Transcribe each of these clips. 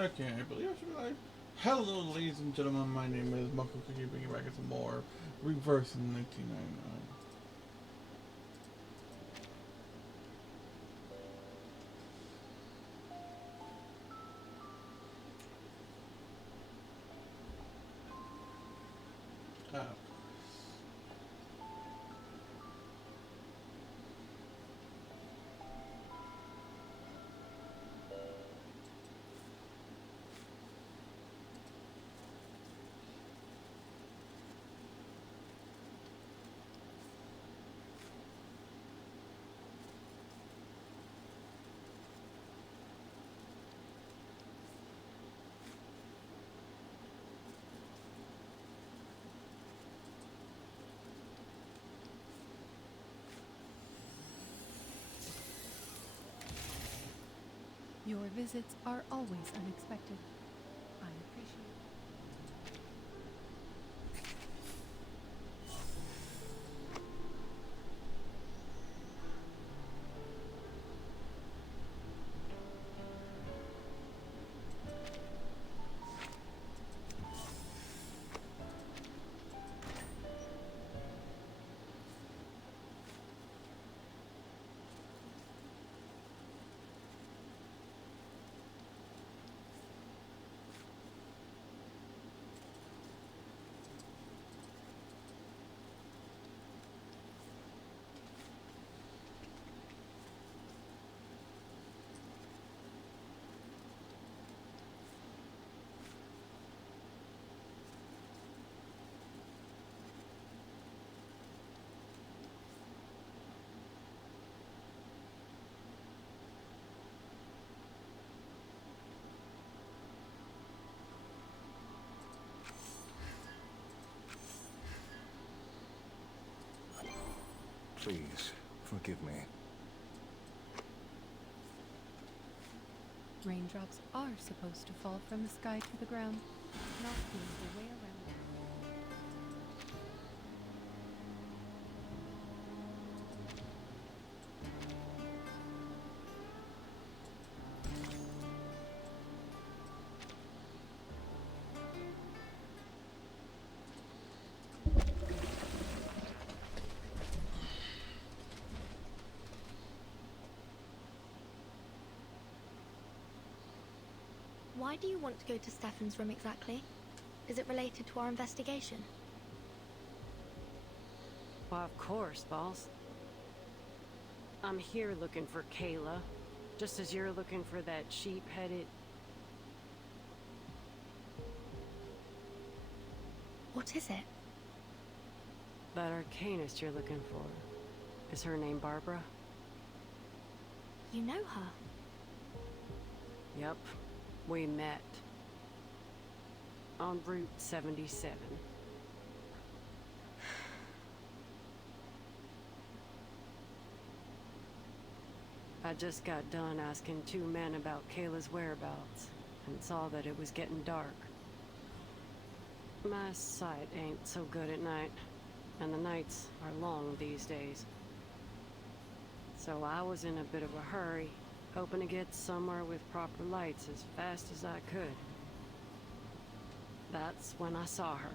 Okay, I believe I should be live. Hello, ladies and gentlemen. My name is Muckle Cookie, bringing back some more Reverse in 1999. Uh, Your visits are always unexpected. I appreciate it. Please, forgive me. Raindrops are supposed to fall from the sky to the ground, not the other way around. Why do you want to go to Stefan's room exactly? Is it related to our investigation? Why, of course, boss. I'm here looking for Kayla, just as you're looking for that sheep-headed... What is it? That arcanist you're looking for. Is her name Barbara? You know her? Yep, we met. On Route 77. I just got done asking two men about Kayla's whereabouts, and saw that it was getting dark. My sight ain't so good at night, and the nights are long these days. So I was in a bit of a hurry, hoping to get somewhere with proper lights as fast as I could. That's when I saw her,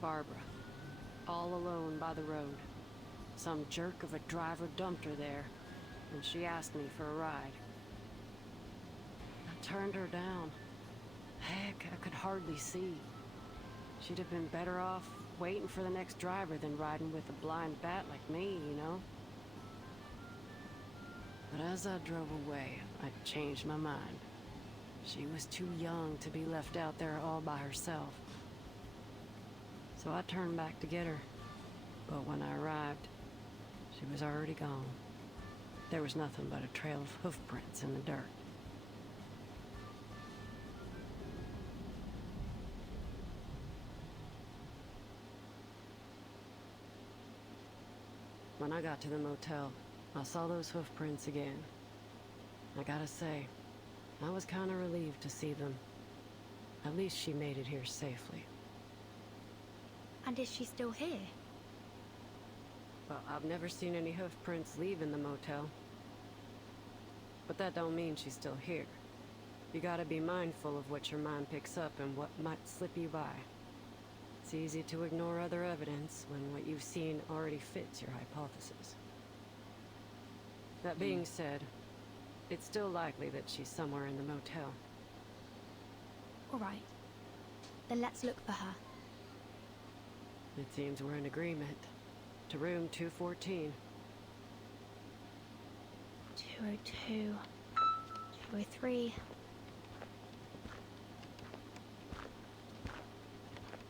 Barbara, all alone by the road. Some jerk of a driver dumped her there, and she asked me for a ride. I turned her down. Heck, I could hardly see. She'd have been better off waiting for the next driver than riding with a blind bat like me, you know? But as I drove away, I changed my mind. She was too young to be left out there all by herself. So I turned back to get her. But when I arrived, she was already gone. There was nothing but a trail of hoof prints in the dirt. When I got to the motel, I saw those hoof prints again. I gotta say, I was kinda relieved to see them. At least she made it here safely. And is she still here? Well, I've never seen any hoof prints leaving the motel. But that don't mean she's still here. You gotta be mindful of what your mind picks up and what might slip you by. It's easy to ignore other evidence when what you've seen already fits your hypothesis. That being said, it's still likely that she's somewhere in the motel. Alright. Then let's look for her. It seems we're in agreement. To room 214. 202. 203.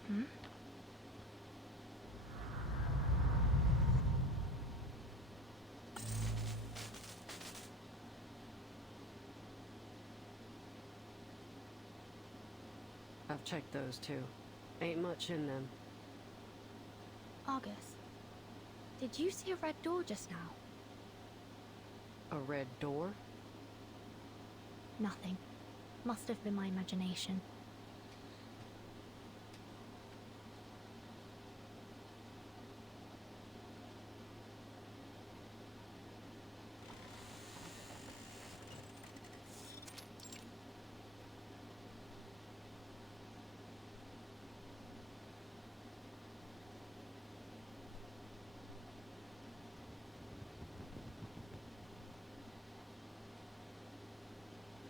Hmm? I've checked those too. Ain't much in them. Argus, did you see a red door just now? A red door? Nothing. Must have been my imagination.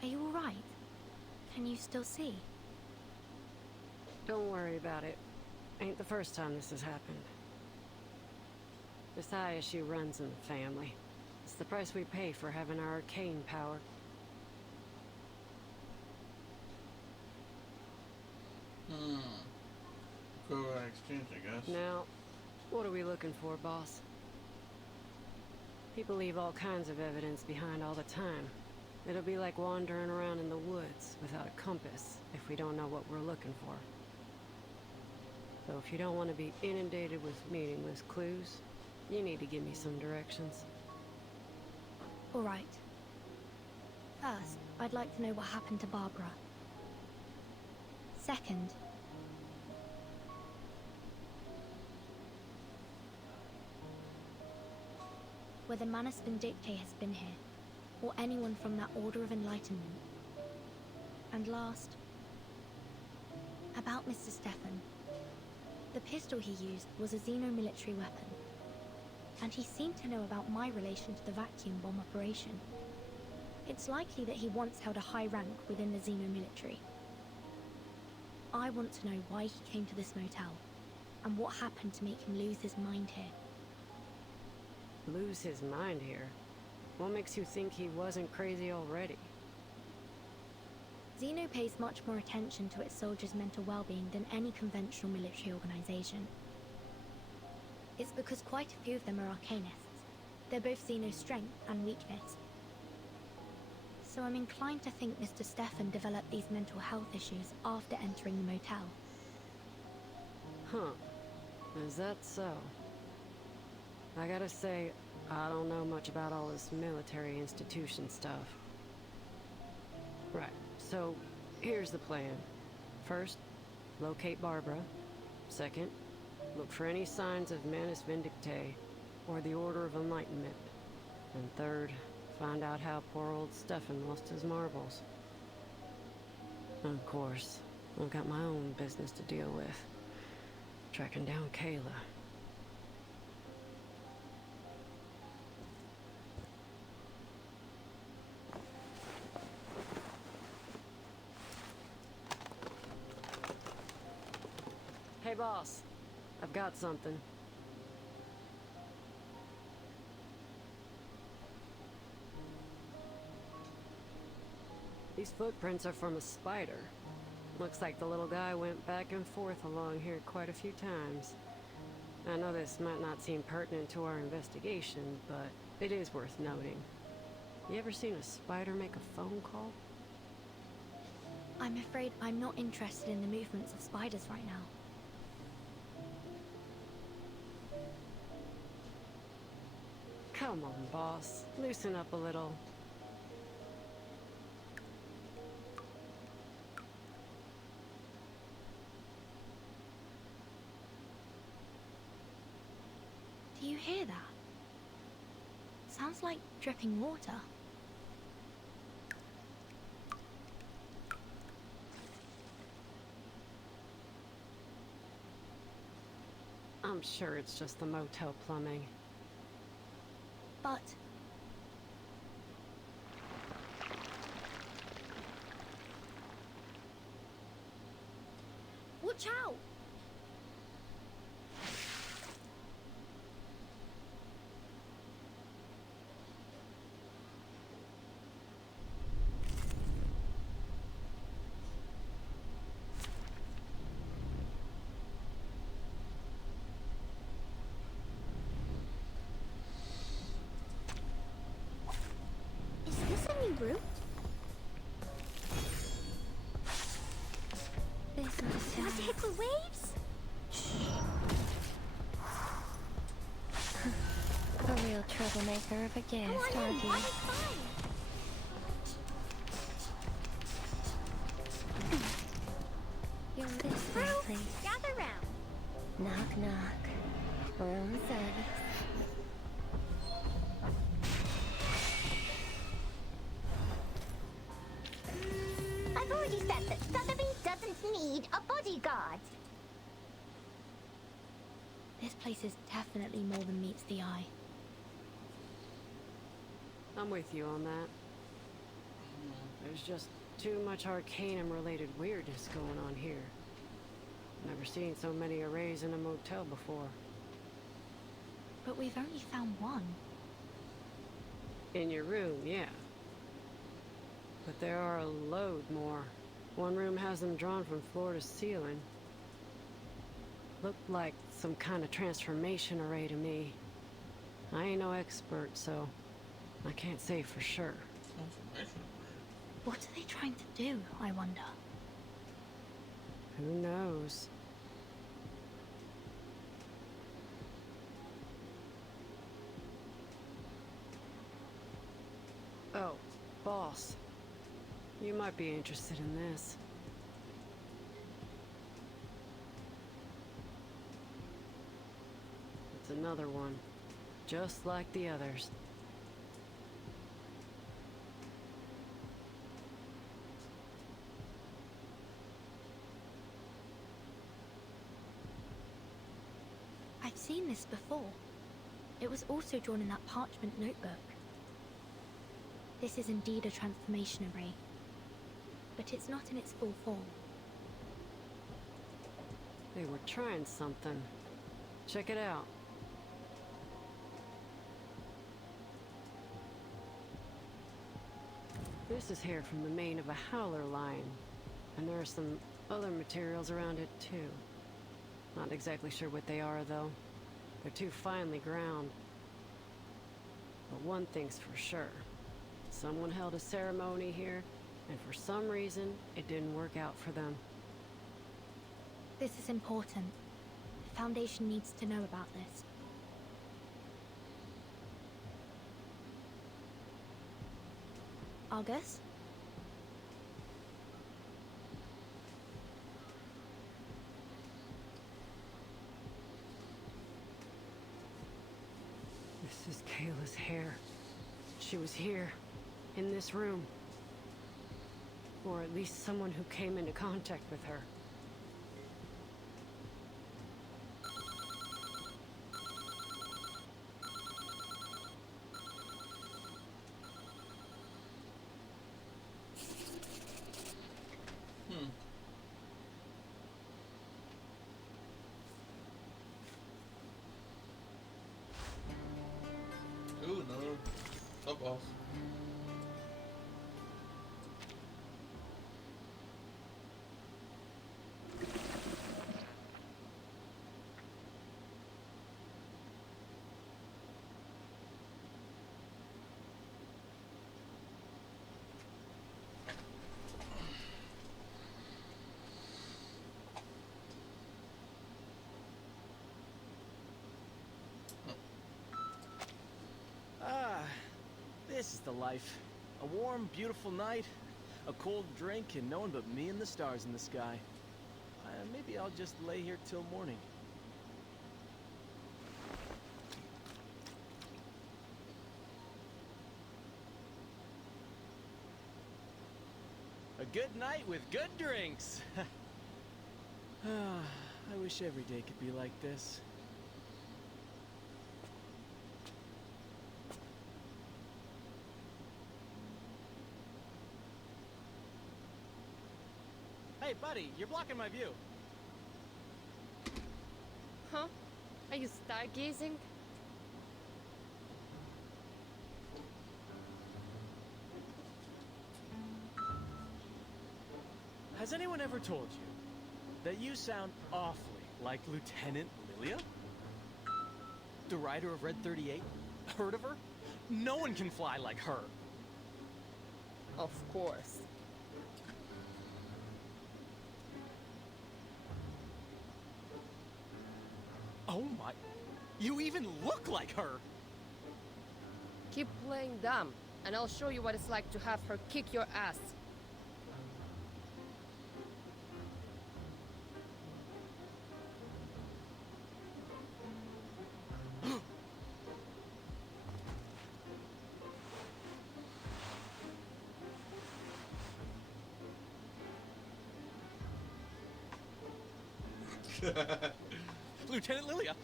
Are you alright? Can you still see? Don't worry about it. Ain't the first time this has happened. This eye issue runs in the family. It's the price we pay for having our arcane power. Go exchange, I guess. Now, what are we looking for, boss? People leave all kinds of evidence behind all the time. It'll be like wandering around in the woods without a compass if we don't know what we're looking for. So if you don't want to be inundated with meaningless clues, you need to give me some directions. Alright. First, I'd like to know what happened to Barbara. Second, whether Manus Vindictae has been here, or anyone from that Order of Enlightenment. And last, about Mr. Stefan. The pistol he used was a xeno-military weapon, and he seemed to know about my relation to the vacuum bomb operation. It's likely that he once held a high rank within the xeno-military. I want to know why he came to this motel, and what happened to make him lose his mind here. Lose his mind here? What makes you think he wasn't crazy already? Xeno pays much more attention to its soldiers' mental well-being than any conventional military organization. It's because quite a few of them are arcanists. They're both Xeno's strength and weakness. So I'm inclined to think Mr. Stefan developed these mental health issues after entering the motel. Huh. Is that so? I gotta say, I don't know much about all this military institution stuff. Right, so here's the plan. First, locate Barbara. Second, look for any signs of Manus Vindictae or the Order of Enlightenment. And third, find out how poor old Stefan lost his marbles. And of course, I've got my own business to deal with. Tracking down Kayla. Hey boss, I've got something. These footprints are from a spider. Looks like the little guy went back and forth along here quite a few times. I know this might not seem pertinent to our investigation, but it is worth noting. You ever seen a spider make a phone call? I'm afraid I'm not interested in the movements of spiders right now. Come on, boss. Loosen up a little. Do you hear that? Sounds like dripping water. I'm sure it's just the motel plumbing. But watch out! Is this a new route? This must hit the waves? A real troublemaker of a guest, aren't you? You're this way, please. Gather round. Knock, knock. Room service. I've already said that Sotheby doesn't need a bodyguard. This place is definitely more than meets the eye. I'm with you on that. There's just too much Arcanum-related weirdness going on here. Never seen so many arrays in a motel before. But we've only found one. In your room, yeah. But there are a load more. One room has them drawn from floor to ceiling. Looked like some kind of transformation array to me. I ain't no expert, so I can't say for sure. What are they trying to do, I wonder? Who knows? Oh, boss. You might be interested in this. It's another one, just like the others. I've seen this before. It was also drawn in that parchment notebook. This is indeed a transformation array, but it's not in its full form. They were trying something. Check it out. This is hair from the mane of a howler lion, and there are some other materials around it too. Not exactly sure what they are, though. They're too finely ground. But one thing's for sure. Someone held a ceremony here, and for some reason, it didn't work out for them. This is important. The Foundation needs to know about this. Argus? This is Kayla's hair. She was here, in this room. Or at least someone who came into contact with her. Ooh, no. Sub boss. This is the life. A warm, beautiful night, a cold drink, and no one but me and the stars in the sky. Maybe I'll just lay here till morning. A good night with good drinks! I wish every day could be like this. Hey, buddy, you're blocking my view. Huh? Are you stargazing? Has anyone ever told you that you sound awfully like Lieutenant Lilia? The rider of Red 38? Heard of her? No one can fly like her. Of course. Oh my... You even look like her! Keep playing dumb, and I'll show you what it's like to have her kick your ass. Lieutenant Lilia,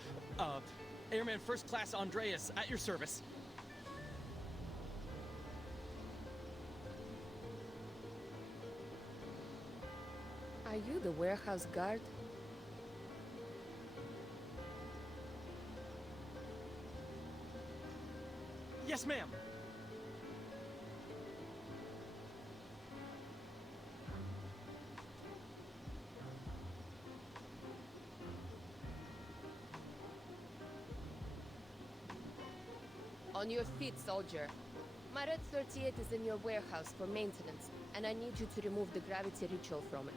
Airman First Class Andreas, at your service. Are you the warehouse guard? Yes, ma'am. On your feet, soldier. My Red 38 is in your warehouse for maintenance, and I need you to remove the gravity ritual from it.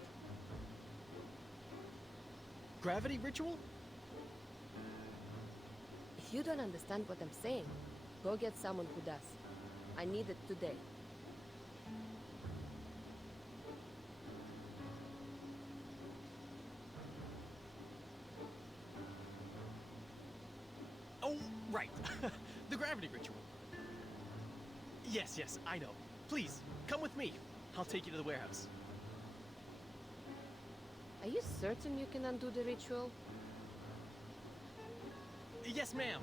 Gravity ritual? If you don't understand what I'm saying, go get someone who does. I need it today. Oh, right. The gravity ritual. Yes, I know. Please, come with me. I'll take you to the warehouse. Are you certain you can undo the ritual? Yes, ma'am.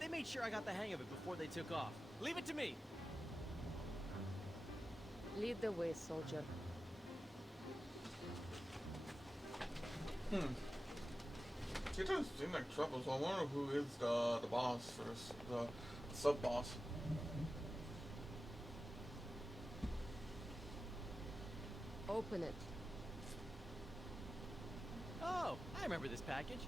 They made sure I got the hang of it before they took off. Leave it to me. Lead the way, soldier. It doesn't seem like trouble, so I wonder who is the boss first, the sub-boss. Open it. Oh, I remember this package.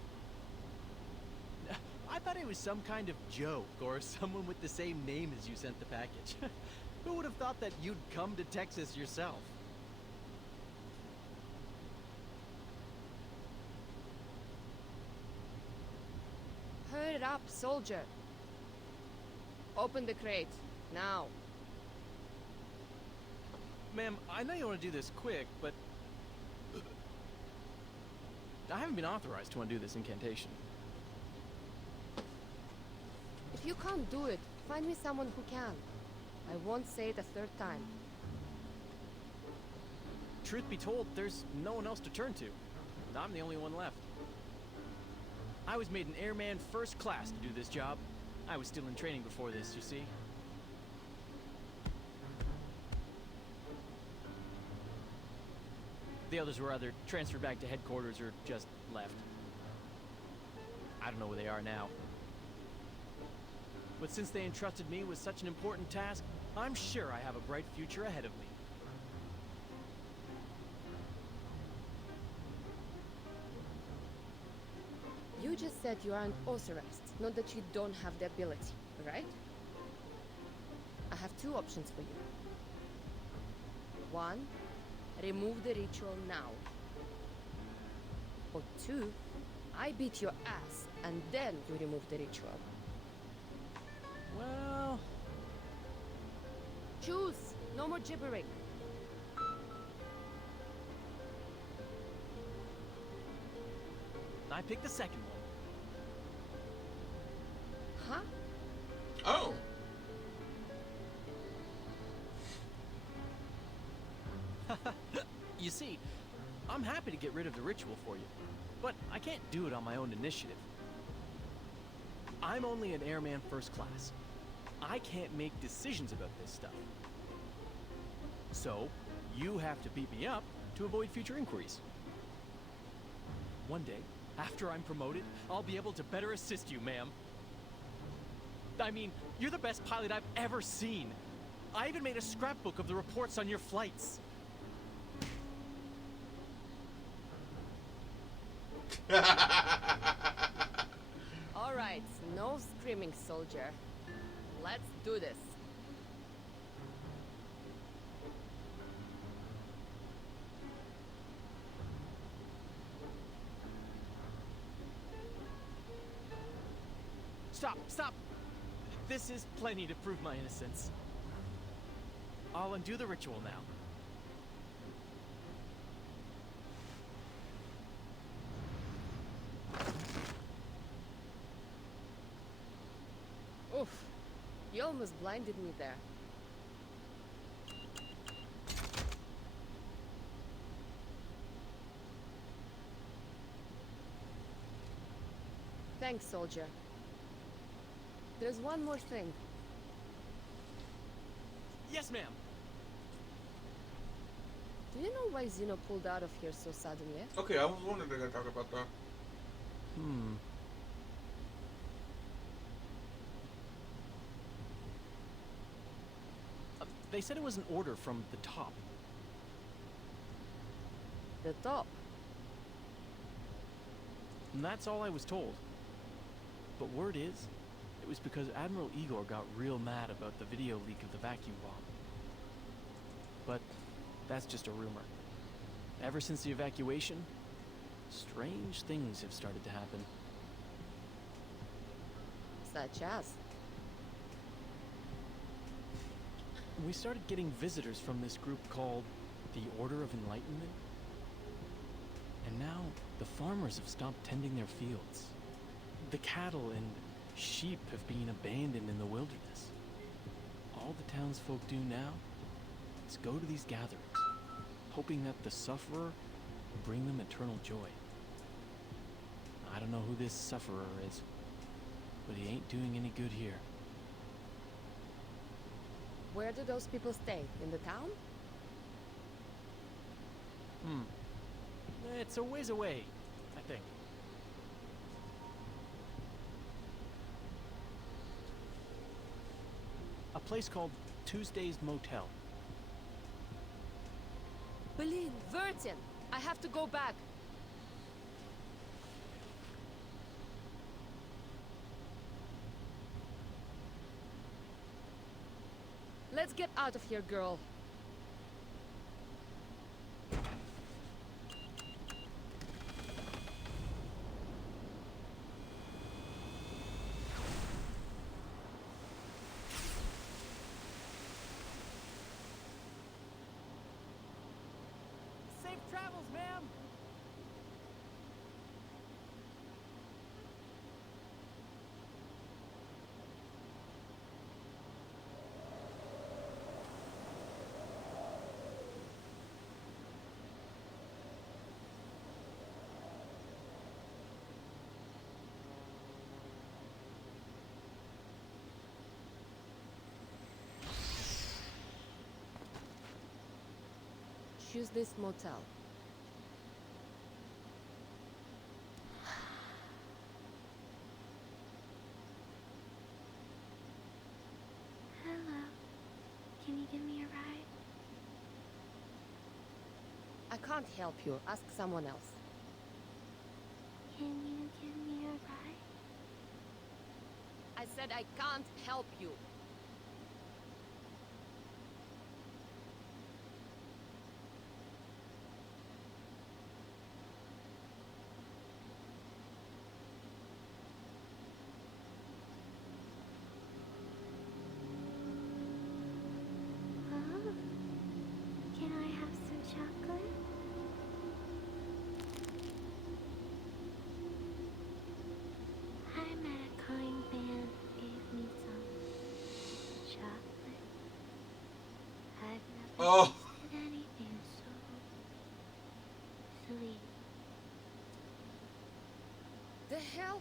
I thought it was some kind of joke or someone with the same name as you sent the package. Who would have thought that you'd come to Texas yourself? Hurry up, soldier. Open the crate. Now. Ma'am, I know you want to do this quick, but... I haven't been authorized to undo this incantation. If you can't do it, find me someone who can. I won't say it a third time. Truth be told, there's no one else to turn to. I'm the only one left. I was made an airman first class to do this job. I was still in training before this, you see. The others were either transferred back to headquarters or just left. I don't know where they are now. But since they entrusted me with such an important task, I'm sure I have a bright future ahead of me. You just said you aren't authorized, not that you don't have the ability, right? I have two options for you. One, remove the ritual now. Or two, I beat your ass and then you remove the ritual. Well... Choose! No more gibbering. I picked the second one. Huh? Oh! You see, I'm happy to get rid of the ritual for you, but I can't do it on my own initiative. I'm only an airman first class. I can't make decisions about this stuff. So, you have to beat me up to avoid future inquiries. One day, after I'm promoted, I'll be able to better assist you, ma'am. I mean, you're the best pilot I've ever seen. I even made a scrapbook of the reports on your flights. All right, no screaming, soldier. Let's do this. Stop, stop! This is plenty to prove my innocence. I'll undo the ritual now. Oof. You almost blinded me there. Thanks, soldier. There's one more thing. Yes, ma'am. Do you know why Zeno pulled out of here so suddenly? Okay, I was wondering they're gonna talk about that. They said it was an order from the top. The top. And that's all I was told. But word is, it was because Admiral Igor got real mad about the video leak of the vacuum bomb. But that's just a rumor. Ever since the evacuation, strange things have started to happen. Such as? We started getting visitors from this group called the Order of Enlightenment. And now, the farmers have stopped tending their fields. The cattle and sheep have been abandoned in the wilderness. All the townsfolk do now is go to these gatherings, hoping that the sufferer will bring them eternal joy. I don't know who this sufferer is, but he ain't doing any good here. Where do those people stay? In the town? It's a ways away, I think. A place called Tuesday's Motel. Berlin, Vertin! I have to go back. Let's get out of here, girl. Safe travels, ma'am! Choose this motel. Hello. Can you give me a ride? I can't help you. Ask someone else. Can you give me a ride? I said I can't help you. Oh. Can I have some chocolate? I met a kind man who gave me some chocolate. I've never Oh. tasted anything so sweet. The hell?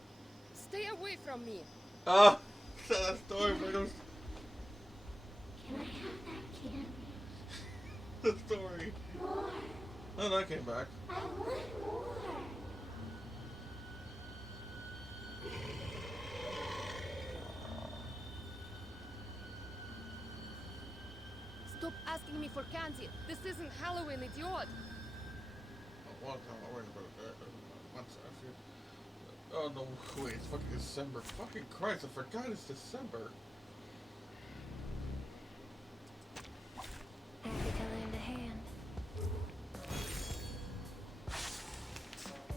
Stay away from me. Tell that story, Brittles. Can I have that candy? The story. More. Oh, that came back. I want more. Stop asking me for candy. This isn't Halloween, idiot. Oh, one time I worried about that. Once I feel. Oh no, wait, it's fucking December. Fucking Christ, I forgot it's December. Happy to lend a hand.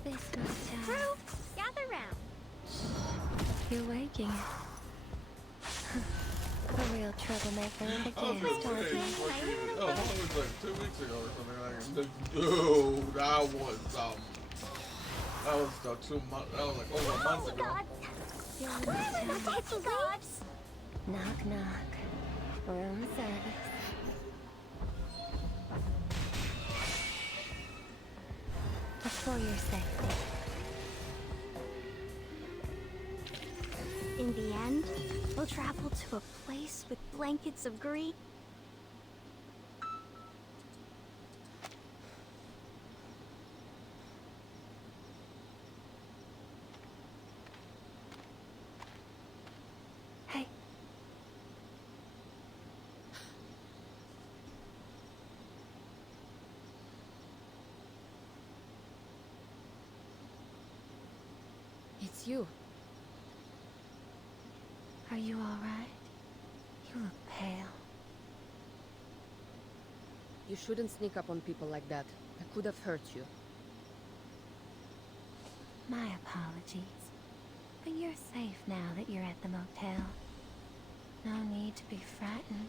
This must have... Crew, gather round. You're waking. A real troublemaker with a I was gas gonna say, talking. fucking, oh, how long was it, like 2 weeks ago or something like that? Dude, that was 2 months, that was like over a month ago. You're Where are the taxi gods? Knock, knock. Room service. For your safety. In the end, we'll travel to a place with blankets of green. Hey. It's you. Are you alright? You look pale. You shouldn't sneak up on people like that. I could have hurt you. My apologies. But you're safe now that you're at the motel. No need to be frightened.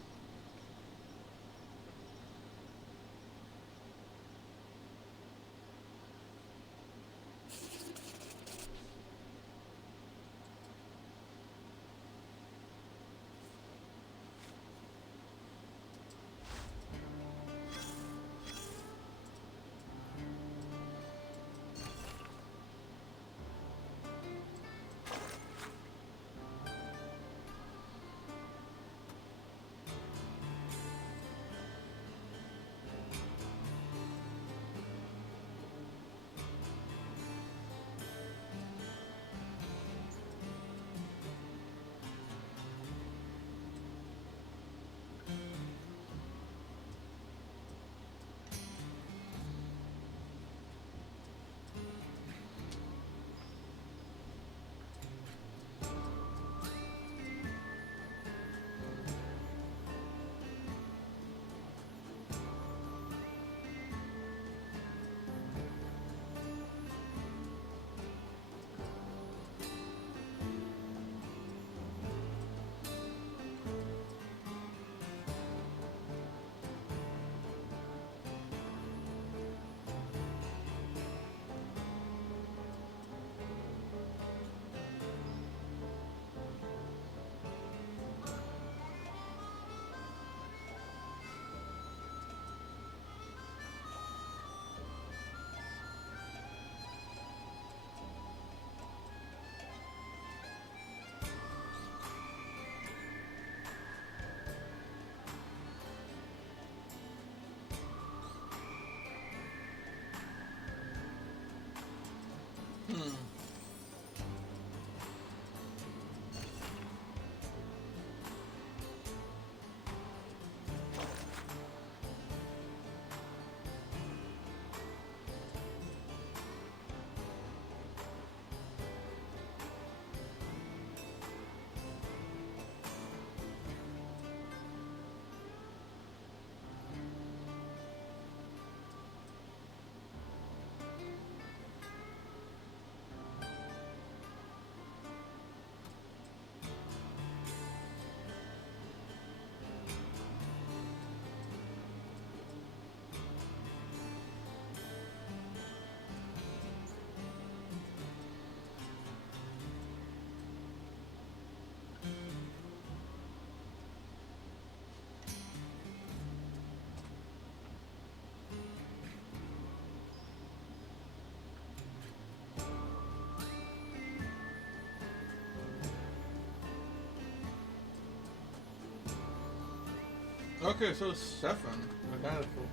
Okay, so Stefan, mechanical.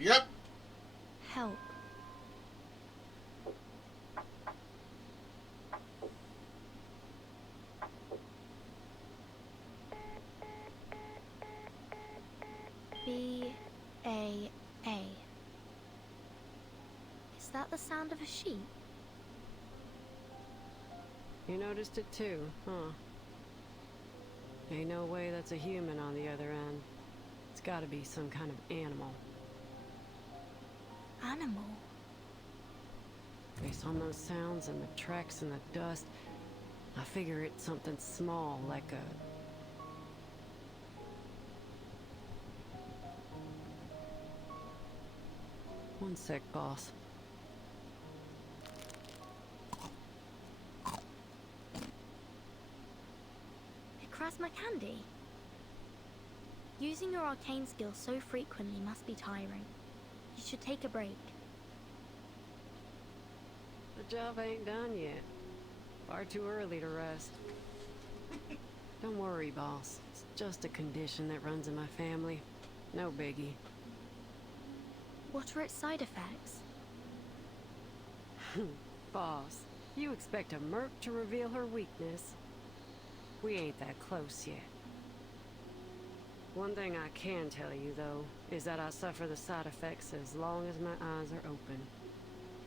Yep. Help. B-A-A. Is that the sound of a sheep? You noticed it too, huh? Ain't no way that's a human on the other end. It's gotta be some kind of animal. Animal? Based on those sounds and the tracks and the dust, I figure it's something small, like a... One sec, boss. Krasma Candy? Using your arcane skills so frequently must be tiring. You should take a break. The job ain't done yet. Far too early to rest. Don't worry, boss. It's just a condition that runs in my family. No biggie. What are its side effects? Boss, you expect a merc to reveal her weakness? We ain't that close yet. One thing I can tell you, though, is that I suffer the side effects as long as my eyes are open.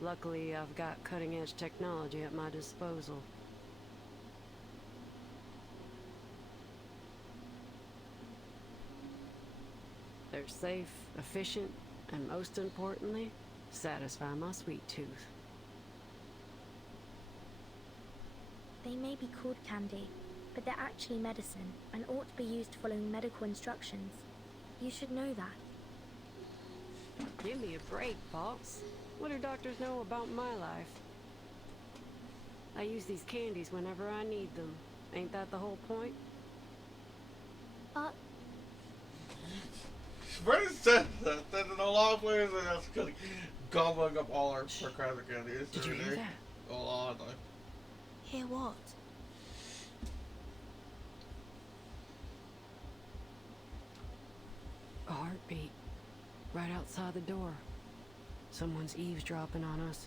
Luckily, I've got cutting-edge technology at my disposal. They're safe, efficient, and most importantly, satisfy my sweet tooth. They may be called candy, but they're actually medicine and ought to be used following medical instructions. You should know that. Give me a break, boss. What do doctors know about my life? I use these candies whenever I need them. Ain't that the whole point? Vertin said that in a lot of ways, and that's because gobbling up all our Krasma candies. Did you hear that? A lot. Hear what? A heartbeat. Right outside the door. Someone's eavesdropping on us.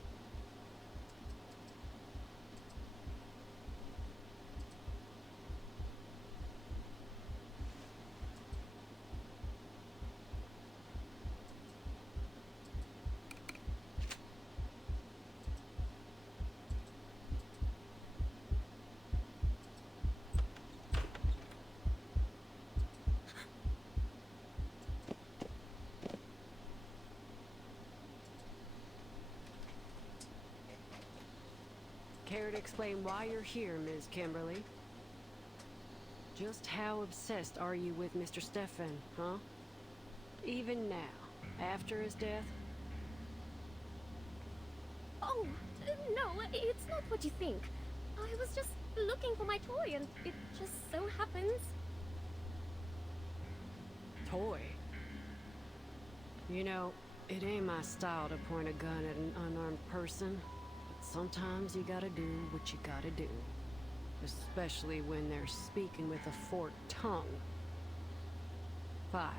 Care to explain why you're here, Ms. Kimberly? Just how obsessed are you with Mr. Stefan, huh? Even now, after his death? Oh, no, it's not what you think. I was just looking for my toy and it just so happens. Toy? You know, it ain't my style to point a gun at an unarmed person. Sometimes you gotta do what you gotta do. Especially when they're speaking with a forked tongue. 5.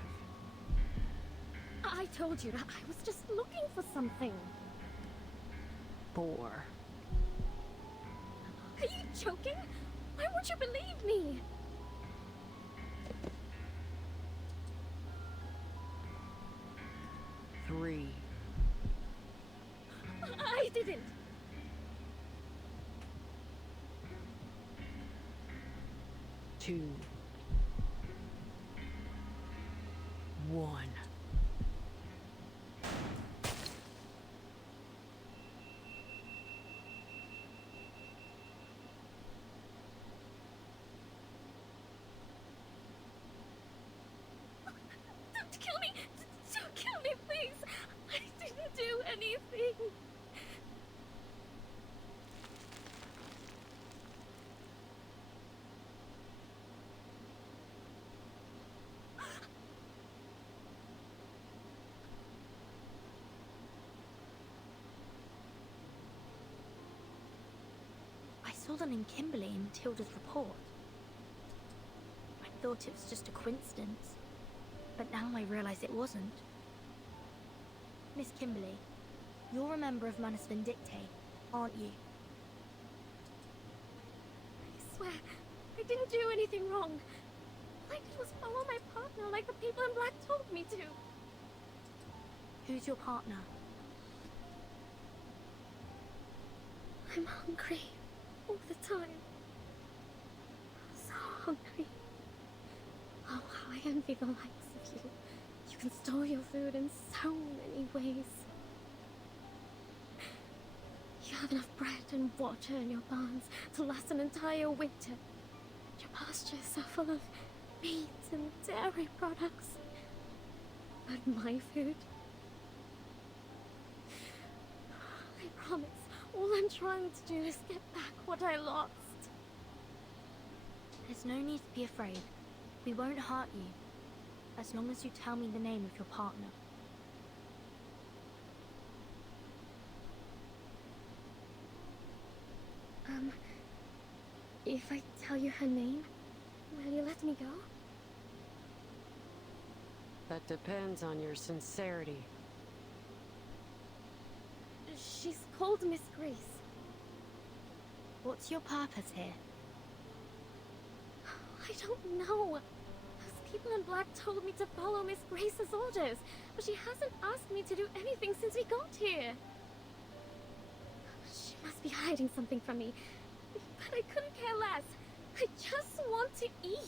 I told you, I was just looking for something. 4. Are you joking? Why won't you believe me? 3. I didn't. 2. 1. Don't kill me! Don't kill me, please! I didn't do anything! I saw them in Kimberly and Matilda's report. I thought it was just a coincidence, but now I realize it wasn't. Miss Kimberly, you're a member of Manus Vindictae, aren't you? I swear, I didn't do anything wrong. All I did was follow my partner like the people in black told me to. Who's your partner? I'm hungry all the time. So hungry. Oh, how I envy the likes of you. You can store your food in so many ways. You have enough bread and water in your barns to last an entire winter. Your pastures are full of meat and dairy products. But my food... I promise, all I'm trying to do is get back what I lost. There's no need to be afraid. We won't hurt you, as long as you tell me the name of your partner. If I tell you her name, will you let me go? That depends on your sincerity. She's called Miss Grace. What's your purpose here? I don't know. Those people in black told me to follow Miss Grace's orders, but she hasn't asked me to do anything since we got here. She must be hiding something from me, but I couldn't care less. I just want to eat.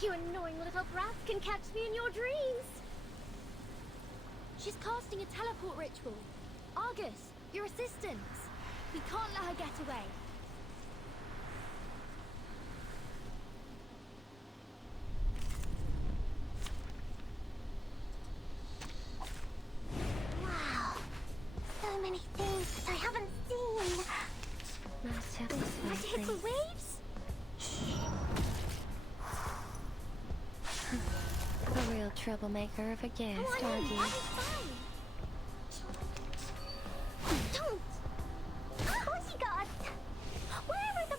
You annoying little brats can catch me in your dreams! She's casting a teleport ritual. Argus, your assistant. We can't let her get away. Wow. So many things that I haven't seen. Must hit the waves? A real troublemaker of a guest, aren't you? I'll be fine. Don't! Bodyguard! Where are the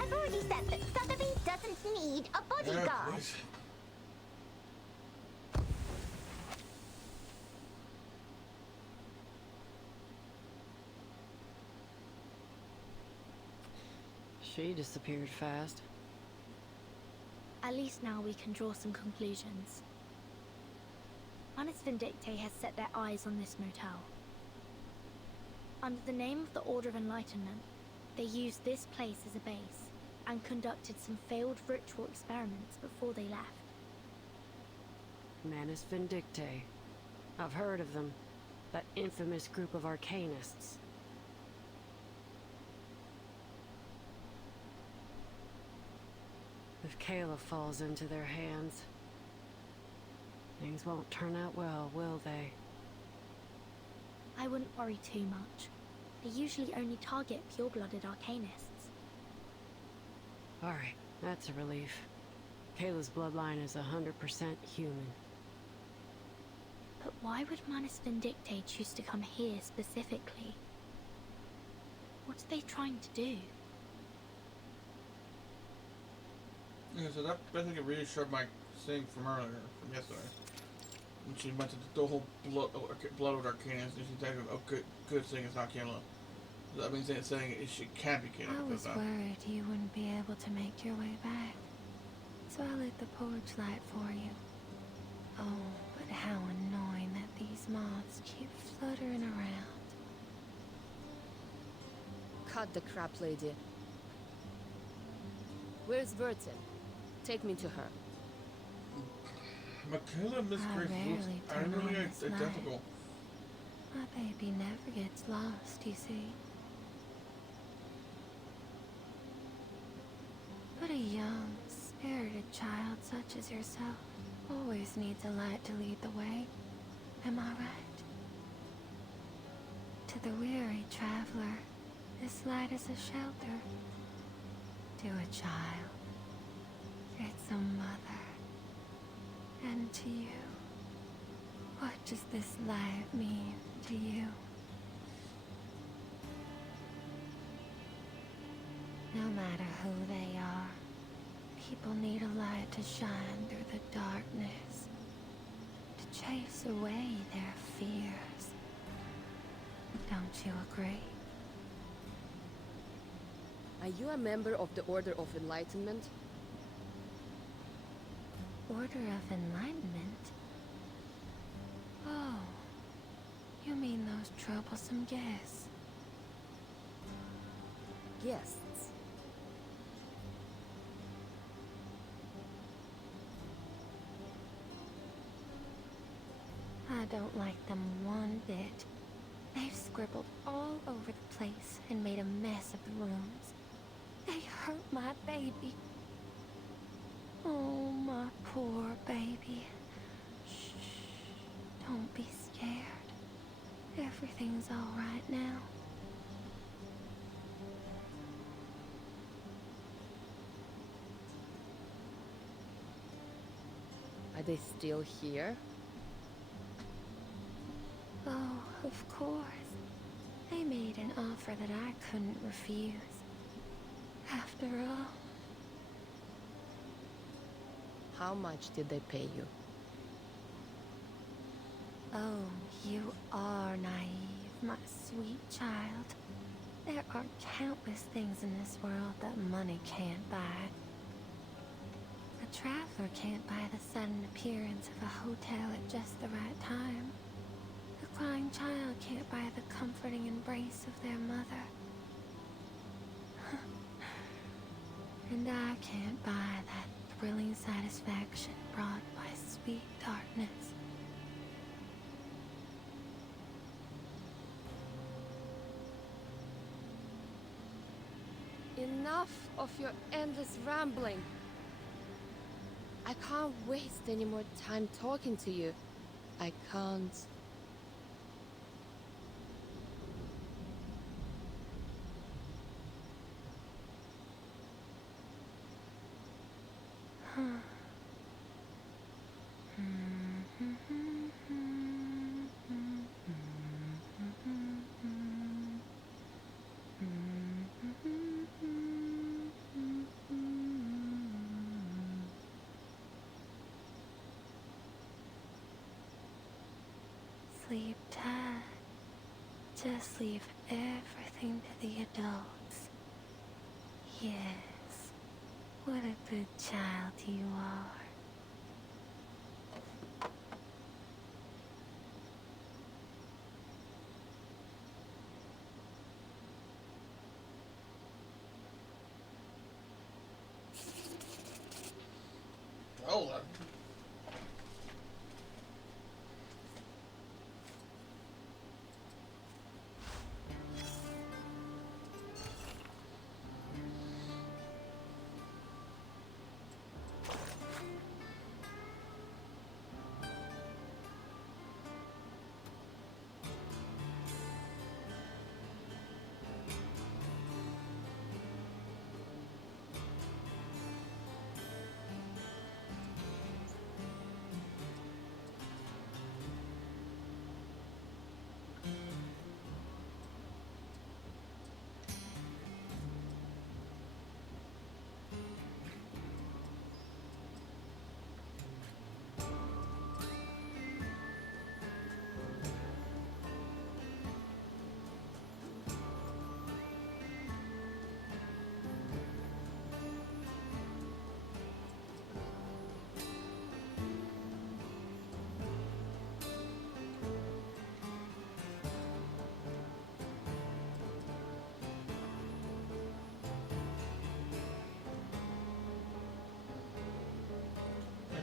I've already said that Sotheby doesn't need a bodyguard. please. She disappeared fast. At least now we can draw some conclusions. Manus Vindictae has set their eyes on this motel. Under the name of the Order of Enlightenment, they used this place as a base and conducted some failed ritual experiments before they left. Manus Vindictae. I've heard of them. That infamous group of arcanists. If Kayla falls into their hands, things won't turn out well, will they? I wouldn't worry too much. They usually only target pure-blooded arcanists. Alright, that's a relief. Kayla's bloodline is 100% human. But why would Manus Vindictae choose to come here specifically? What are they trying to do? Yeah, so that basically really showed my thing from earlier, from yesterday. When she went to the whole blood with Arcanus, and she's saying, oh, good thing it's not Kayla. That means it's saying she can't be Kayla. I was worried you wouldn't be able to make your way back. So I lit the porch light for you. Oh, but how annoying that these moths keep fluttering around. Cut the crap, lady. Where's Vertin? Take me to her. Michaela and Miss I Grace rarely looks turn really on this light. identical. My baby never gets lost, you see. But a young, spirited child such as yourself always needs a light to lead the way. Am I right? To the weary traveler, this light is a shelter. To a child, it's a mother. to you? What does this life mean to you? No matter who they are, people need a light to shine through the darkness, to chase away their fears. Don't you agree? Are you a member of the Order of Enlightenment? Order of Enlightenment? Oh, you mean those troublesome guests? Guests. I don't like them one bit. They've scribbled all over the place and made a mess of the rooms. They hurt my baby. Oh, my poor baby. Shh. Don't be scared. Everything's all right now. Are they still here? Oh, of course. They made an offer that I couldn't refuse. After all, How much did they pay you? oh, you are naive, my sweet child. There are countless things in this world that money can't buy. A traveler can't buy the sudden appearance of a hotel at just the right time. A crying child can't buy the comforting embrace of their mother. And I can't buy that thrilling satisfaction brought by sweet darkness. Enough of your endless rambling. I can't waste any more time talking to you. I can't. Sleep tight. Just leave everything to the adults. Yes, what a good child you are. Oh,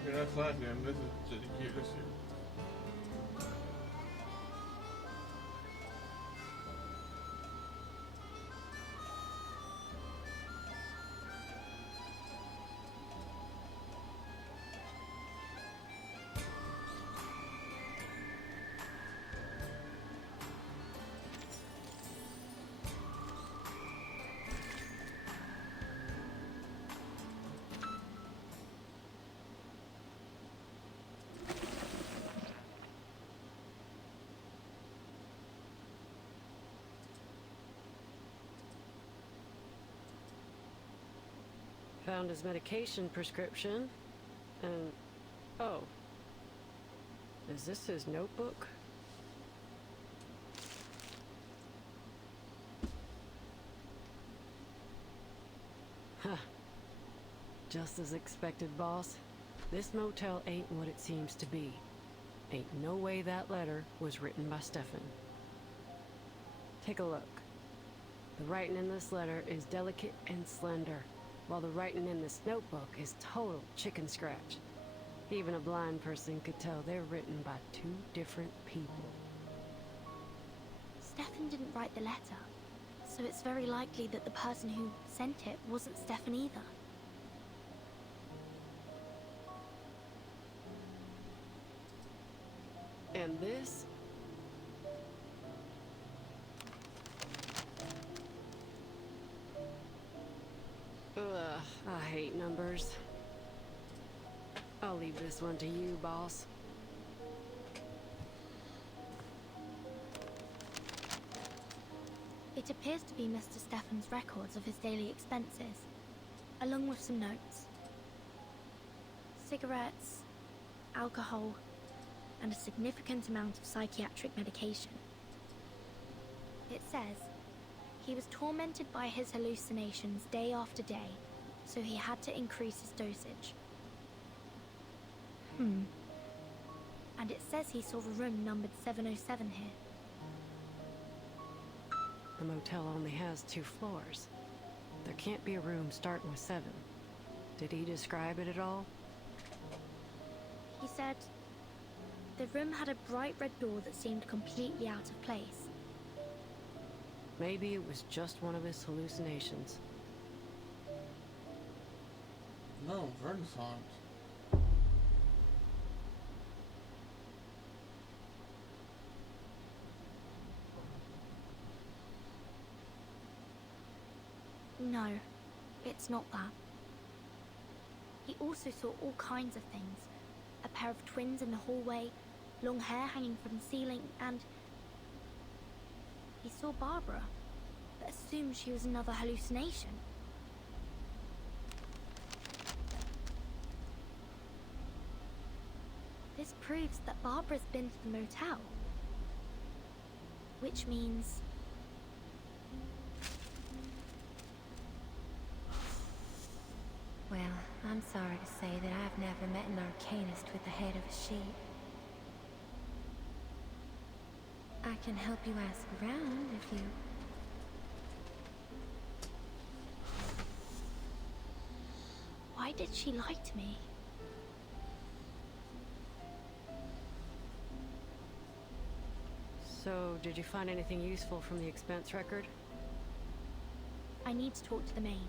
okay, that's last game. This is to the this year. Found his medication prescription, and... oh. Is this his notebook? Huh. Just as expected, boss. This motel ain't what it seems to be. Ain't no way that letter was written by Stefan. Take a look. The writing in this letter is delicate and slender, while the writing in this notebook is total chicken scratch. Even a blind person could tell they're written by two different people. Stefan didn't write the letter, so it's very likely that the person who sent it wasn't Stefan either. And this? Ugh, I hate numbers. I'll leave this one to you, boss. It appears to be Mr. Stefan's records of his daily expenses, along with some notes. Cigarettes, alcohol, and a significant amount of psychiatric medication. It says he was tormented by his hallucinations day after day, so he had to increase his dosage. And it says he saw a room numbered 707 here. The motel only has 2 floors. There can't be a room starting with 7. Did he describe it at all? He said the room had a bright red door that seemed completely out of place. Maybe it was just one of his hallucinations. No, Vertin saw it. No, it's not that. He also saw all kinds of things. A pair of twins in the hallway, long hair hanging from the ceiling, and he saw Barbara, but assumed she was another hallucination. This proves that Barbara's been to the motel. Which means... Well, I'm sorry to say that I've never met an arcanist with the head of a sheep. I can help you ask around if you... Why did she lie to me? So, did you find anything useful from the expense record? I need to talk to the maid.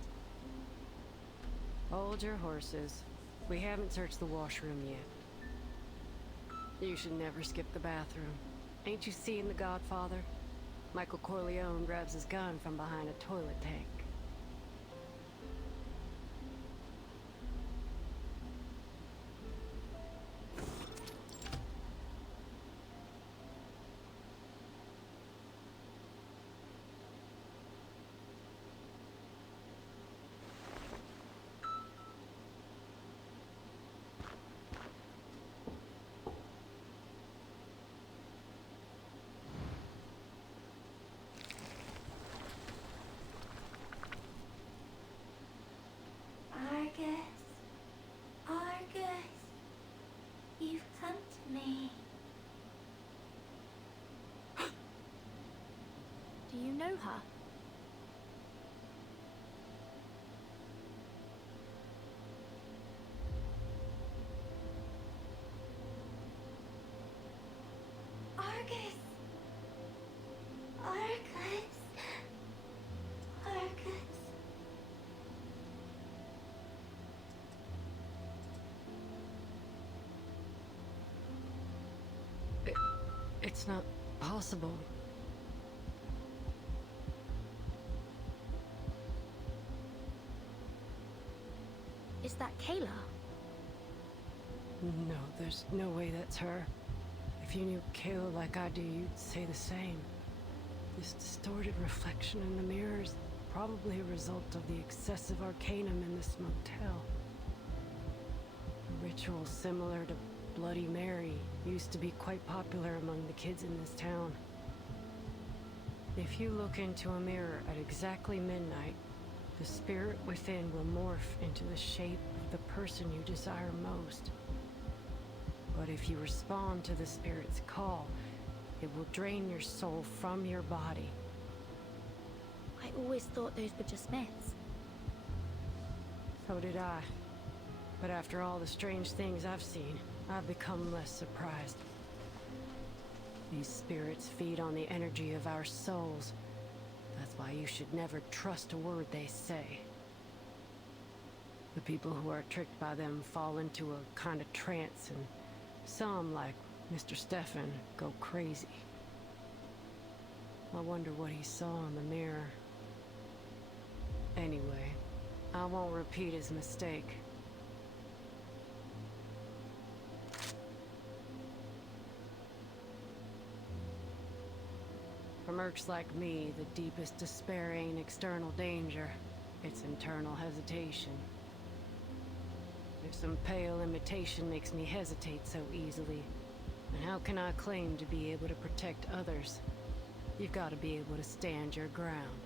Hold your horses. We haven't searched the washroom yet. You should never skip the bathroom. Ain't you seen The Godfather? Michael Corleone grabs his gun from behind a toilet tank. Argus, you've come to me. Do you know her? Argus! Argus! Argus! It's not possible. Is that Kayla? No, there's no way that's her. If you knew Kayla like I do, you'd say the same. This distorted reflection in the mirrors, probably a result of the excessive arcanum in this motel. A ritual similar to Bloody Mary used to be quite popular among the kids in this town. If you look into a mirror at exactly midnight, the spirit within will morph into the shape of the person you desire most. But if you respond to the spirit's call, it will drain your soul from your body. I always thought those were just myths. So did I. But after all the strange things I've seen, I've become less surprised. These spirits feed on the energy of our souls. That's why you should never trust a word they say. The people who are tricked by them fall into a kind of trance, and some, like Mr. Stefan, go crazy. I wonder what he saw in the mirror. Anyway, I won't repeat his mistake. For mercs like me, the deepest despair ain't external danger. It's internal hesitation. If some pale imitation makes me hesitate so easily, then how can I claim to be able to protect others? You've got to be able to stand your ground.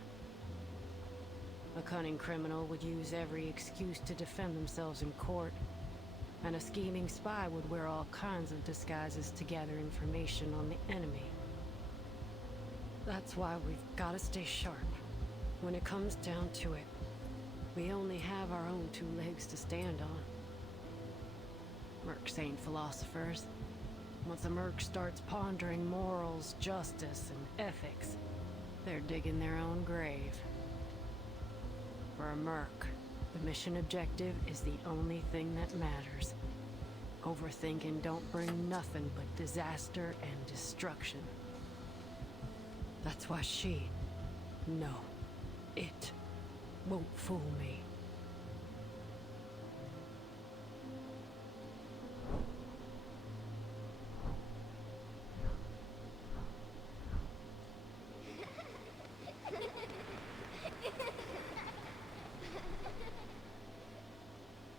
A cunning criminal would use every excuse to defend themselves in court, and a scheming spy would wear all kinds of disguises to gather information on the enemy. That's why we've got to stay sharp. When it comes down to it, we only have our own two legs to stand on. Mercs ain't philosophers. Once a merc starts pondering morals, justice, and ethics, they're digging their own grave. For a merc, the mission objective is the only thing that matters. Overthinking don't bring nothing but disaster and destruction. That's why it won't fool me.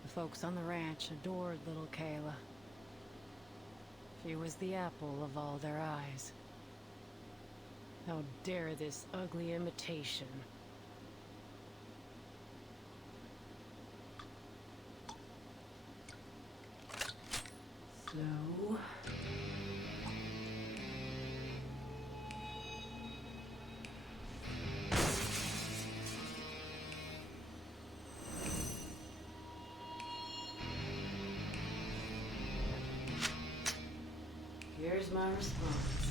The folks on the ranch adored little Kayla. She was the apple of all their eyes. How dare this ugly imitation? So... here's my response.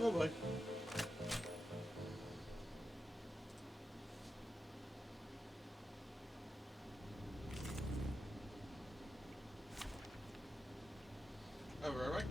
Oh boy. Over, right?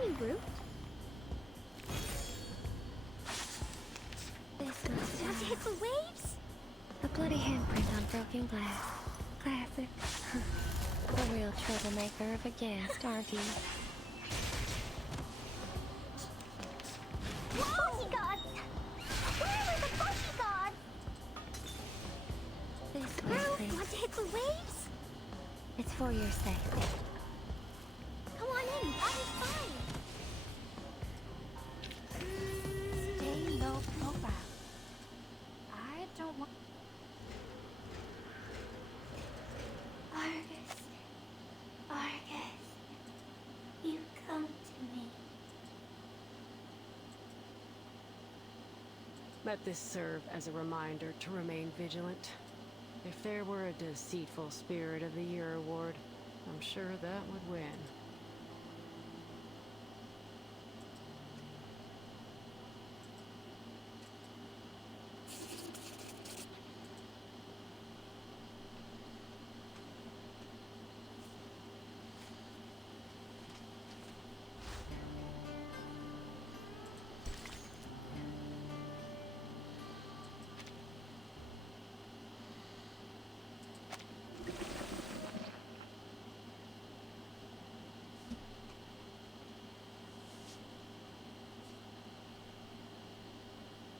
me, Root. This must Want to hit the waves? a bloody handprint on broken glass. Classic. A real troublemaker of a guest, aren't he? Bodyguards! Where are the bodyguards? This way, Root, please. want to hit the waves? It's for your safety. Come on in, I'm fine. Stay low profile. I don't want. Argus. Argus. You come to me. Let this serve as a reminder to remain vigilant. If there were a deceitful Spirit of the Year award, I'm sure that would win.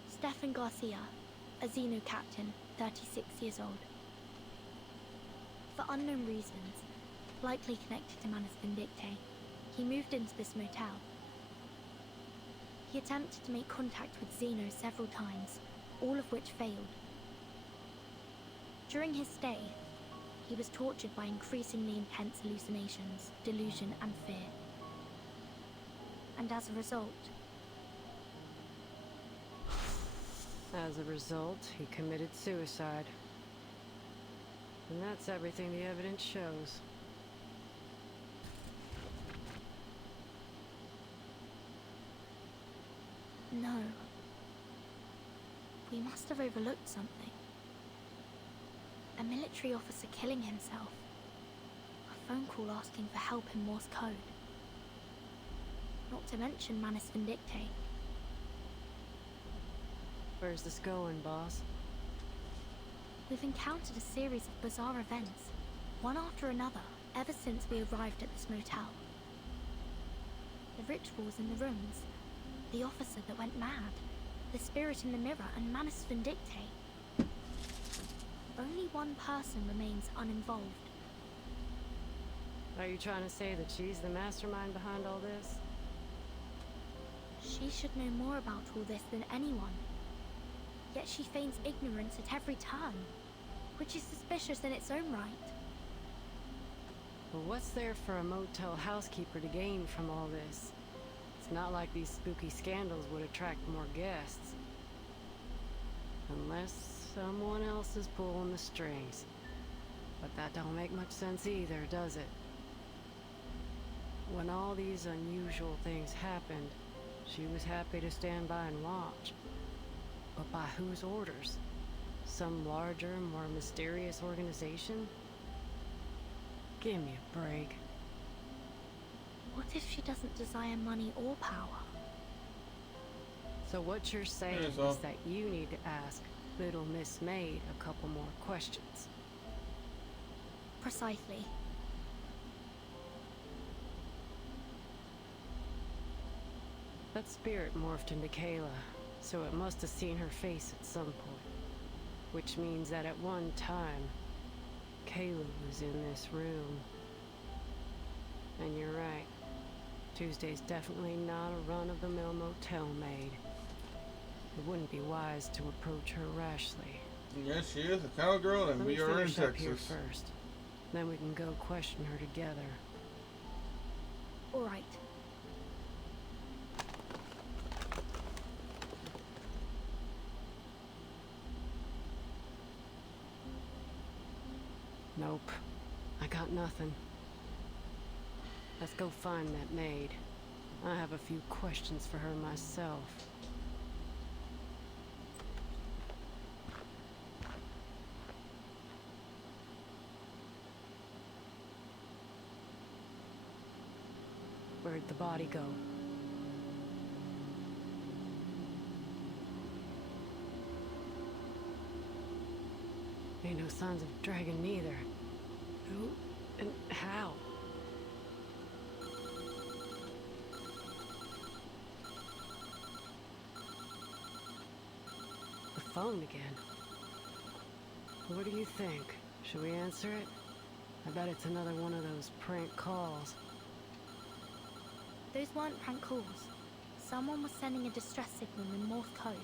Stefan Garcia, a Xeno captain, 36 years old. For unknown reasons, likely connected to Manus Vindictae, he moved into this motel. He attempted to make contact with Xeno several times, all of which failed. During his stay, he was tortured by increasingly intense hallucinations, delusion, and fear. And as a result, he committed suicide. And that's everything the evidence shows. no. We must have overlooked something. A military officer killing himself. A phone call asking for help in Morse code. Not to mention Manus Vindictae. Where's this going, boss? We've encountered a series of bizarre events, one after another, ever since we arrived at this motel. The rituals in the rooms, the officer that went mad, the spirit in the mirror, and Manus Vindictae. Only one person remains uninvolved. Are you trying to say that she's the mastermind behind all this? She should know more about all this than anyone. Yet she feigns ignorance at every turn, which is suspicious in its own right. Well, what's there for a motel housekeeper to gain from all this? It's not like these spooky scandals would attract more guests. Unless someone else is pulling the strings. But that don't make much sense either, does it? When all these unusual things happened, she was happy to stand by and watch. But by whose orders? Some larger, more mysterious organization? Give me a break. What if she doesn't desire money or power? So what you're saying Yes, is that you need to ask Little Miss Maid a couple more questions. Precisely. That spirit morphed into Kayla, so it must have seen her face at some point. Which means that at one time, Kayla was in this room. And you're right. Tuesday's definitely not a run-of-the-mill motel maid. It wouldn't be wise to approach her rashly. Yes, she is a cowgirl, and Let me we are in finish up here Texas. first. Then we can go question her together. All right. Nope. I got nothing. Let's go find that maid. I have a few questions for her myself. Where'd the body go? Ain't no signs of dragon neither. Who and how? The phone again. What do you think? Should we answer it? I bet it's another one of those prank calls. Those weren't prank calls. Someone was sending a distress signal in Morse code.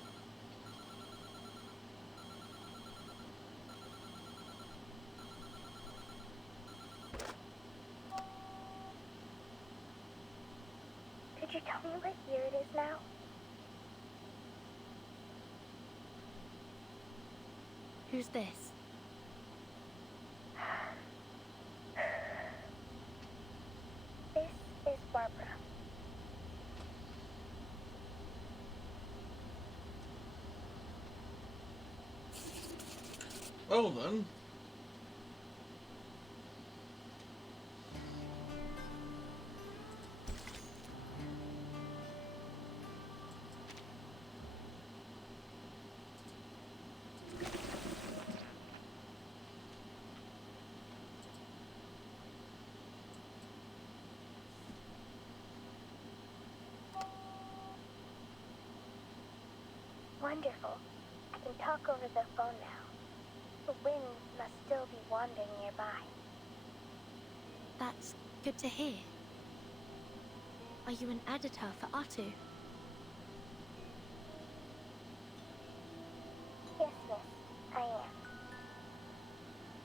Could you tell me what year it is now? Who's this? This is Barbara. Well then. Wonderful. I can talk over the phone now. The wind must still be wandering nearby. That's good to hear. Are you an editor for Atu? Yes, miss, I am.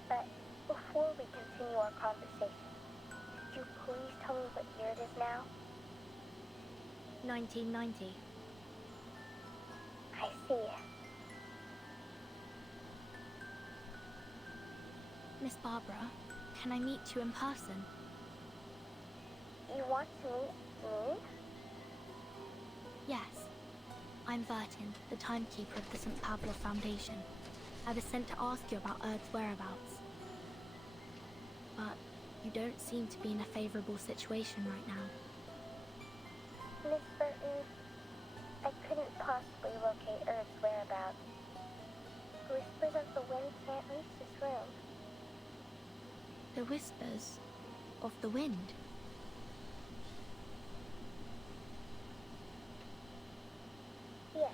But before we continue our conversation, could you please tell me what year it is now? 1990. I see. Miss Barbara, can I meet you in person? You want to meet me? Yes. I'm Vertin, the timekeeper of the St. Pavlov Foundation. I was sent to ask you about Erd's whereabouts. But you don't seem to be in a favorable situation right now. Miss Vertin, I couldn't possibly locate Erd's whereabouts. Whispers of the wind can't reach this room. The whispers of the wind. Yes,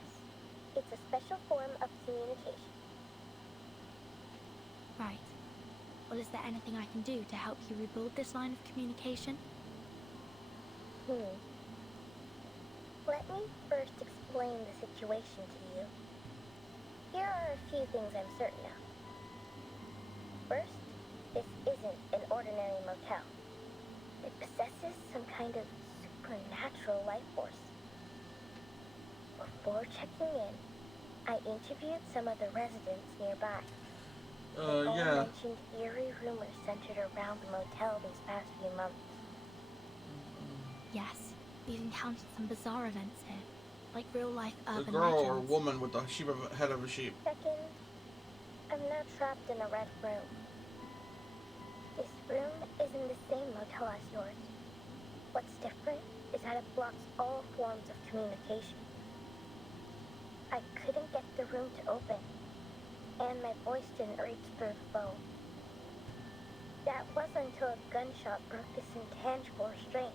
it's a special form of communication. Right. Well, is there anything I can do to help you rebuild this line of communication? Let me first explain the situation to you. Here are a few things I'm certain of. First, this isn't an ordinary motel. It possesses some kind of supernatural life force. Before checking in, I interviewed some of the residents nearby. They all Yeah. mentioned eerie rumors centered around the motel these past few months. Yes, we've encountered some bizarre events here, like real-life A urban girl or legends. woman with the head of a sheep. Second, I'm not trapped in a red room. This room isn't the same motel as yours. What's different is that it blocks all forms of communication. I couldn't get the room to open, and my voice didn't reach through the phone. That wasn't until a gunshot broke this intangible restraint.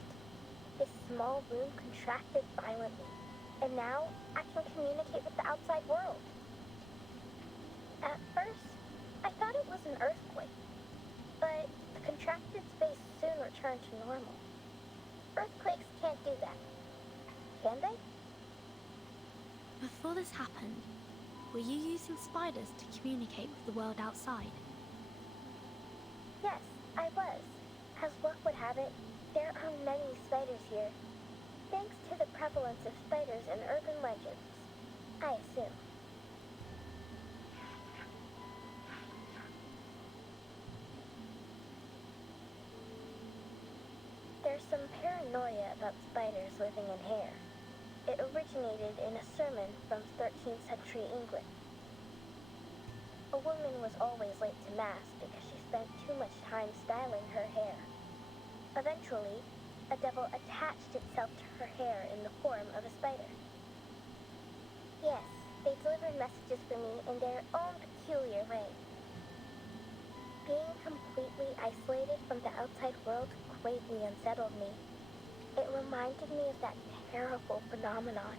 This small room contracted violently, and now I can communicate with the outside world. At first, I thought it was an earthquake, but the contracted space soon returned to normal. Earthquakes can't do that, can they? Before this happened, were you using spiders to communicate with the world outside? Yes, I was. As luck would have it, there are many spiders here. Thanks to the prevalence of spiders in urban legends, I assume. There's some paranoia about spiders living in hair. It originated in a sermon from 13th century England. A woman was always late to Mass because she spent too much time styling her hair. Eventually, a devil attached itself to her hair in the form of a spider. Yes, they delivered messages for me in their own peculiar way. Being completely isolated from the outside world greatly unsettled me. It reminded me of that terrible phenomenon.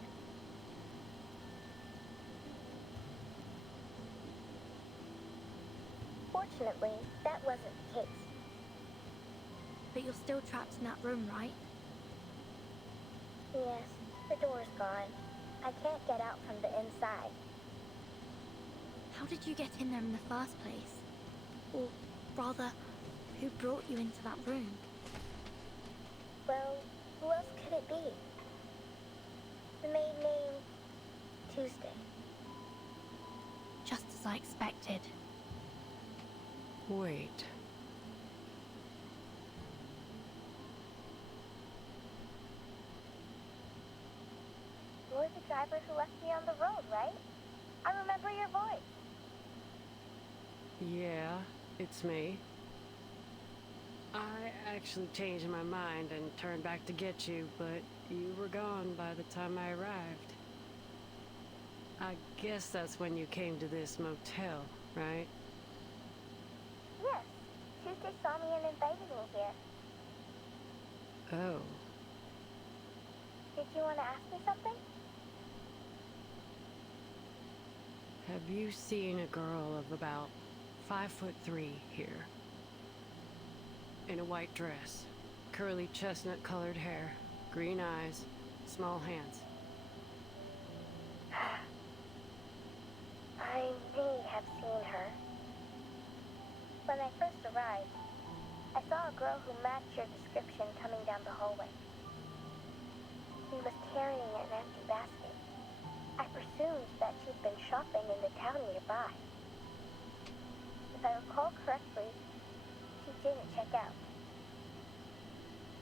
Fortunately, that wasn't the case. But you're still trapped in that room, right? Yes, the door's gone. I can't get out from the inside. How did you get in there in the first place? Or rather, who brought you into that room? Well, who else could it be? The maid named Tuesday. Just as I expected. Wait. You're the driver who left me on the road, right? I remember your voice. Yeah, it's me. I actually changed my mind and turned back to get you, but you were gone by the time I arrived. I guess that's when you came to this motel, right? Yes, Tuesday saw me and invited me here. Oh. Did you want to ask me something? Have you seen a girl of about 5'3" here? In a white dress, curly chestnut-colored hair, green eyes, small hands. I may have seen her. When I first arrived, I saw a girl who matched your description coming down the hallway. She was carrying an empty basket. I presumed that she'd been shopping in the town nearby. If I recall correctly, she didn't check out.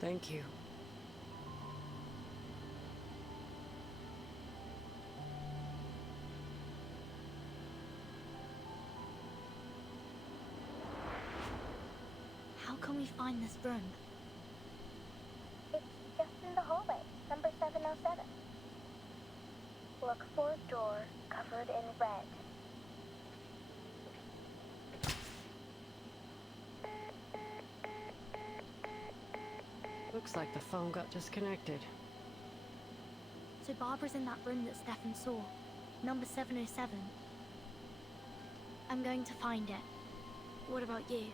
Thank you. How can we find this room? It's just in the hallway, number 707. Look for a door covered in red. Looks like the phone got disconnected. So Barbara's in that room that Stefan saw. Number 707. I'm going to find it. What about you?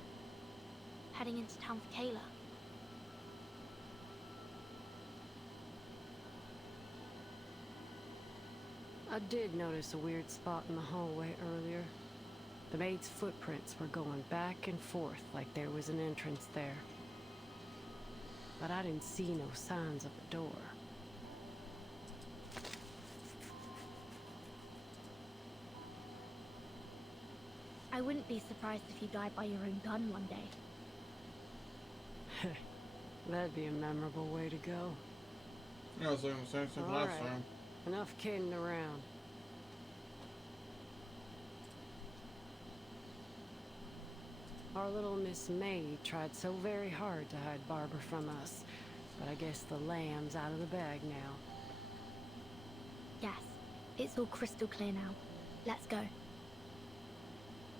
Heading into town for Kayla? I did notice a weird spot in the hallway earlier. The maid's footprints were going back and forth like there was an entrance there. But I didn't see no signs of a door. I wouldn't be surprised if you died by your own gun one day. That'd be a memorable way to go. Yeah, I was saying the same thing last Alright. time. Enough kidding around. Our little Miss May tried so very hard to hide Barbara from us, but I guess the lamb's out of the bag now. Yes, it's all crystal clear now. Let's go.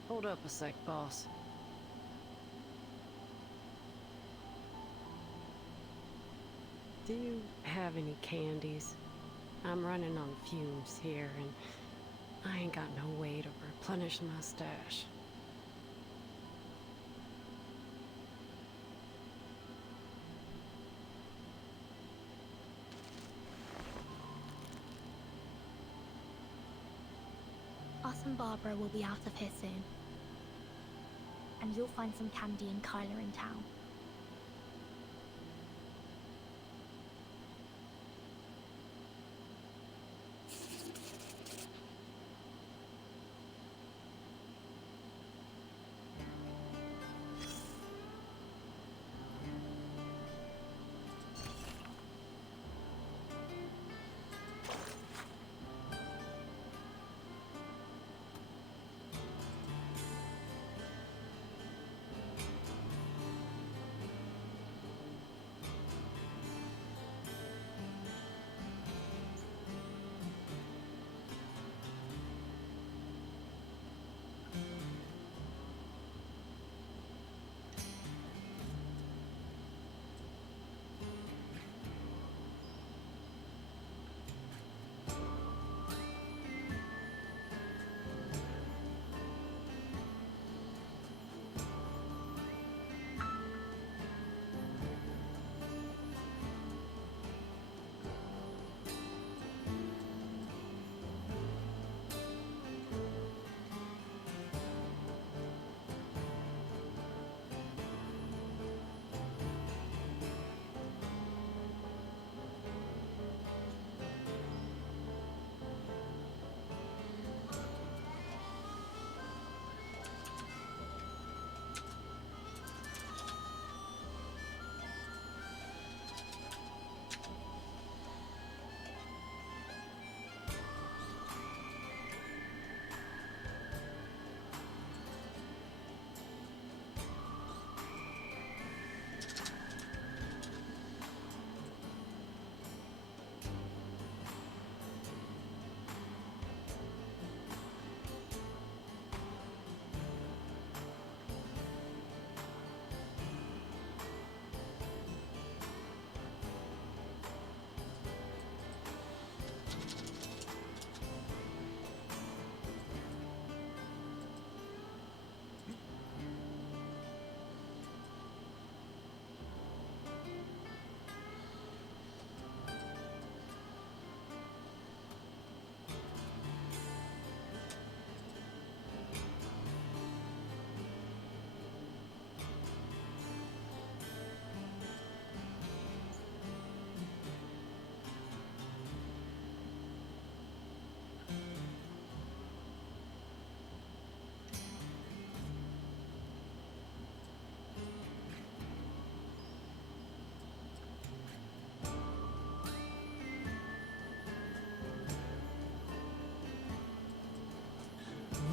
Hold up a sec, boss. Do you have any candies? I'm running on fumes here, and I ain't got no way to replenish my stash. Us and Barbara will be out of here soon. And you'll find some candy and Kyla in town.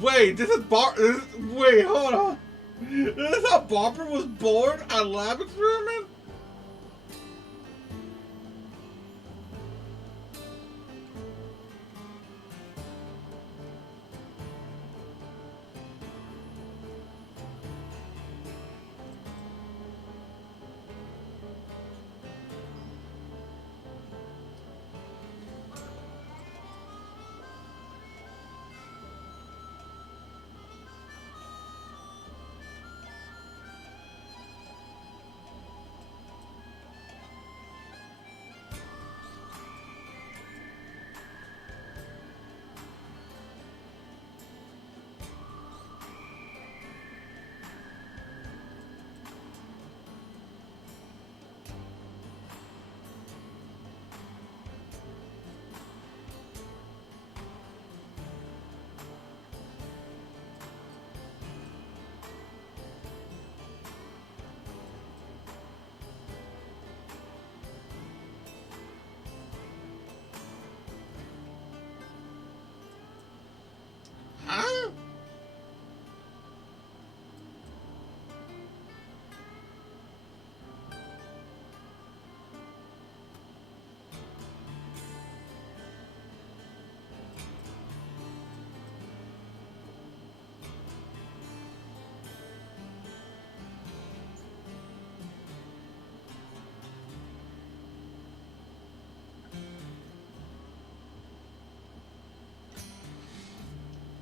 Wait, wait, hold on. This is how Barbara was born? A lab experiment? Huh?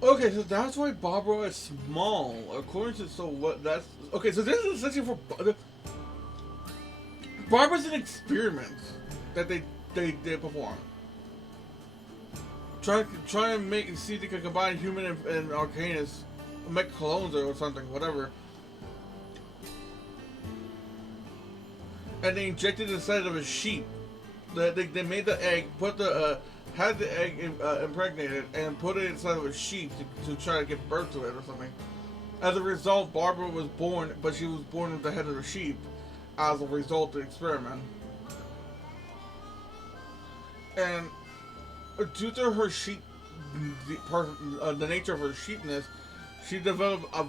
Okay, so that's why Barbara is small. According to that's okay. So this is essentially for Barbara's an experiment that they perform. Trying to see if they can combine human and Arcanus, make clones or something, whatever. And they injected it inside of a sheep. They made the egg, had the egg impregnated, and put it inside of a sheep to try to give birth to it or something. As a result, Barbara was born, but she was born with the head of a sheep as a result of the experiment. And due to her sheep, the nature of her sheepness, she developed a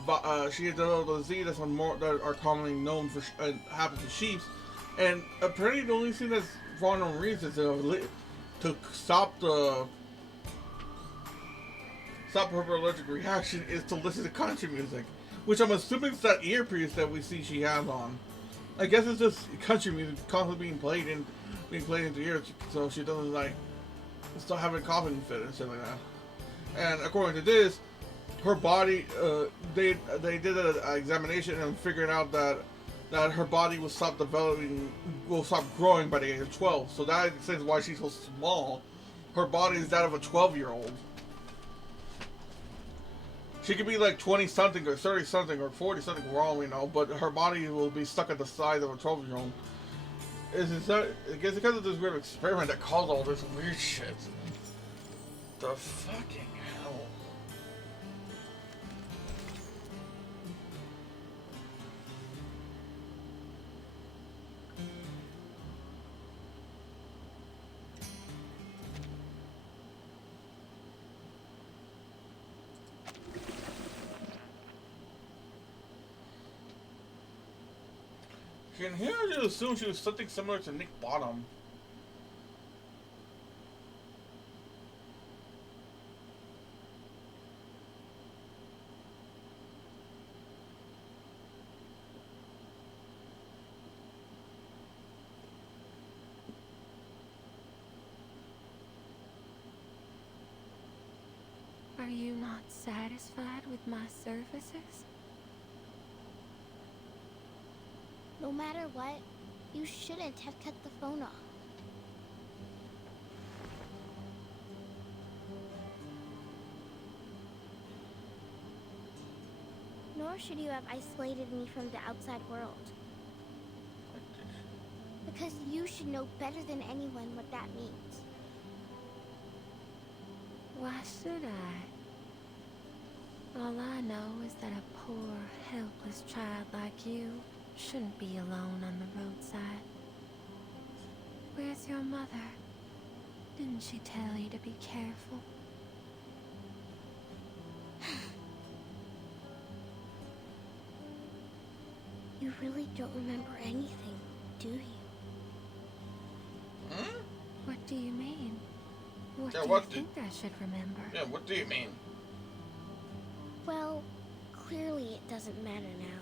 disease that are commonly known for happens to sheep. And apparently, the only thing that's for unknown reasons to stop her allergic reaction is to listen to country music, which I'm assuming is that earpiece that we see she has on. I guess it's just country music constantly being played into ears, so she doesn't start having a coughing fit and stuff like that. And according to this, her body, they did an examination and figured out that her body will stop growing by the age of 12. So that explains why she's so small. Her body is that of a 12-year-old. She could be like 20-something or 30-something or 40-something, for all we know, but her body will be stuck at the size of a 12-year-old. It's because of this weird experiment that caused all this weird shit. The fucking hell. Can here just assume she was something similar to Nick Bottom. Are you not satisfied with my services? No matter what, you shouldn't have cut the phone off. Nor should you have isolated me from the outside world. Because you should know better than anyone what that means. Why should I? All I know is that a poor, helpless child like you shouldn't be alone on the roadside. Where's your mother? Didn't she tell you to be careful? really don't remember anything, do you? Hmm? What do you mean? What Yeah, do what you do- think I should remember? Yeah, what do you mean? Well, clearly it doesn't matter now.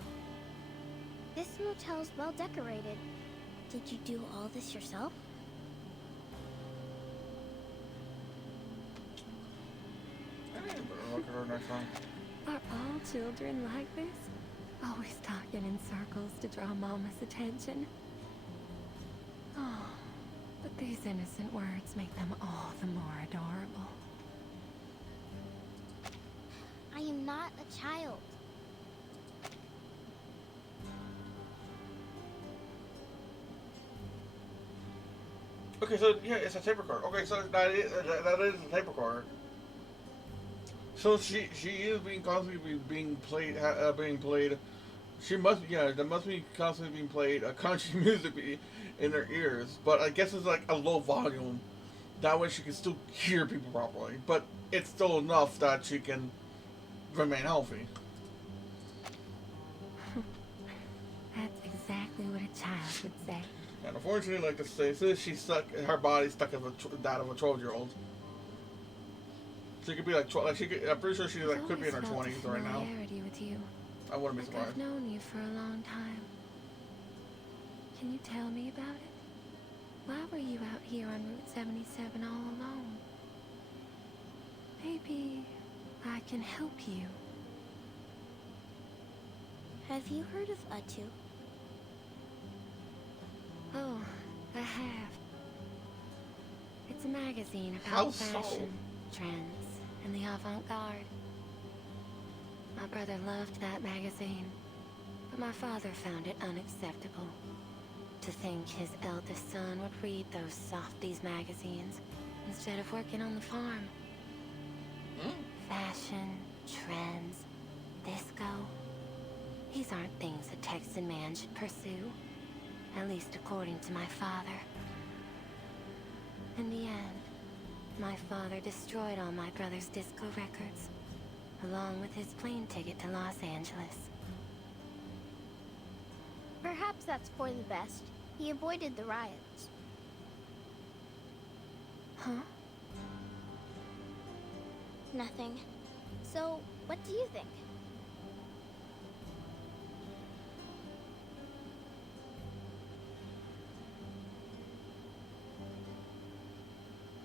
This motel's well decorated. Did you do all this yourself? I need to look at her next time. Are all children like this? Always talking in circles to draw Mama's attention. Oh, but these innocent words make them all the more adorable. I am not a child. Okay, so yeah, it's a tape recorder. Okay, so that is a tape recorder. So she is being constantly being played. She must, yeah, there must be constantly being played country music in her ears. But I guess it's like a low volume. That way she can still hear people properly. But it's still enough that she can remain healthy. That's exactly what a child would say. And unfortunately, like I say, since she's stuck, her body's stuck as that of a 12-year-old. She could be like 12. Like she could, I'm pretty sure she like could be in her 20s right now. Familiarity with you. I wouldn't be Like surprised. I've known you for a long time. Can you tell me about it? Why were you out here on Route 77 all alone? Maybe I can help you. Have you heard of Utu? Oh, I have. It's a magazine How about so? fashion, trends, and the avant-garde. My brother loved that magazine, but my father found it unacceptable. To think his eldest son would read those softies magazines instead of working on the farm. Fashion, trends, disco. These aren't things a Texan man should pursue. At least according to my father. In the end, my father destroyed all my brother's disco records, along with his plane ticket to Los Angeles. Perhaps that's for the best. He avoided the riots. Huh? Nothing. So, what do you think?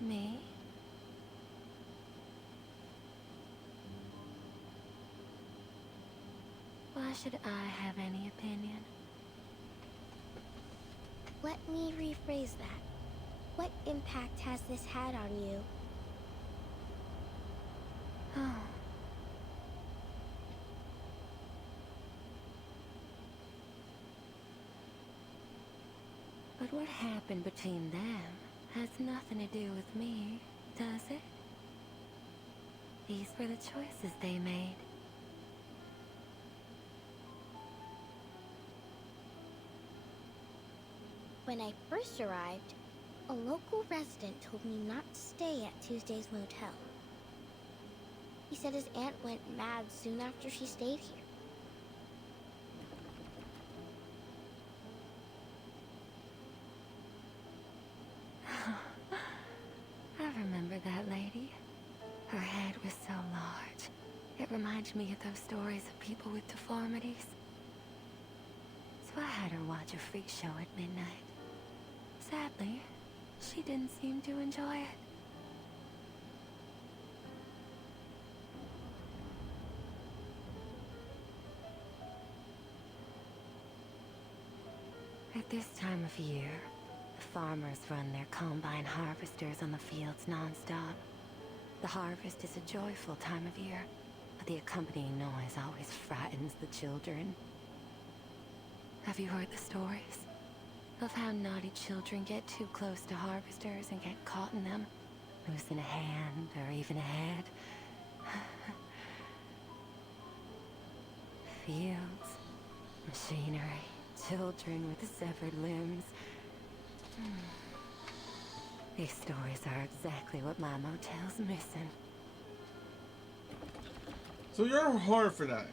Me? Why should I have any opinion? Let me rephrase that. What impact has this had on you? Oh. But what happened between them has nothing to do with me, does it? These were the choices they made. When I first arrived, a local resident told me not to stay at Tuesday's motel. He said his aunt went mad soon after she stayed here. I remember that lady. Her head was so large. It reminded me of those stories of people with deformities. So I had her watch a freak show at midnight. Sadly, she didn't seem to enjoy it. At this time of year, the farmers run their combine harvesters on the fields non-stop. The harvest is a joyful time of year, but the accompanying noise always frightens the children. Have you heard the stories of how naughty children get too close to harvesters and get caught in them, losing a hand or even a head? Fields, machinery, children with severed limbs. These stories are exactly what my motel's missing. So you're a horror fanatic.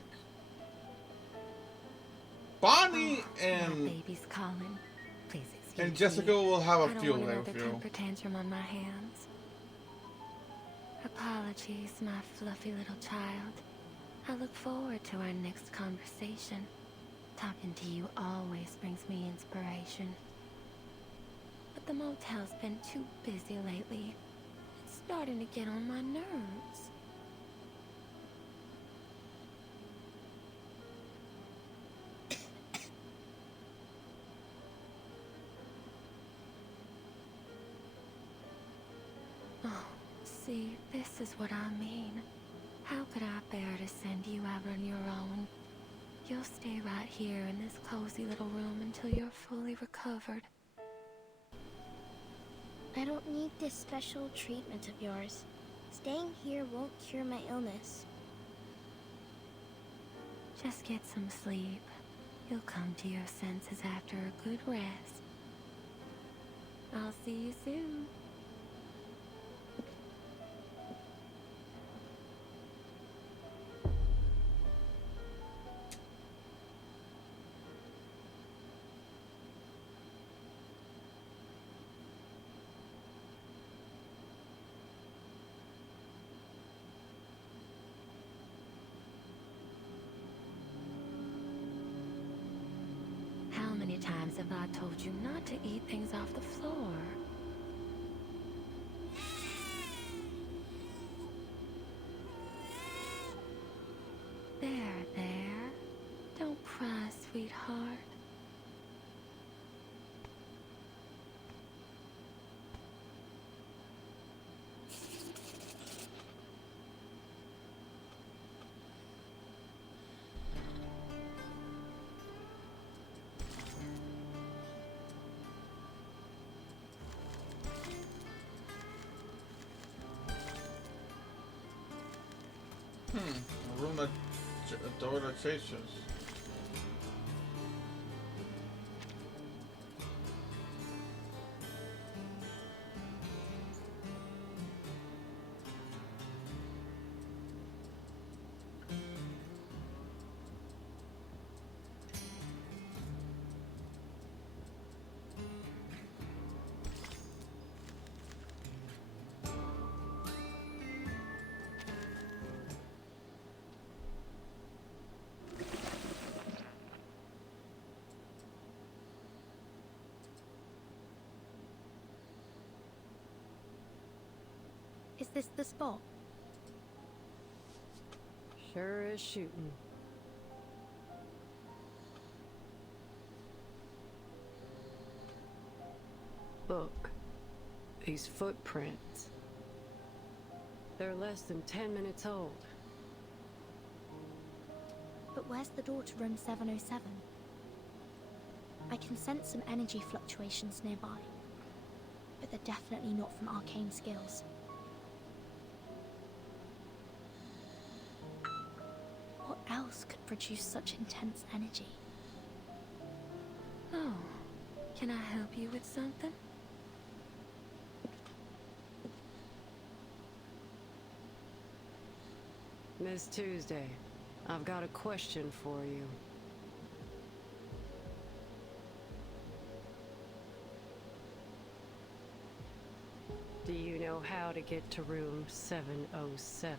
Bonnie My and baby's calling. Please excuse Jessica me. will have I a don't field want day another with you. temper tantrum on my hands. Apologies, my fluffy little child. I look forward to our next conversation. Talking to you always brings me inspiration. But the motel's been too busy lately. It's starting to get on my nerves. Oh, see, this is what I mean. How could I bear to send you out on your own? You'll stay right here in this cozy little room until you're fully recovered. I don't need this special treatment of yours. Staying here won't cure my illness. Just get some sleep. You'll come to your senses after a good rest. I'll see you soon. How many times have I told you not to eat things off the floor? There. Don't cry, sweetheart. A room that a door that chases. Is this the spot? Sure is shooting. Look, these footprints. They're less than 10 minutes old. But where's the door to room 707? I can sense some energy fluctuations nearby, but they're definitely not from arcane skills. What else could produce such intense energy? Oh, can I help you with something? Miss Tuesday, I've got a question for you. Do you know how to get to room 707?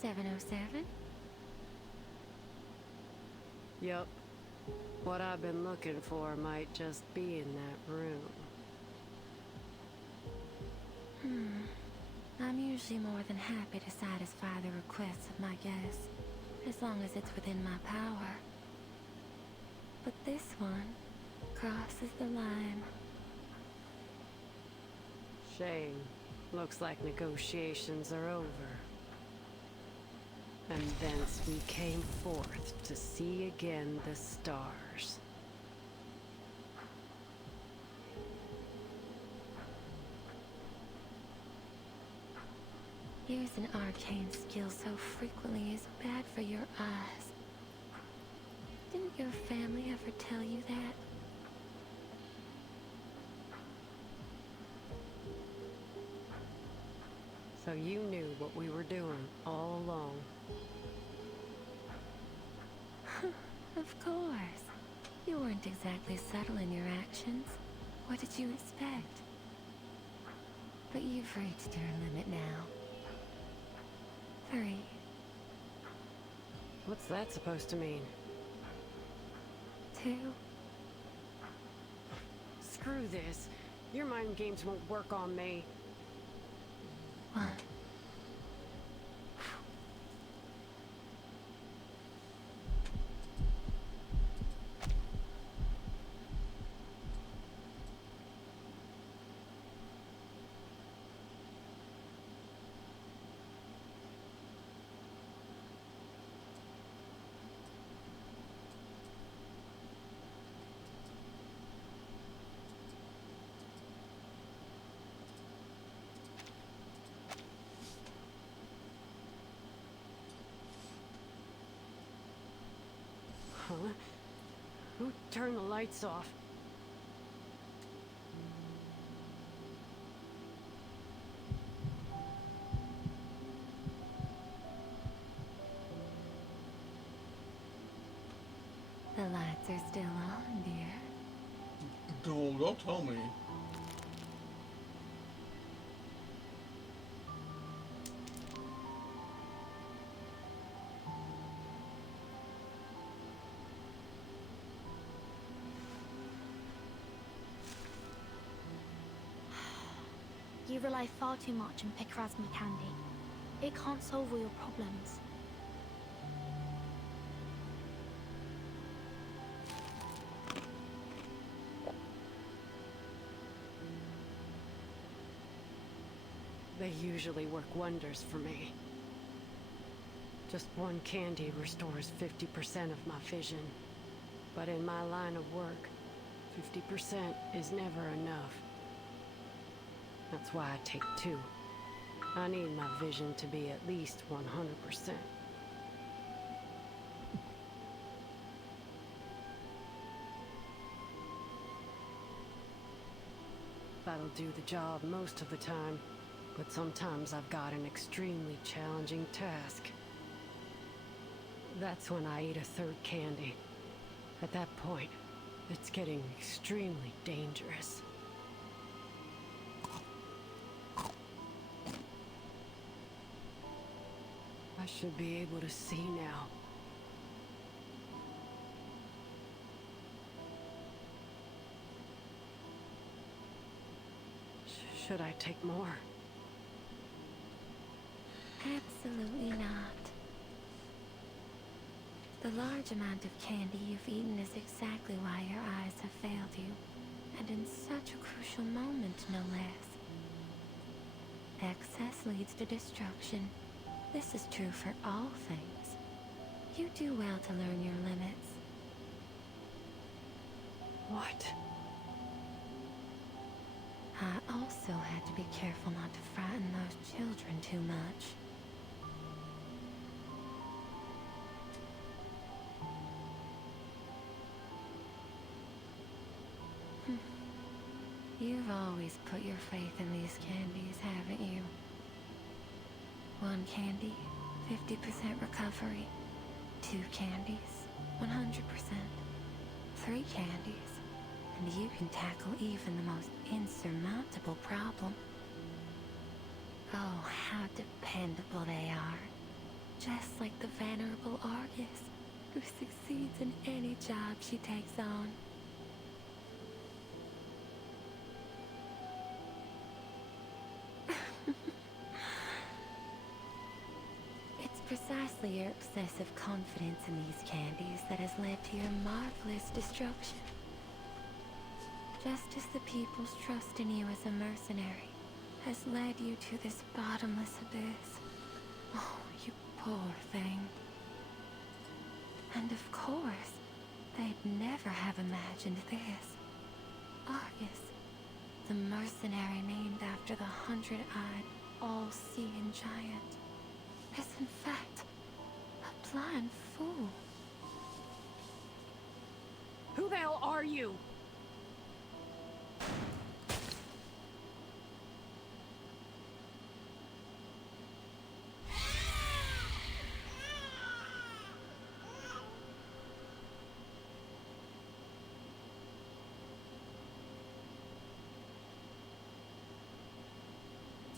707? Yup. What I've been looking for might just be in that room. I'm usually more than happy to satisfy the requests of my guests, as long as it's within my power. But this one crosses the line. Shame. Looks like negotiations are over. And thence we came forth to see again the stars. Using arcane skills so frequently is bad for your eyes. Didn't your family ever tell you that? So you knew what we were doing all along. Of course. You weren't exactly subtle in your actions. What did you expect? But you've reached your limit now. 3. What's that supposed to mean? 2. Screw this. Your mind games won't work on me. 1. Huh? Who turned the lights off? The lights are still on, dear. Dude, don't tell me. You rely far too much on picrasma candy. It can't solve all your problems. They usually work wonders for me. Just one candy restores 50% of my vision. But in my line of work, 50% is never enough. That's why I take 2. I need my vision to be at least 100%. That'll do the job most of the time, but sometimes I've got an extremely challenging task. That's when I eat a 3rd candy. At that point, it's getting extremely dangerous. I should be able to see now. Should I take more? Absolutely not. The large amount of candy you've eaten is exactly why your eyes have failed you, and in such a crucial moment, no less. Excess leads to destruction. This is true for all things. You do well to learn your limits. What? I also had to be careful not to frighten those children too much. You've always put your faith in these candies, haven't you? 1 candy, 50% recovery. 2 candies, 100%. 3 candies, and you can tackle even the most insurmountable problem. Oh, how dependable they are. Just like the venerable Argus, who succeeds in any job she takes on. It's precisely your excessive confidence in these candies that has led to your marvelous destruction. Just as the people's trust in you as a mercenary has led you to this bottomless abyss. Oh, you poor thing. And of course, they'd never have imagined this. Argus, the mercenary named after the 100-eyed, all-seeing giant, is in fact a blind fool. Who the hell are you?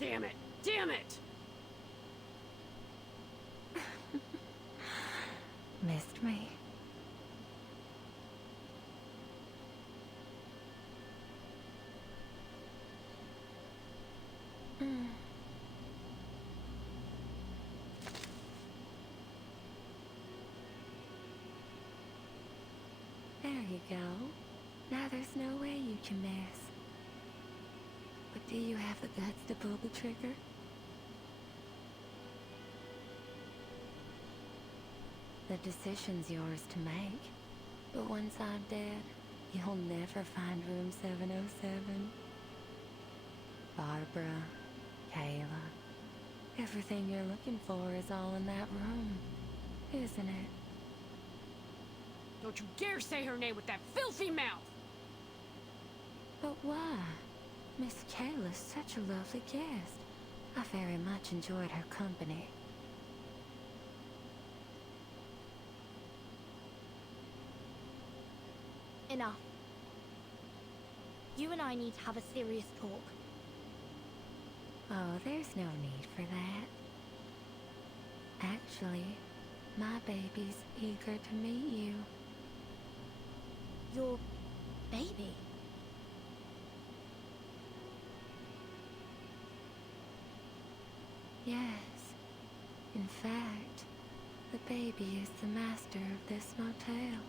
Damn it! Damn it! Missed me. There you go. Now there's no way you can miss. But do you have the guts to pull the trigger? The decision's yours to make. But once I'm dead, you'll never find room 707. Barbara, Kayla, everything you're looking for is all in that room, isn't it? Don't you dare say her name with that filthy mouth! But why? Miss Kayla's such a lovely guest. I very much enjoyed her company. Enough. You and I need to have a serious talk. Oh, there's no need for that. Actually, my baby's eager to meet you. Your baby? Yes. In fact, the baby is the master of this motel.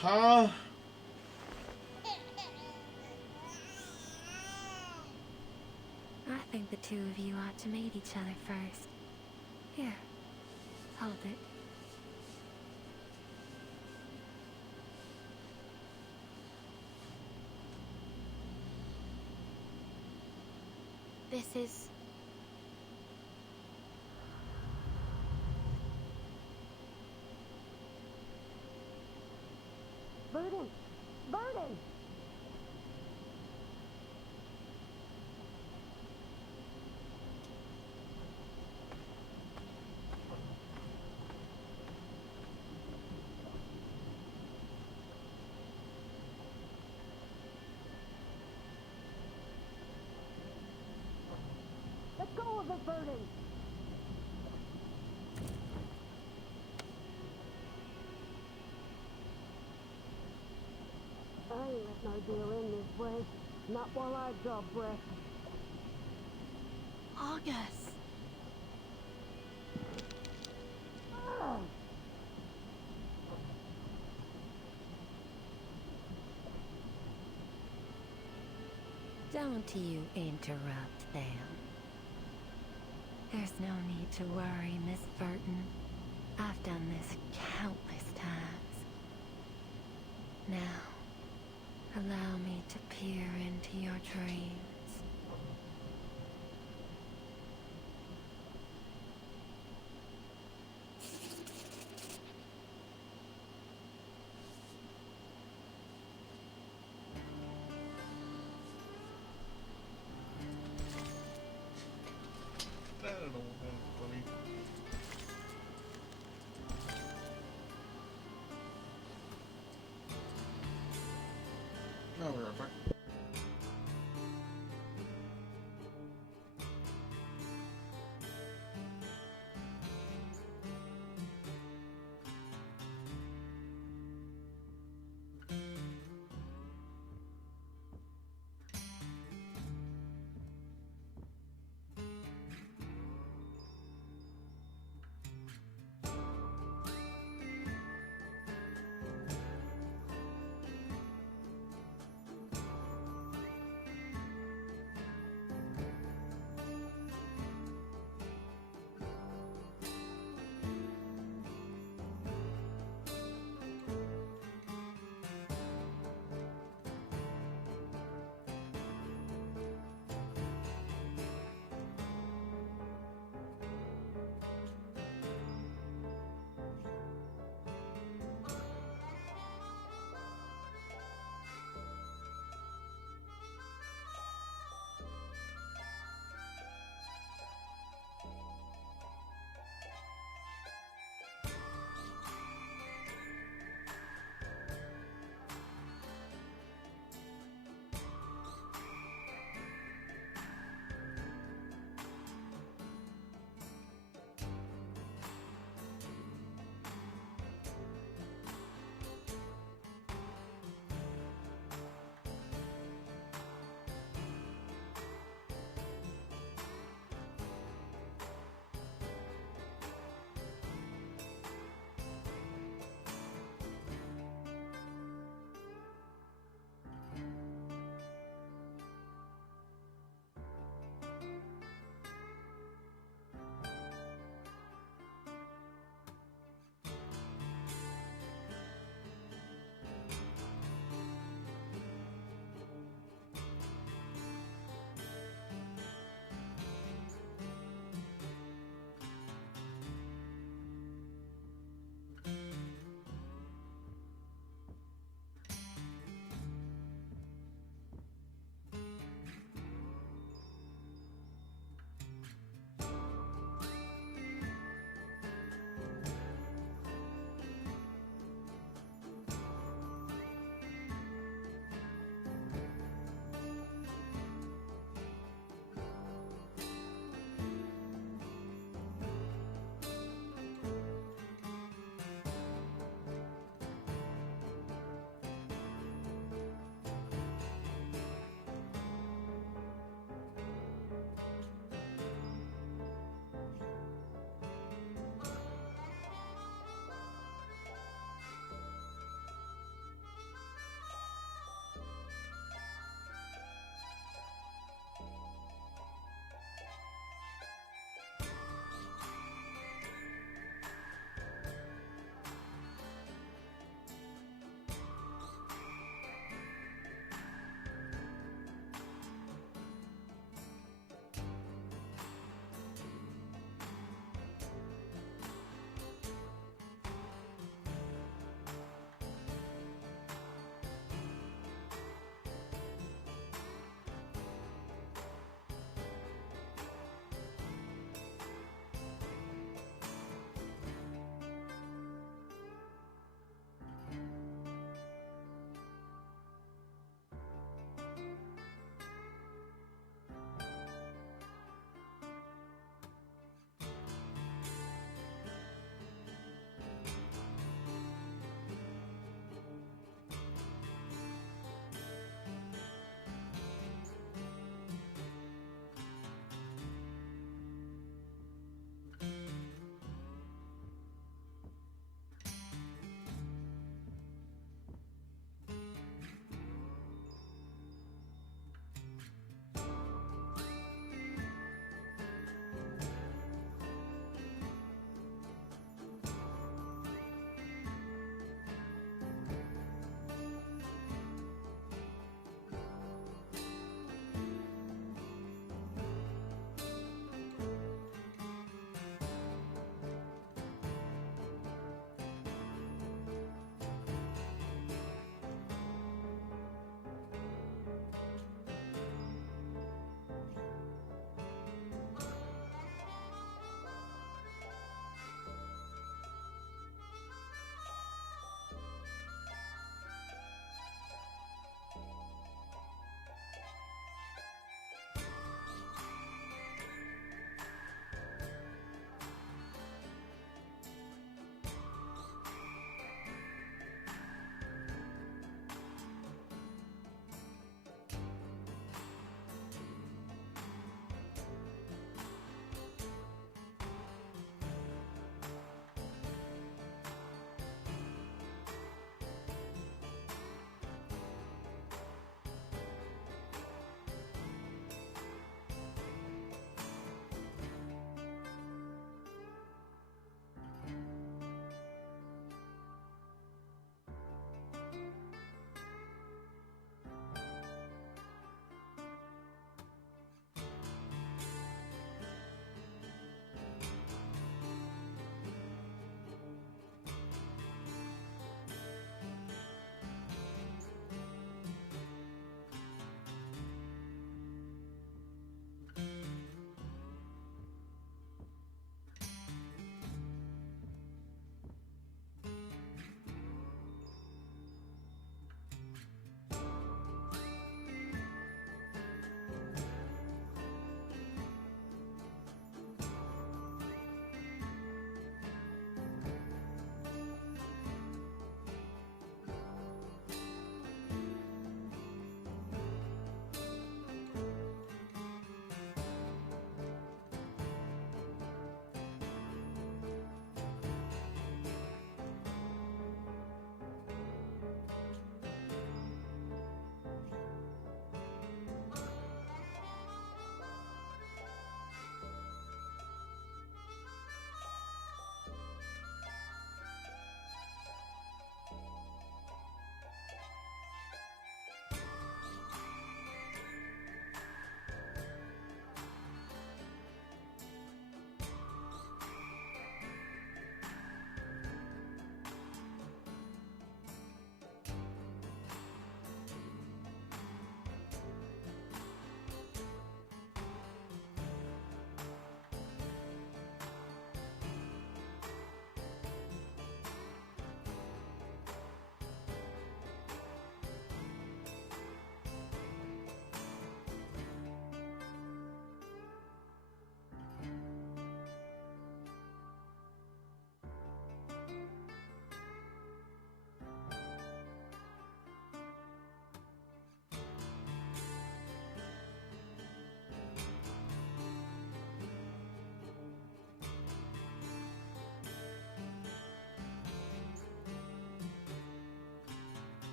Huh? I think the two of you ought to meet each other first. Here, hold it. This is... Vertin! Vertin! Let go of it, Vertin! I ain't let no deal in this way. Not while I draw breath. August. Don't you interrupt them. There's no need to worry, Miss Vertin. I've done this countless times. Now, allow me to peer into your dreams. I don't know what funny. I'll be right back.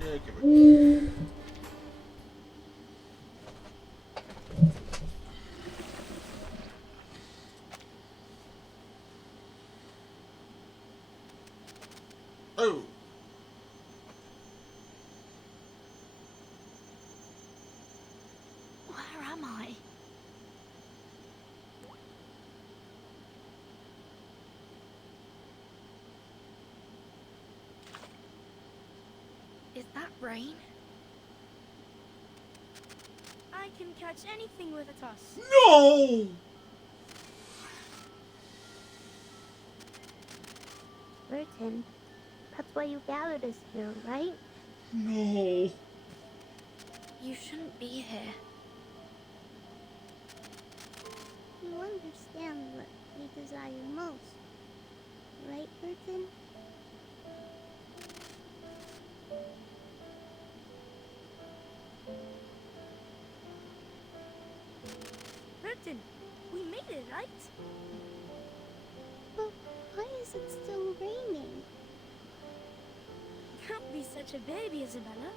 Yeah, give it. Oh. Where am I? Is that rain? I can catch anything with a toss. No! Vertin, that's why you gathered us here, right? No. You shouldn't be here. You understand what we desire most, right, Vertin? Vertin, we made it, right? But why is it still raining? Don't be such a baby, Isabella.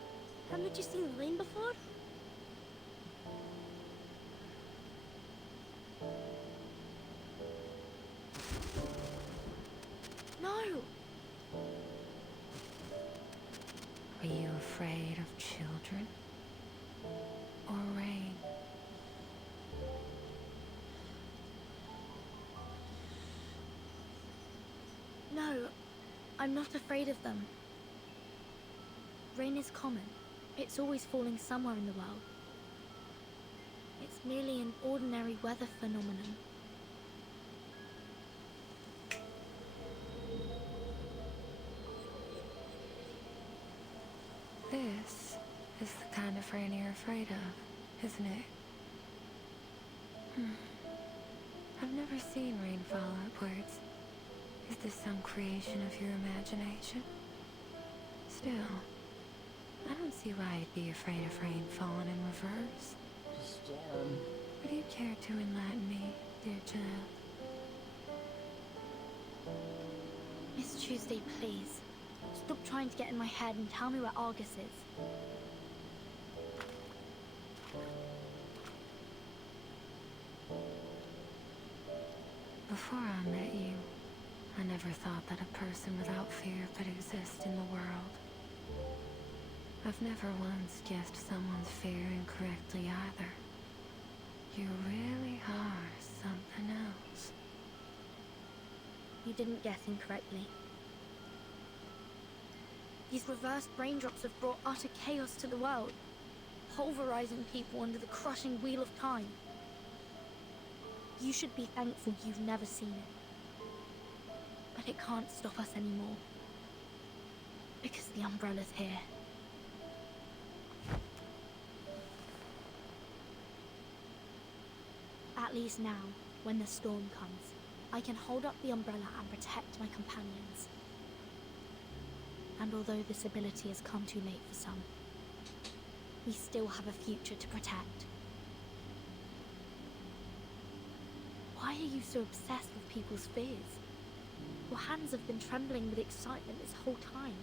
Haven't you seen rain before? No! Are you afraid of children? Or rain? No, I'm not afraid of them. Rain is common. It's always falling somewhere in the world. It's merely an ordinary weather phenomenon. This is the kind of rain you're afraid of, isn't it? I've never seen rain fall upwards. Is this some creation of your imagination? Still, I don't see why you'd be afraid of rain falling in reverse. Storm. Would you care to enlighten me, dear child? Miss Tuesday, please. Stop trying to get in my head and tell me where Argus is. Before I met you, I never thought that a person without fear could exist in the world. I've never once guessed someone's fear incorrectly either. You really are something else. You didn't guess incorrectly. These reversed raindrops have brought utter chaos to the world, pulverizing people under the crushing wheel of time. You should be thankful you've never seen it. But it can't stop us anymore. Because the umbrella's here. At least now, when the storm comes, I can hold up the umbrella and protect my companions. And although this ability has come too late for some, we still have a future to protect. Why are you so obsessed with people's fears? Your hands have been trembling with excitement this whole time.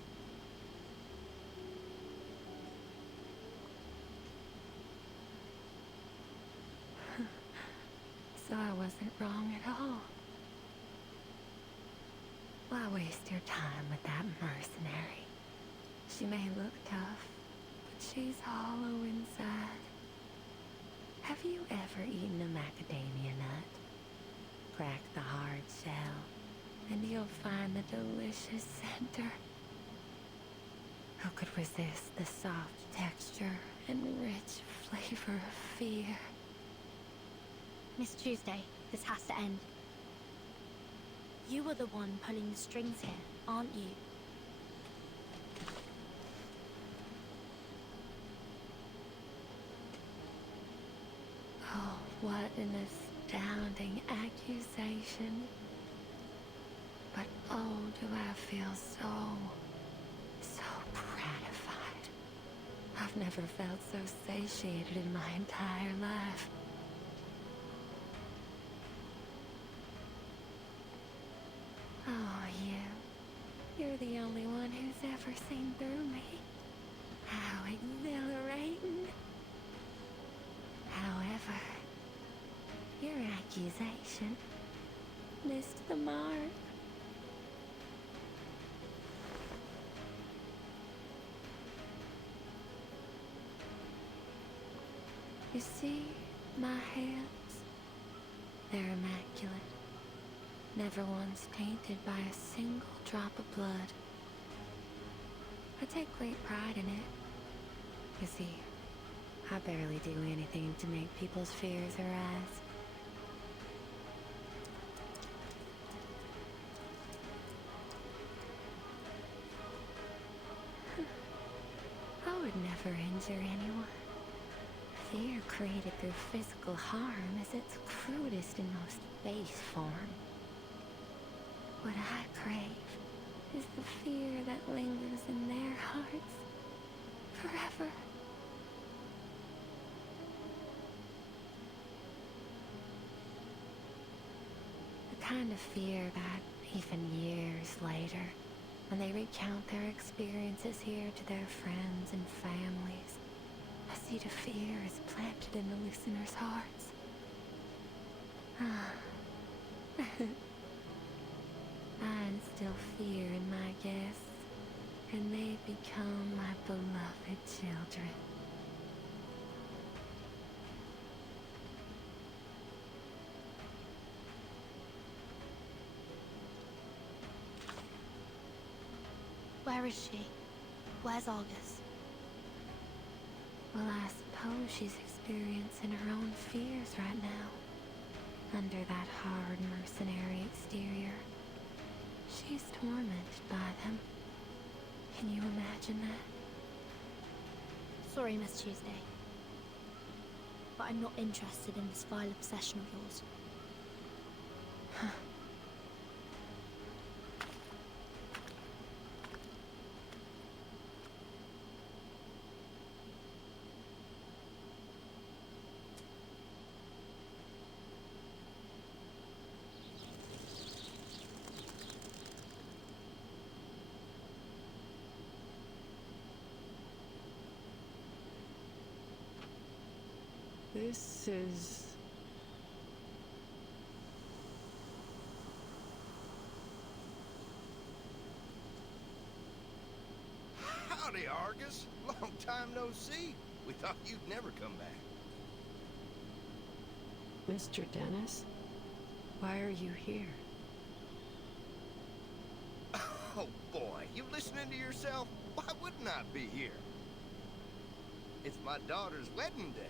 So I wasn't wrong at all. Why waste your time with that mercenary? She may look tough, but she's hollow inside. Have you ever eaten a macadamia nut? Crack the hard shell, and you'll find the delicious center. Who could resist the soft texture and rich flavor of fear? Miss Tuesday, this has to end. You are the one pulling the strings here, aren't you? Oh, what an astounding accusation. But oh, do I feel so gratified. I've never felt so satiated in my entire life. Oh, you're the only one who's ever seen through me. How exhilarating. However, your accusation missed the mark. You see, my hands, they're immaculate. Never once tainted by a single drop of blood. I take great pride in it. You see, I barely do anything to make people's fears arise. I would never injure anyone. Fear created through physical harm is its crudest and most base form. What I crave is the fear that lingers in their hearts forever. The kind of fear that, even years later, when they recount their experiences here to their friends and families, a seed of fear is planted in the listeners' hearts. I instill fear in my guests, and they become my beloved children. Where is she? Where's August? Well, I suppose she's experiencing her own fears right now. Under that hard mercenary exterior, she's tormented by them. Can you imagine that? Sorry, Miss Tuesday. But I'm not interested in this vile obsession of yours. This is... Howdy, Argus. Long time no see. We thought you'd never come back. Mr. Dennis? Why are you here? Oh, boy. You listening to yourself? Why wouldn't I be here? It's my daughter's wedding day.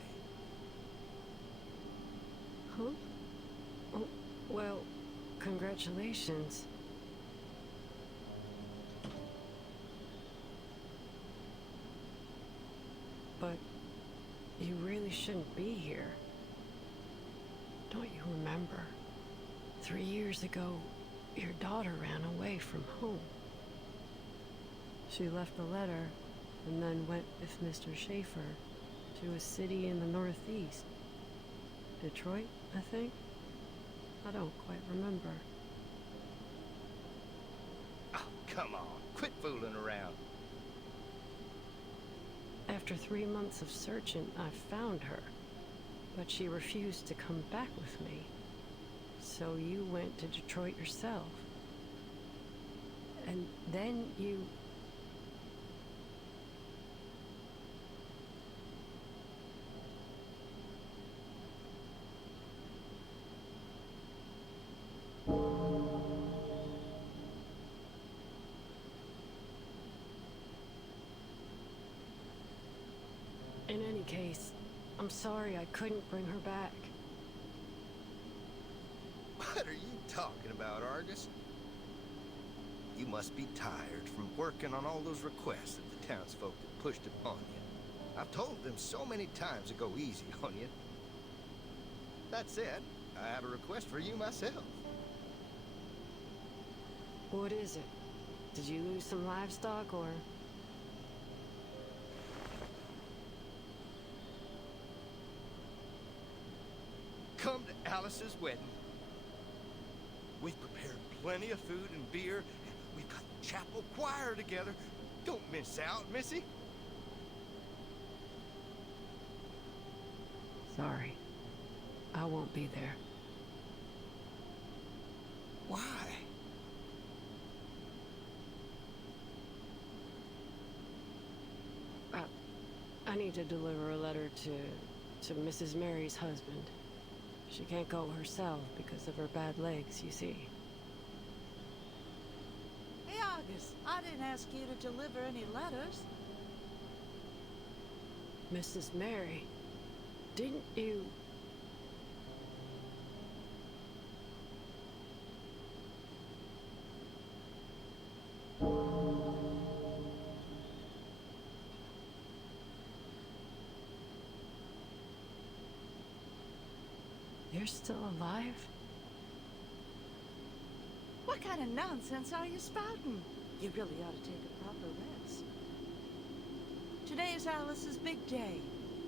Huh? Oh, well, congratulations. But you really shouldn't be here. Don't you remember? 3 years ago, your daughter ran away from home. She left a letter and then went with Mr. Schaefer to a city in the northeast. Detroit, I think? I don't quite remember. Oh, come on. Quit fooling around. After 3 months of searching, I found her, but she refused to come back with me. So you went to Detroit yourself. And then you... In any case, I'm sorry I couldn't bring her back. What are you talking about, Argus? You must be tired from working on all those requests that the townsfolk have pushed upon you. I've told them so many times to go easy on you. That said, I have a request for you myself. What is it? Did you lose some livestock, or...? Come to Alice's wedding. We've prepared plenty of food and beer, and we've got the chapel choir together. Don't miss out, Missy. Sorry. I won't be there. Why? I need to deliver a letter to Mrs. Mary's husband. She can't go herself because of her bad legs, you see. Hey, August, I didn't ask you to deliver any letters. Mrs. Mary, didn't you... You're still alive? What kind of nonsense are you spouting? You really ought to take a proper rest. Today is Alice's big day.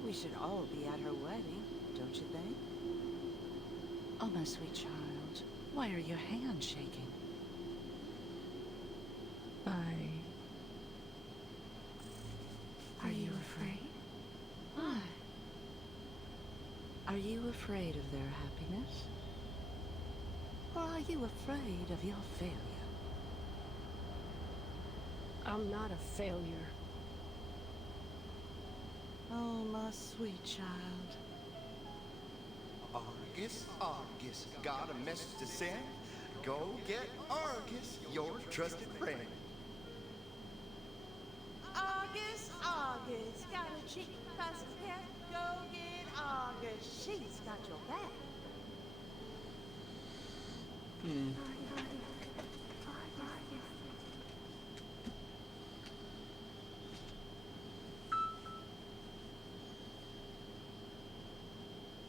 We should all be at her wedding, don't you think? Oh, my sweet child, why are your hands shaking? Are you afraid? Why? Are you afraid of their happiness? Or are you afraid of your failure? I'm not a failure. Oh, my sweet child. Argus, got a message to send? Go get Argus, your trusted friend. August, got a cheek, pussycat. Go get August, she's got your back.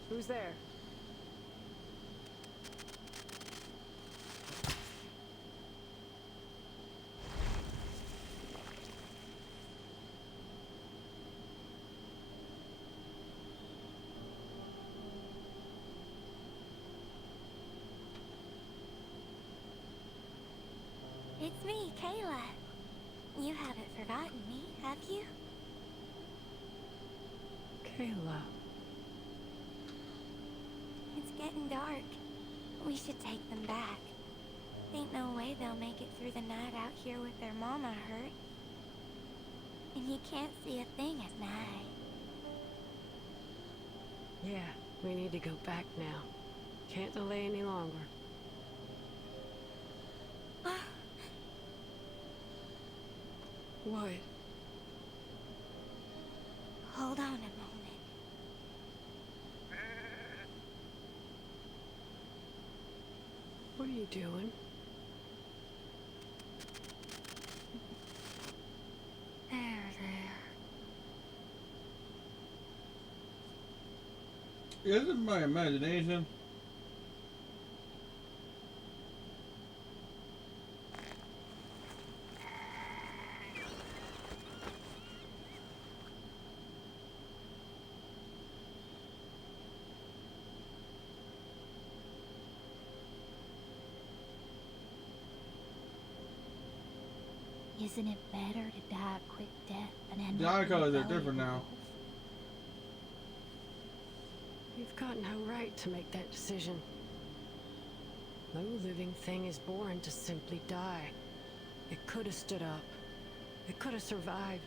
Who's there? It's me, Kayla. You haven't forgotten me, have you? Kayla. It's getting dark. We should take them back. Ain't no way they'll make it through the night out here with their mama hurt. And you can't see a thing at night. Yeah, we need to go back now. Can't delay any longer. What? Hold on a moment. What are you doing? There. Is it my imagination? Isn't it better to die a quick death than end The up eye in a colors are belly different of a now. wolf? You've got no right to make that decision. No living thing is born to simply die. It could have stood up. It could have survived.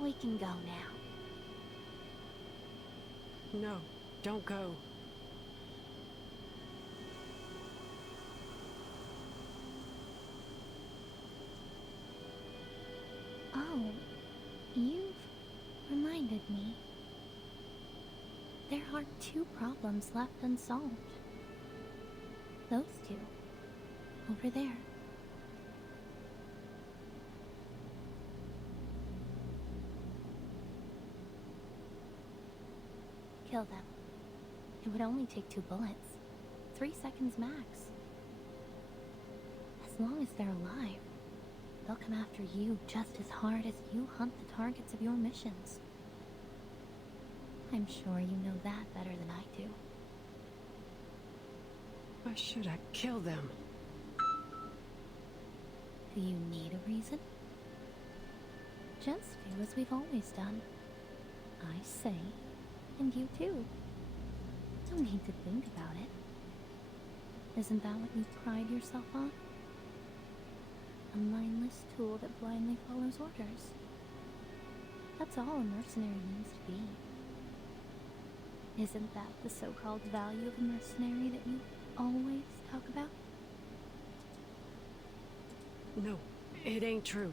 We can go now. No, don't go. Oh, you've reminded me. There are 2 problems left unsolved. Those 2. Over there. Kill them. It would only take 2 bullets. 3 seconds max. As long as they're alive, they'll come after you just as hard as you hunt the targets of your missions. I'm sure you know that better than I do. Why should I kill them? Do you need a reason? just do as we've always done. I say, and you too. Don't need to think about it. Isn't that what you pride yourself on? A mindless tool that blindly follows orders. That's all a mercenary needs to be. Isn't that the so-called value of a mercenary that you always talk about? No, it ain't true.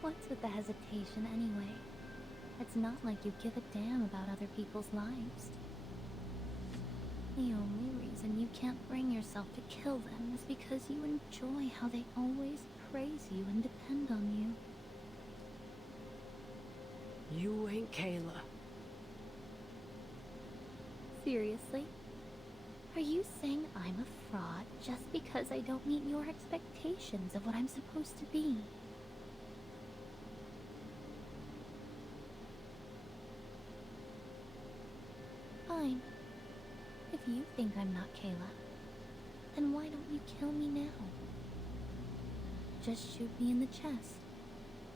What's with the hesitation anyway? It's not like you give a damn about other people's lives. The only reason you can't bring yourself to kill them is because you enjoy how they always praise you and depend on you. You ain't Kayla. Seriously? Are you saying I'm a fraud just because I don't meet your expectations of what I'm supposed to be? Fine. If you think I'm not Kayla, then why don't you kill me now? Just shoot me in the chest,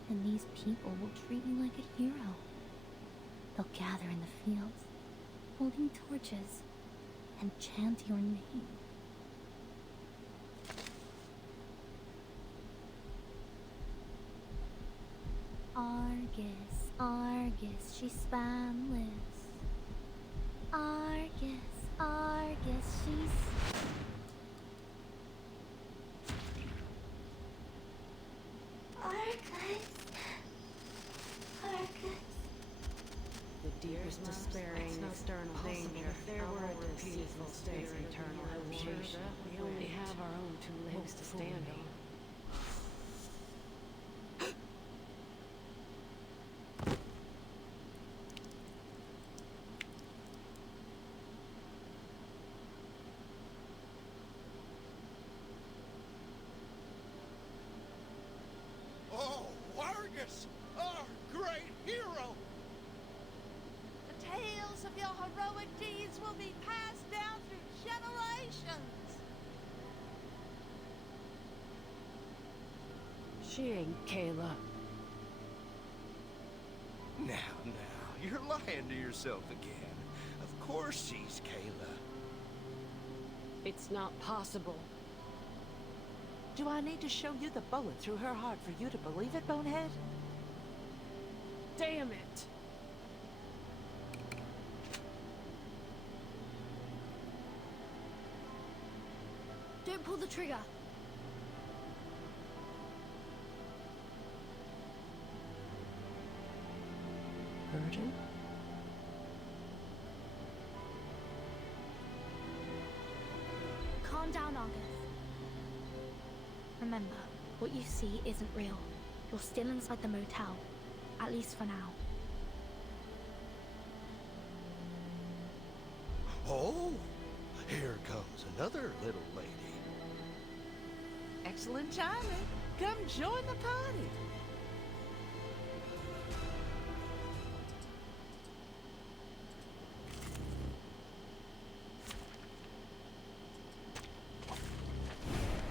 and these people will treat you like a hero. They'll gather in the fields, holding torches, and chant your name. Argus, Argus, she spanless. Argus, Argus, she's... Argus. Argus. The deepest despairing external danger. If there were a peaceful state of eternal habitation, we only have our own two legs to stand on. Oh, Argus, our great hero! The tales of your heroic deeds will be passed down through generations. She ain't Kayla. Now, you're lying to yourself again. Of course she's Kayla. It's not possible. Do I need to show you the bullet through her heart for you to believe it, Bonehead? Damn it! Don't pull the trigger! Vertin? Calm down, Argus. Remember, what you see isn't real. You're still inside the motel. At least for now. Oh, here comes another little lady. Excellent timing. Come join the party.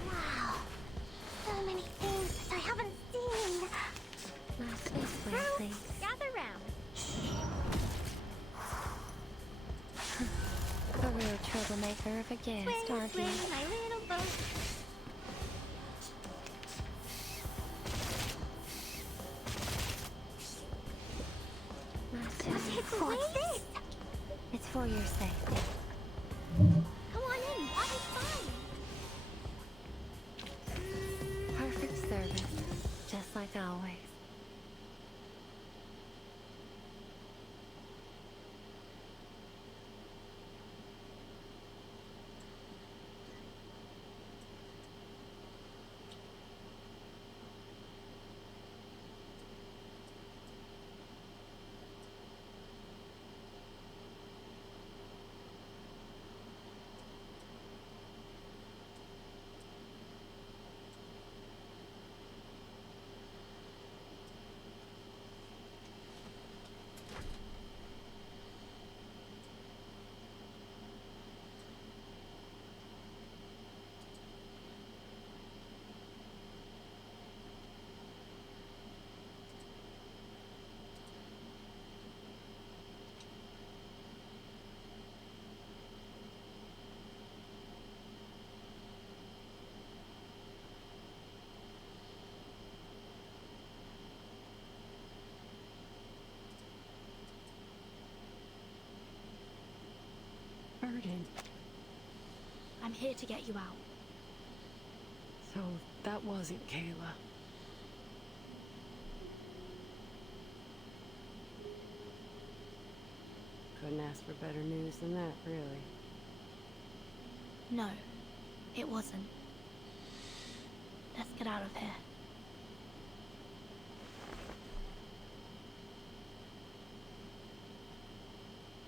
Wow. So many things that I haven't seen. Nice this way, please. Gather round. A real troublemaker of a guest, Swing, aren't swing, you? my little boat. Nice What's this? It's for your safety. Come on in. Water's fine. Perfect service, just like always. I'm here to get you out. So that wasn't Kayla. Couldn't ask for better news than that, really. No, it wasn't. Let's get out of here.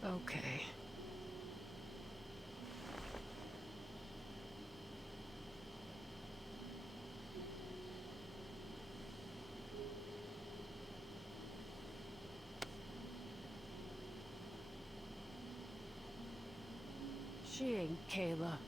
Okay. She ain't Kayla.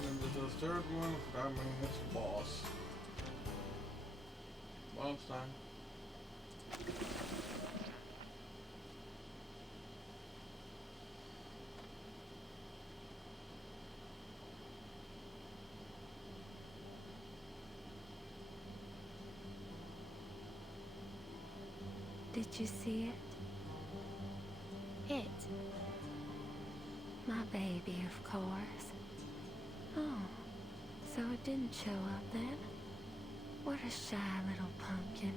And then the third one, I mean, it's boss. Wallenstein. Did you see it? It? My baby, of course. Oh, so it didn't show up then? What a shy little pumpkin.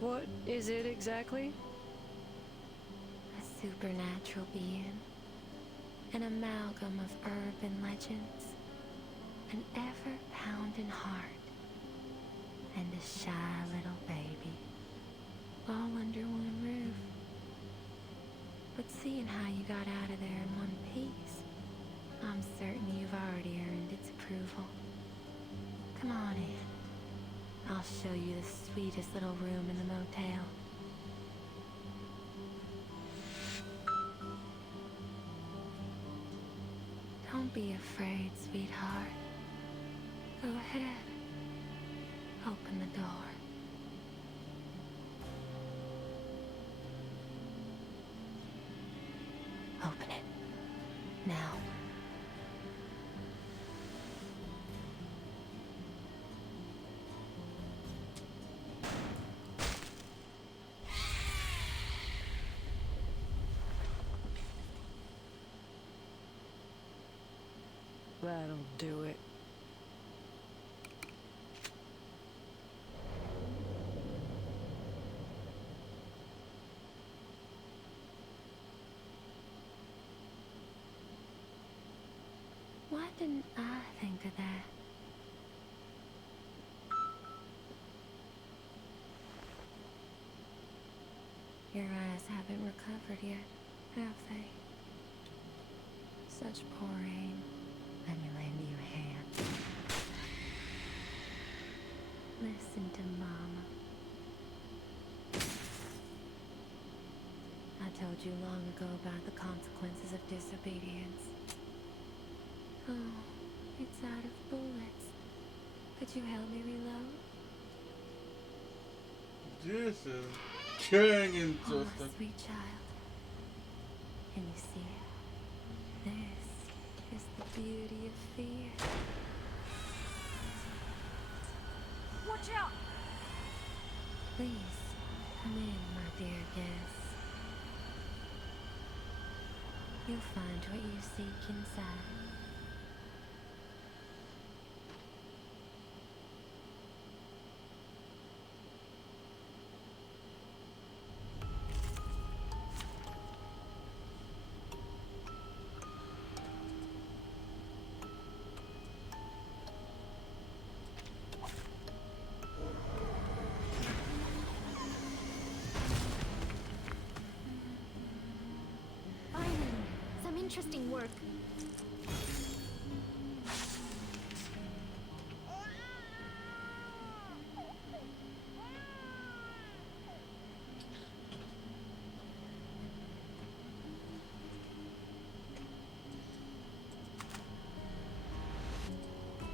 What is it exactly? A supernatural being. An amalgam of urban legends. An ever-pounding heart. And a shy little baby. All under one roof. But seeing how you got out of there in one piece, I'm certain you've already earned its approval. Come on in. I'll show you the sweetest little room in the motel. Don't be afraid, sweetheart. Go ahead. Open the door. Open it. Now. That'll do it. Why didn't I think of that? Your eyes haven't recovered yet, have they? Such poor aim. Let me lend you a hand. Listen to Mama. I told you long ago about the consequences of disobedience. Oh, it's out of bullets. Could you help me reload? This is getting Oh, interesting. sweet child. Can you see it? This is the beauty of fear. Watch out! Please, come in, my dear guest. You'll find what you seek inside. Finally, some interesting work.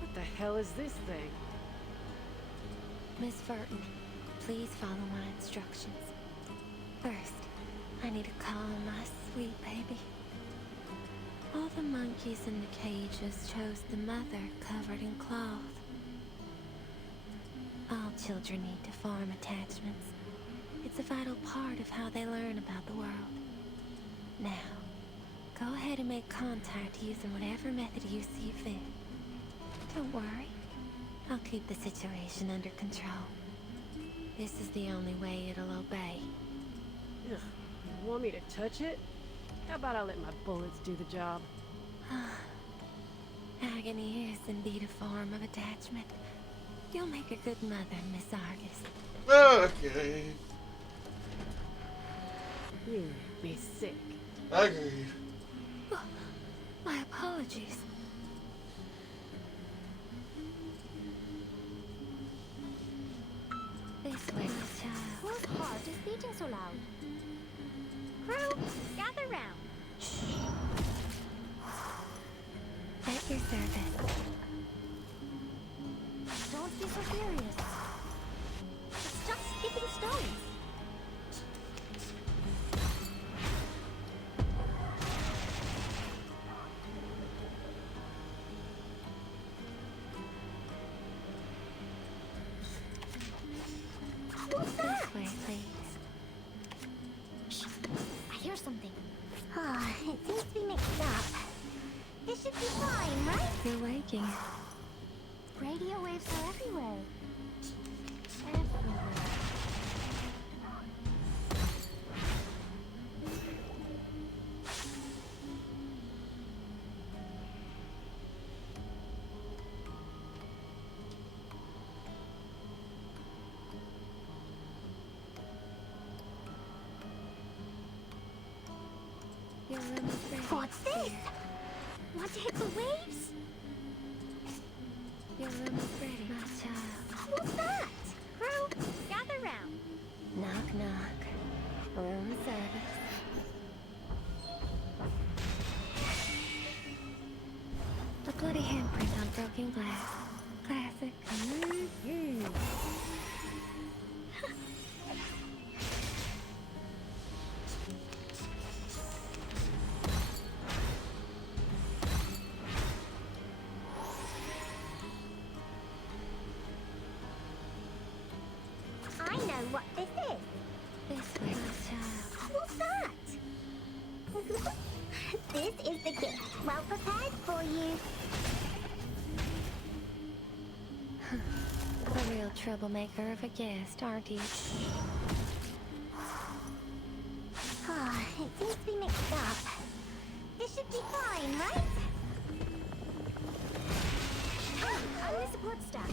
What the hell is this thing? Miss Vertin, please follow my instructions. First, I need to calm my sweet baby. All the monkeys in the cages chose the mother covered in cloth. All children need to form attachments. It's a vital part of how they learn about the world. Now, go ahead and make contact using whatever method you see fit. Don't worry. I'll keep the situation under control. This is the only way it'll obey. Ugh, you want me to touch it? How about I let my bullets do the job? Agony is indeed a form of attachment. You'll make a good mother, Miss Argus. Okay. You make me sick. Agreed. Oh, my apologies. This way, child. Whose heart is beating so loud? Crew, gather round. At your service. Don't be so furious. It's just skipping stones. What's that? This way, please. I hear something. It seems to be mixed up. This should be fine, right? You're waking. Radio waves are everywhere. Everywhere. Your room is ready. What's this? Want to hit the waves? Your room is ready, my child. What's that? Crew, gather round. Knock, knock. Room service. A bloody handprint on broken glass. Classic. I know what this is. This way, my child. What's that? This is the gift. Well prepared for you. A real troublemaker of a guest, aren't you? It seems to be mixed up. This should be fine, right? Hey, I'm the support staff.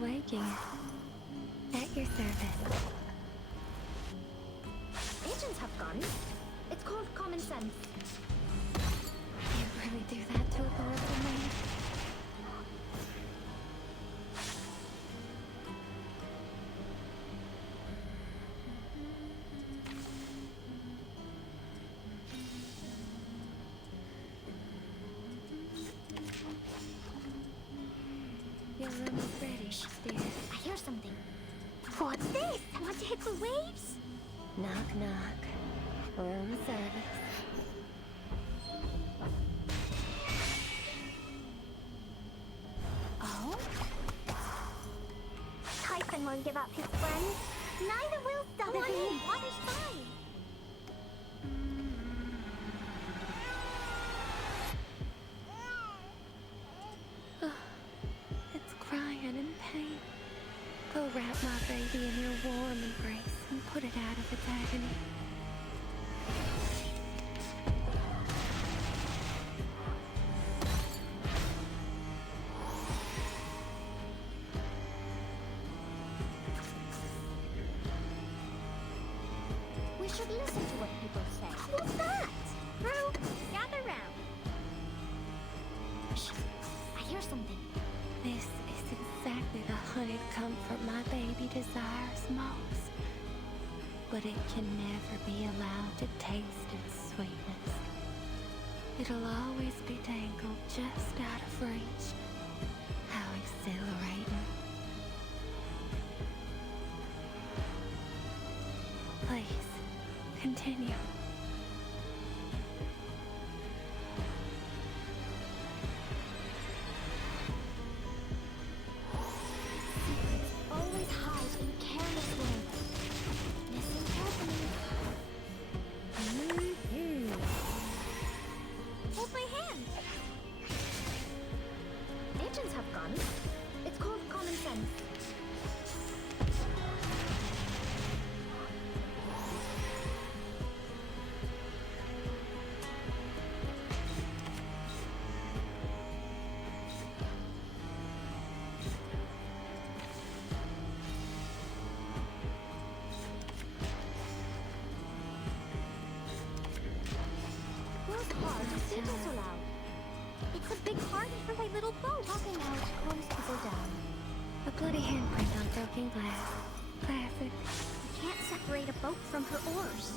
waking it. At your service. Agents have guns. It's called common sense. You really do that to a little man? Your room is ready, dear. I hear something. What's this? Want to hit the waves? Knock, knock. Room service. Oh? Typhon won't give up his friends. Neither will someone. Water's fine. It's crying in pain. Go wrap my baby in your warm embrace and put it out of its agony. We should listen to what people say. What's that? Crew, gather round. Shh. I hear something. This is exactly the honeyed comfort my baby desires most. But it can never be allowed to taste its sweetness. It'll always be dangled just out of reach. How exhilarating. Please, continue. Always hide in careless ways. Listen carefully. Hold my hand. Agents have guns. It's called common sense. Work hard, don't be so loud. It's a big party for my little boat. Talking out calms people down. A bloody handprint on broken glass. Classic. You can't separate a boat from her oars.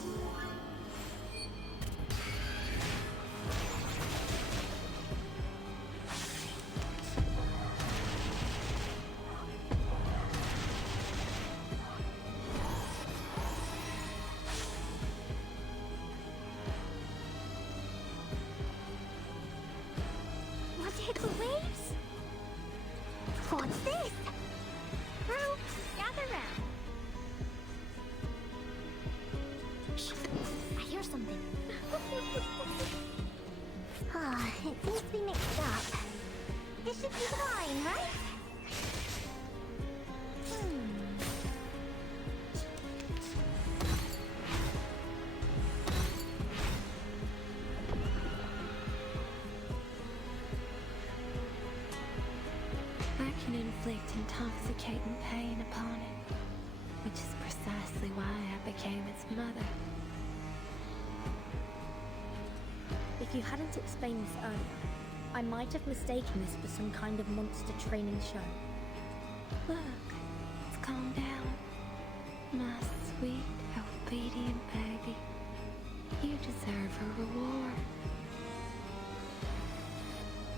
Want to hit the waves? What's this? Crew, gather round. Shh, I hear something. It seems to be mixed up. This should be fine, right? I can inflict intoxicating pain upon it, which is precisely why I became its mother. If you hadn't explained this earlier, I might have mistaken this for some kind of monster training show. Look, it's calmed down. My sweet, obedient baby. You deserve a reward.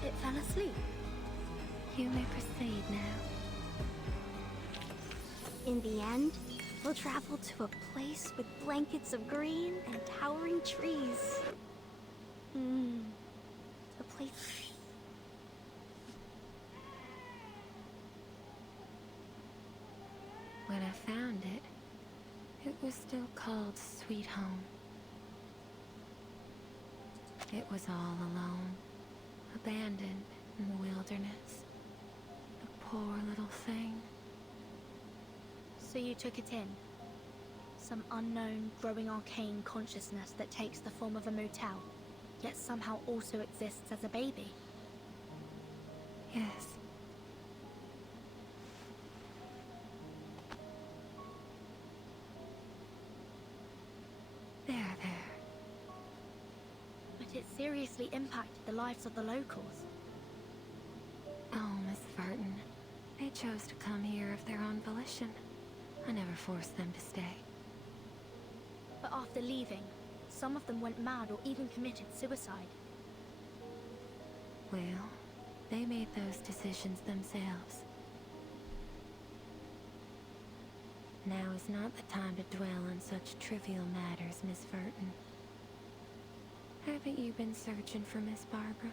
It fell asleep. You may proceed now. In the end, we'll travel to a place with blankets of green and towering trees. A place... When I found it, it was still called Sweet Home. It was all alone, abandoned in the wilderness. A poor little thing. So you took it in? Some unknown, growing arcane consciousness that takes the form of a motel, yet somehow also exists as a baby? Yes. it seriously impacted the lives of the locals. Oh, Miss Vertin. They chose to come here of their own volition. I never forced them to stay. But after leaving, some of them went mad or even committed suicide. Well, they made those decisions themselves. Now is not the time to dwell on such trivial matters, Miss Vertin. Haven't you been searching for Miss Barbara?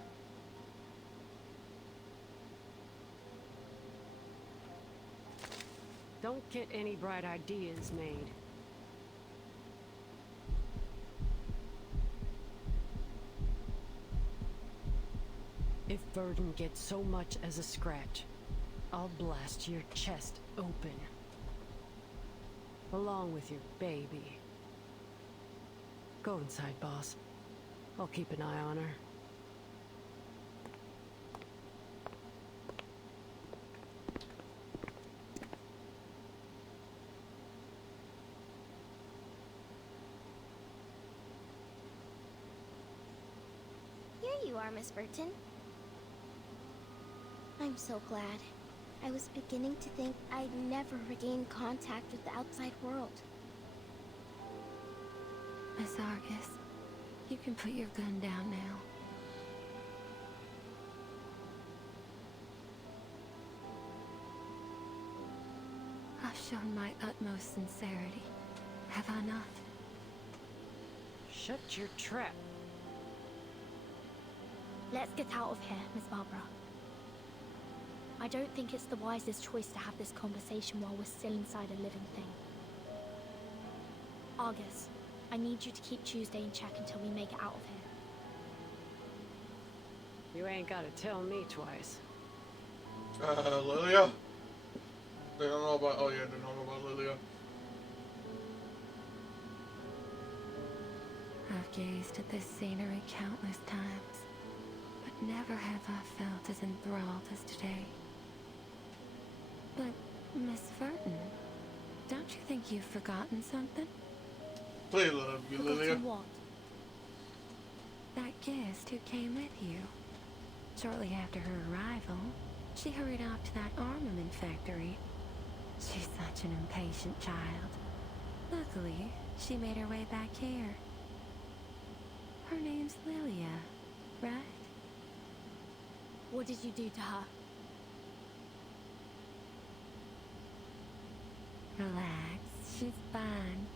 Don't get any bright ideas made. If Vertin gets so much as a scratch, I'll blast your chest open. Along with your baby. Go inside, boss. I'll keep an eye on her. Here you are, Miss Vertin. I'm so glad. I was beginning to think I'd never regain contact with the outside world. Miss Argus, you can put your gun down now. I've shown my utmost sincerity, have I not? Shut your trap. Let's get out of here, Miss Barbara. I don't think it's the wisest choice to have this conversation while we're still inside a living thing. Argus, I need you to keep Tuesday in check until we make it out of here. You ain't gotta tell me twice. Lilia? They don't know about, oh yeah, they don't know about Lilia. I've gazed at this scenery countless times, but never have I felt as enthralled as today. But, Miss Vertin, don't you think you've forgotten something? Please let it be Lilia. Forgotten what? That guest who came with you. Shortly after her arrival, she hurried off to that armament factory. She's such an impatient child. Luckily, she made her way back here. Her name's Lilia, right? What did you do to her? Relax, she's fine.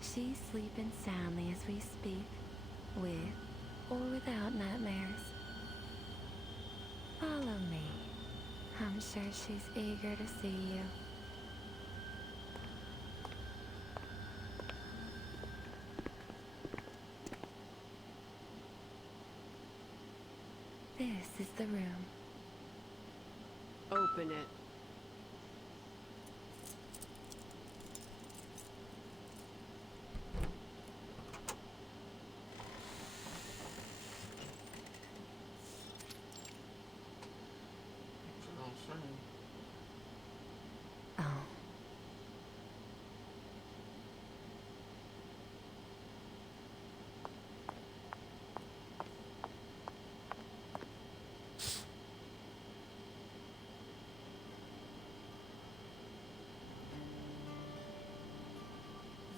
She's sleeping soundly as we speak, with or without nightmares. Follow me. I'm sure she's eager to see you. This is the room. Open it. Oh.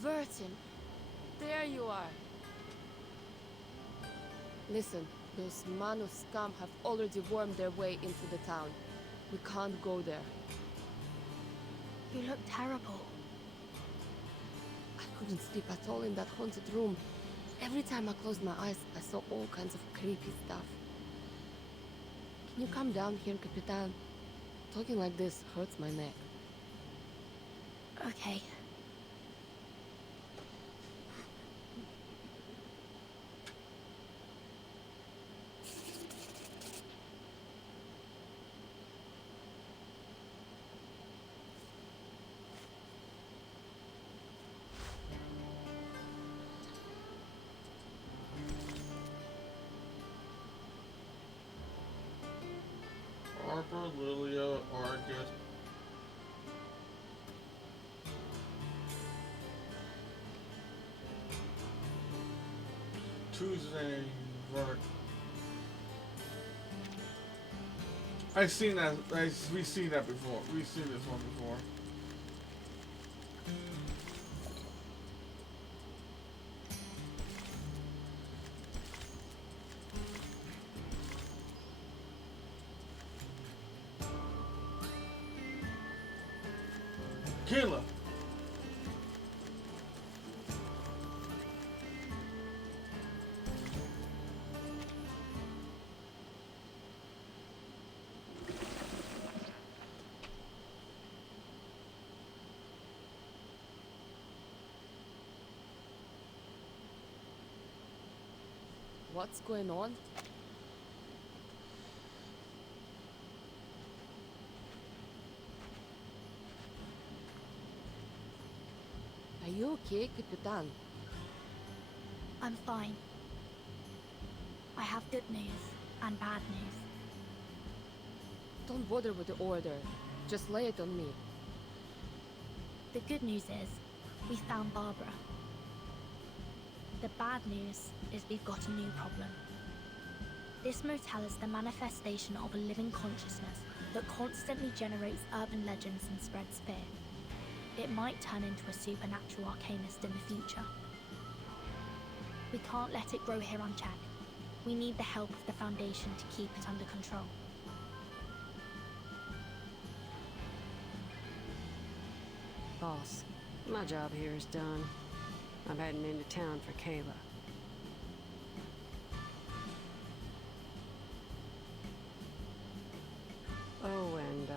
Vertin, there you are. Listen, those Manu scum have already wormed their way into the town. We can't go there. You look terrible. I couldn't sleep at all in that haunted room. Every time I closed my eyes, I saw all kinds of creepy stuff. Can you come down here, Capitan? Talking like this hurts my neck. Okay. Barbara, Lilia, Argus. Tuesday, Right. I've seen that. We've seen that before. We've seen this one before. Kayla. What's going on? Are you okay, Capitan? I'm fine. I have good news and bad news. Don't bother with the order. Just lay it on me. The good news is, we found Barbara. The bad news is we've got a new problem. This motel is the manifestation of a living consciousness that constantly generates urban legends and spreads fear. It might turn into a supernatural arcanist in the future. We can't let it grow here unchecked. We need the help of the Foundation to keep it under control. Boss, my job here is done. I'm heading into town for Kayla. Oh, and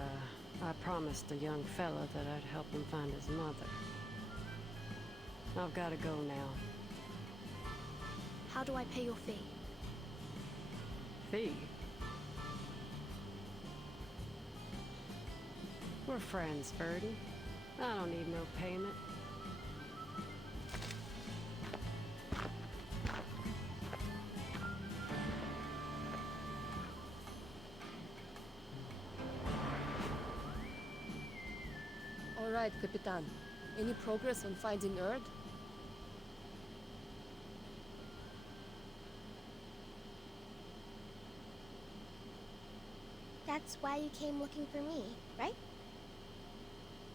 I promised the young fella that I'd help him find his mother. I've got to go now. How do I pay your fee? Fee? We're friends, Vertin. I don't need no payment. All right, Capitan. Any progress on finding Erd? That's why you came looking for me, right?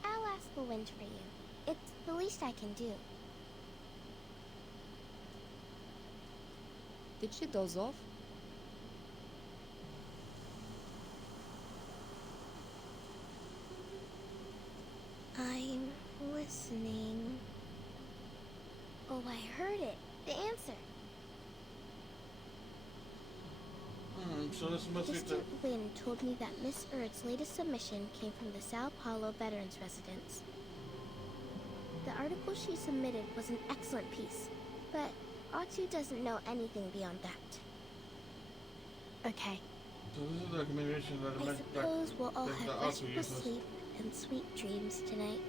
I'll ask the wind for you. It's the least I can do. Did she doze off? I'm listening. Oh, I heard it. The answer. So this must be the... Distant Wind told me that Miss Erd's latest submission came from the Sao Paulo Veterans Residence. The article she submitted was an excellent piece, but Atu doesn't know anything beyond that. Okay. So this is the recommendation that I suppose we'll all have restful sleep and sweet dreams tonight.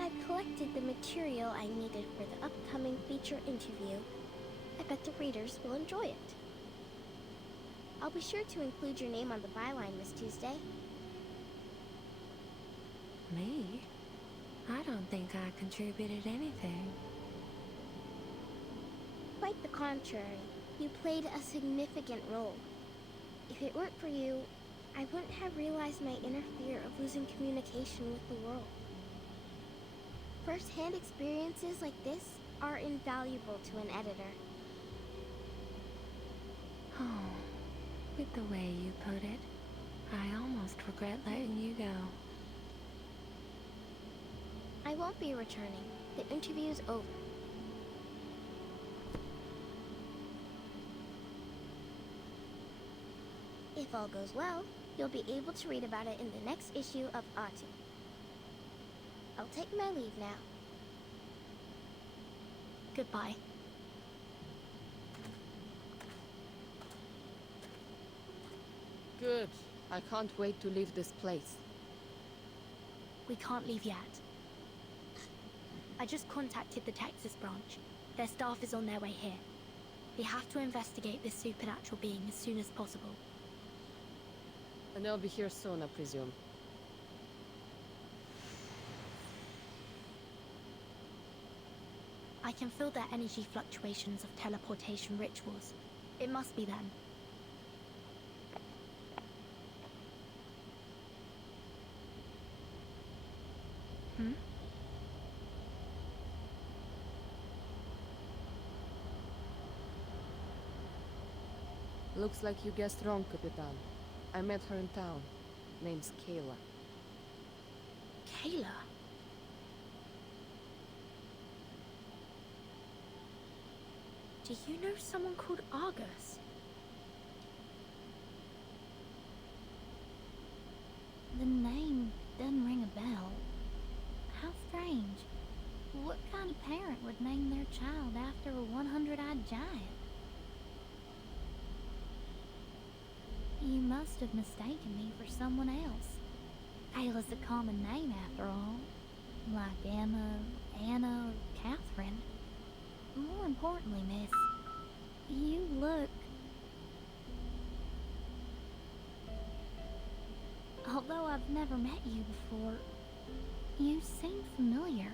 I've collected the material I needed for the upcoming feature interview. I bet the readers will enjoy it. I'll be sure to include your name on the byline, Miss Tuesday. Me? I don't think I contributed anything. Quite the contrary. You played a significant role. If it weren't for you, I wouldn't have realized my inner fear of losing communication with the world. First-hand experiences like this are invaluable to an editor. Oh, with the way you put it, I almost regret letting you go. I won't be returning. The interview's over. If all goes well, you'll be able to read about it in the next issue of Atu. I'll take my leave now. Goodbye. Good. I can't wait to leave this place. We can't leave yet. I just contacted the Texas branch. Their staff is on their way here. They have to investigate this supernatural being as soon as possible. And they'll be here soon, I presume. I can feel their energy fluctuations of teleportation rituals. It must be them. Hmm? Looks like you guessed wrong, Capitan. I met her in town. Name's Kayla. Kayla? Do you know someone called Argus? The name doesn't ring a bell. How strange. What kind of parent would name their child after a 100-eyed giant? You must have mistaken me for someone else. Kayla's a common name after all. Like Emma, Anna, or Catherine. More importantly, miss, you look... Although I've never met you before, you seem familiar.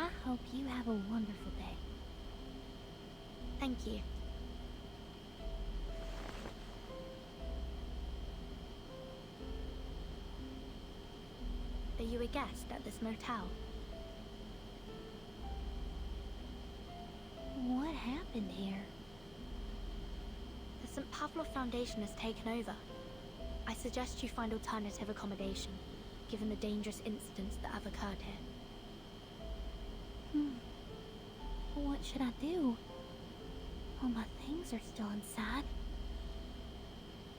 I hope you have a wonderful day. Thank you. Are you a guest at this motel? What happened here? The St. Pavlov Foundation has taken over. I suggest you find alternative accommodation, given the dangerous incidents that have occurred here. What should I do? All my things are still inside.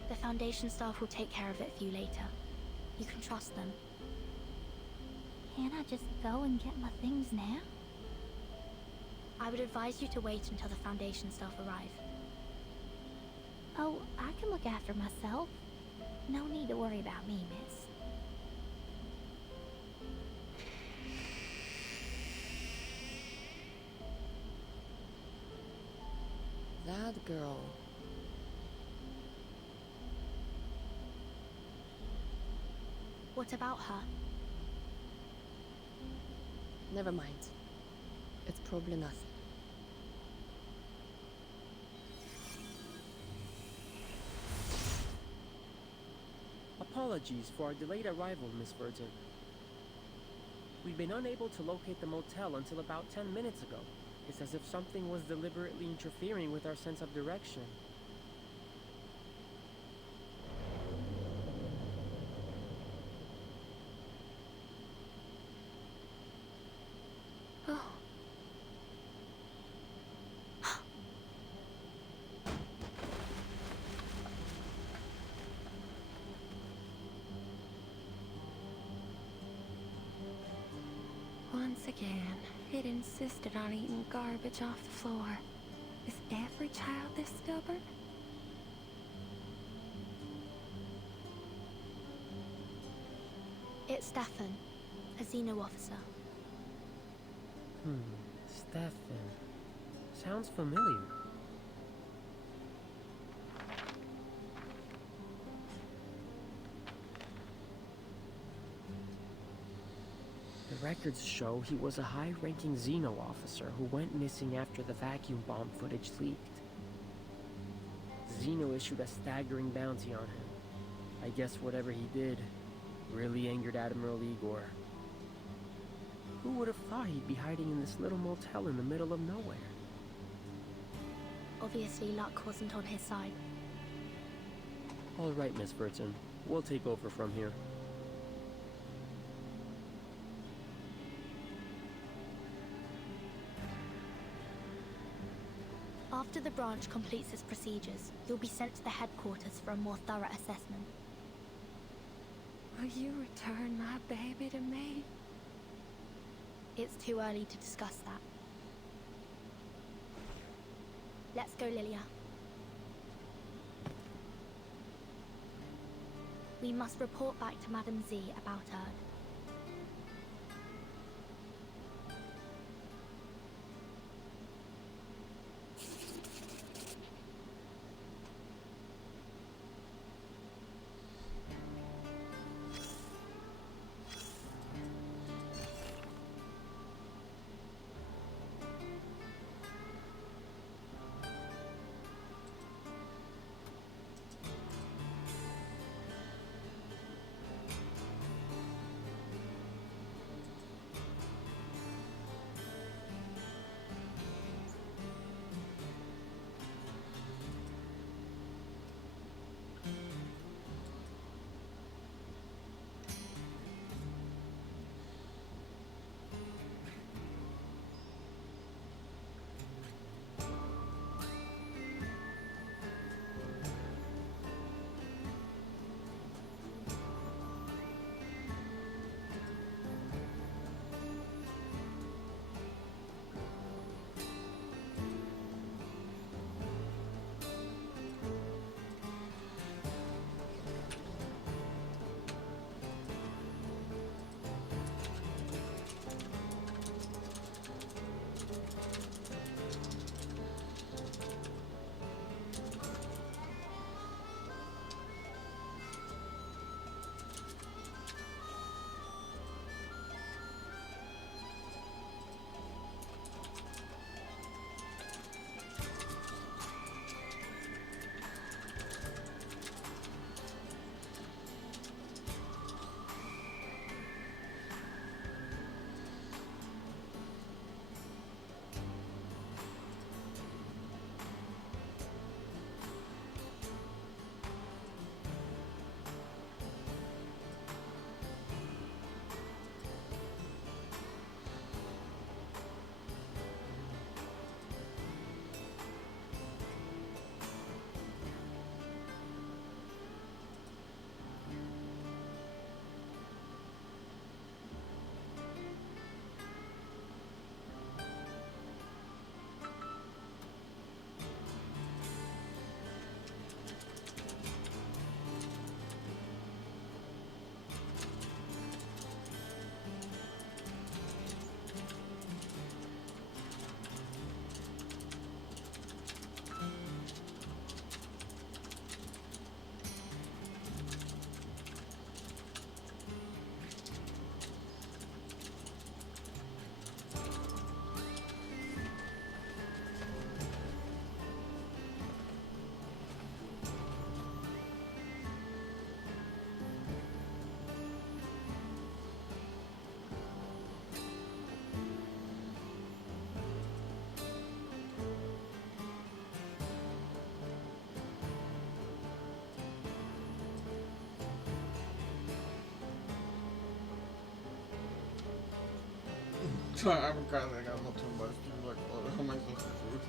The Foundation staff will take care of it for you later. You can trust them. Can't I just go and get my things now? I would advise you to wait until the Foundation staff arrive. Oh, I can look after myself. No need to worry about me, miss. That girl. What about her? Never mind. It's probably nothing. Apologies for our delayed arrival, Miss Vertin. We've been unable to locate the motel until about 10 minutes ago. It's as if something was deliberately interfering with our sense of direction. Oh. Once again, it insisted on eating garbage off the floor. Is every child this stubborn? It's Stefan, a Xeno officer. Stefan. Sounds familiar. The records show he was a high-ranking Xeno officer who went missing after the vacuum bomb footage leaked. Xeno issued a staggering bounty on him. I guess whatever he did really angered Admiral Igor. Who would have thought he'd be hiding in this little motel in the middle of nowhere? Obviously, luck wasn't on his side. All right, Miss Vertin. We'll take over from here. After the branch completes its procedures, you'll be sent to the headquarters for a more thorough assessment. Will you return my baby to me? It's too early to discuss that. Let's go, Lilia. We must report back to Madam Z about Erd. So I'm kind of like, I'm not too much. People like, oh, how am I supposed to food?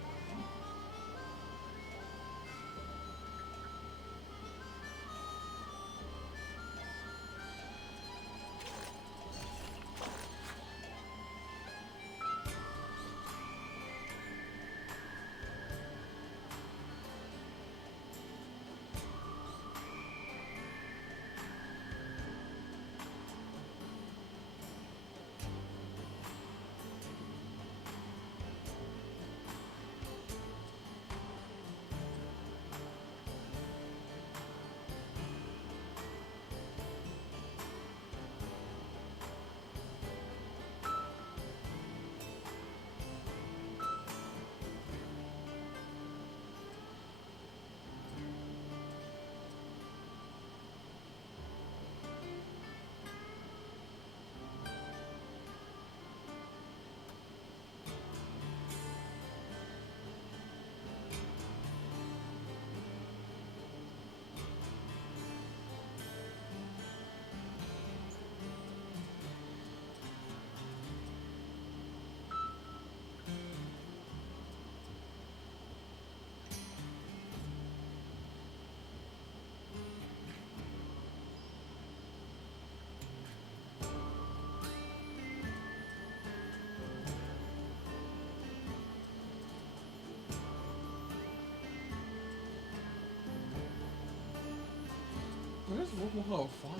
Whoa, 5.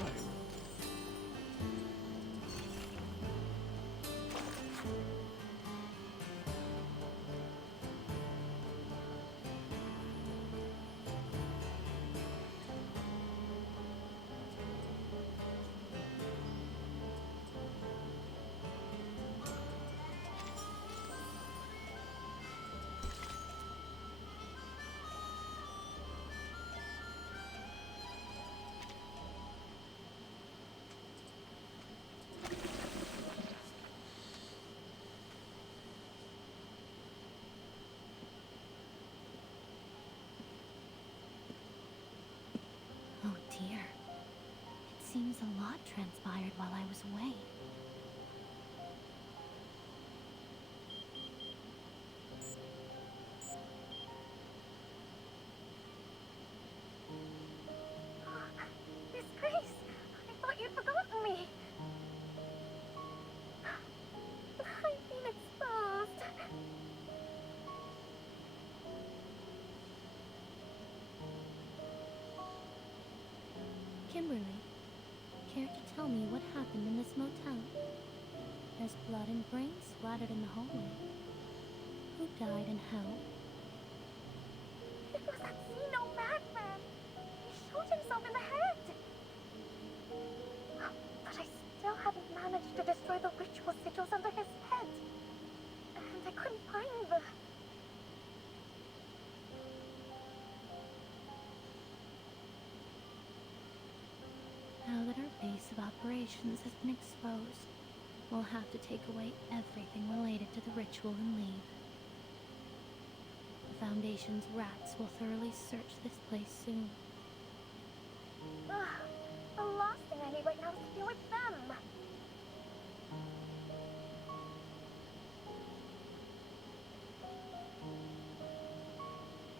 Oh dear. It seems a lot transpired while I was away. Miss Grace, I thought you'd forgotten me. I've been exposed. Kimberly, care to tell me what happened in this motel? There's blood and brains splattered in the hallway. Who died and how? It was that Xeno madman. He shot himself in the head. But I still haven't managed to destroy the ritual sigils under his head. And I couldn't find the... Now that our base of operations has been exposed, we'll have to take away everything related to the ritual and leave. The Foundation's rats will thoroughly search this place soon. The last thing I need right now is to deal with them.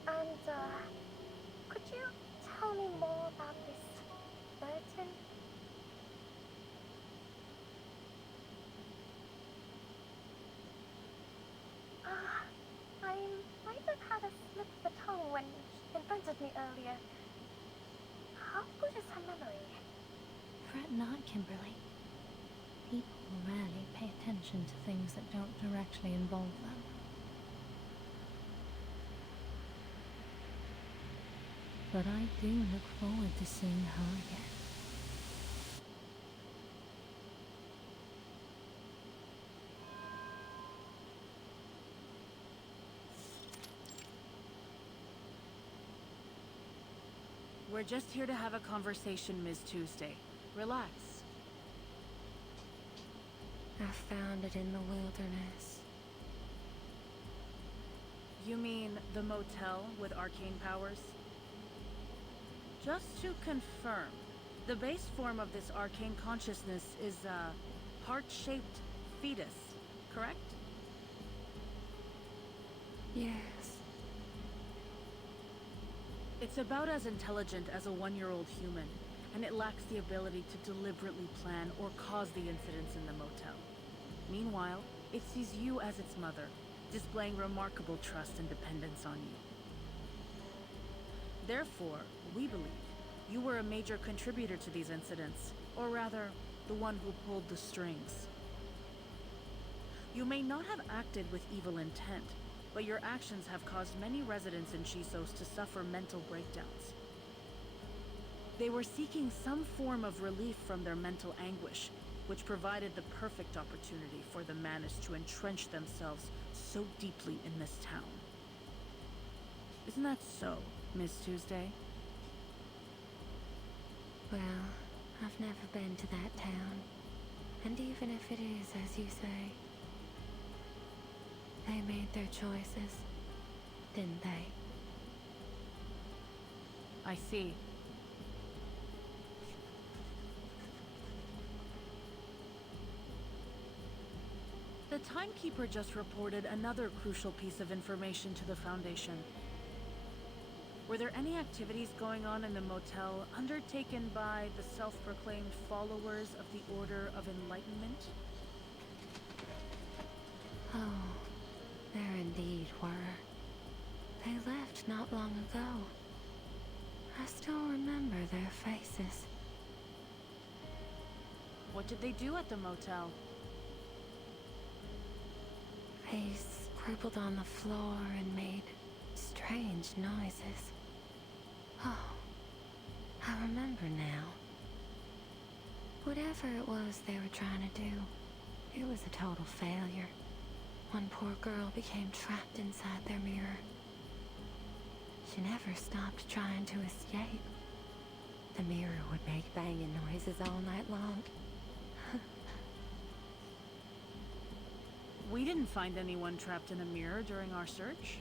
And, could you tell me more about this Vertin? I might have had a slip of the tongue when she confronted me earlier. How good is her memory? Fret not, Kimberly. People rarely pay attention to things that don't directly involve them. But I do look forward to seeing her again. We're just here to have a conversation, Ms. Tuesday. Relax. I found it in the wilderness. You mean the motel with arcane powers? Just to confirm, the base form of this arcane consciousness is a heart-shaped fetus, correct? Yes. It's about as intelligent as a one-year-old human, and it lacks the ability to deliberately plan or cause the incidents in the motel. Meanwhile, it sees you as its mother, displaying remarkable trust and dependence on you. Therefore, we believe you were a major contributor to these incidents, or rather, the one who pulled the strings. You may not have acted with evil intent, but your actions have caused many residents in Chisos to suffer mental breakdowns. They were seeking some form of relief from their mental anguish, which provided the perfect opportunity for the Manus to entrench themselves so deeply in this town. Isn't that so, Miss Tuesday? Well, I've never been to that town. And even if it is, as you say, they made their choices, didn't they? I see. The Timekeeper just reported another crucial piece of information to the Foundation. Were there any activities going on in the motel undertaken by the self-proclaimed followers of the Order of Enlightenment? Oh, there indeed were. They left not long ago. I still remember their faces. What did they do at the motel? They scribbled on the floor and made strange noises. Oh, I remember now. Whatever it was they were trying to do, it was a total failure. One poor girl became trapped inside their mirror. She never stopped trying to escape. The mirror would make banging noises all night long. We didn't find anyone trapped in a mirror during our search.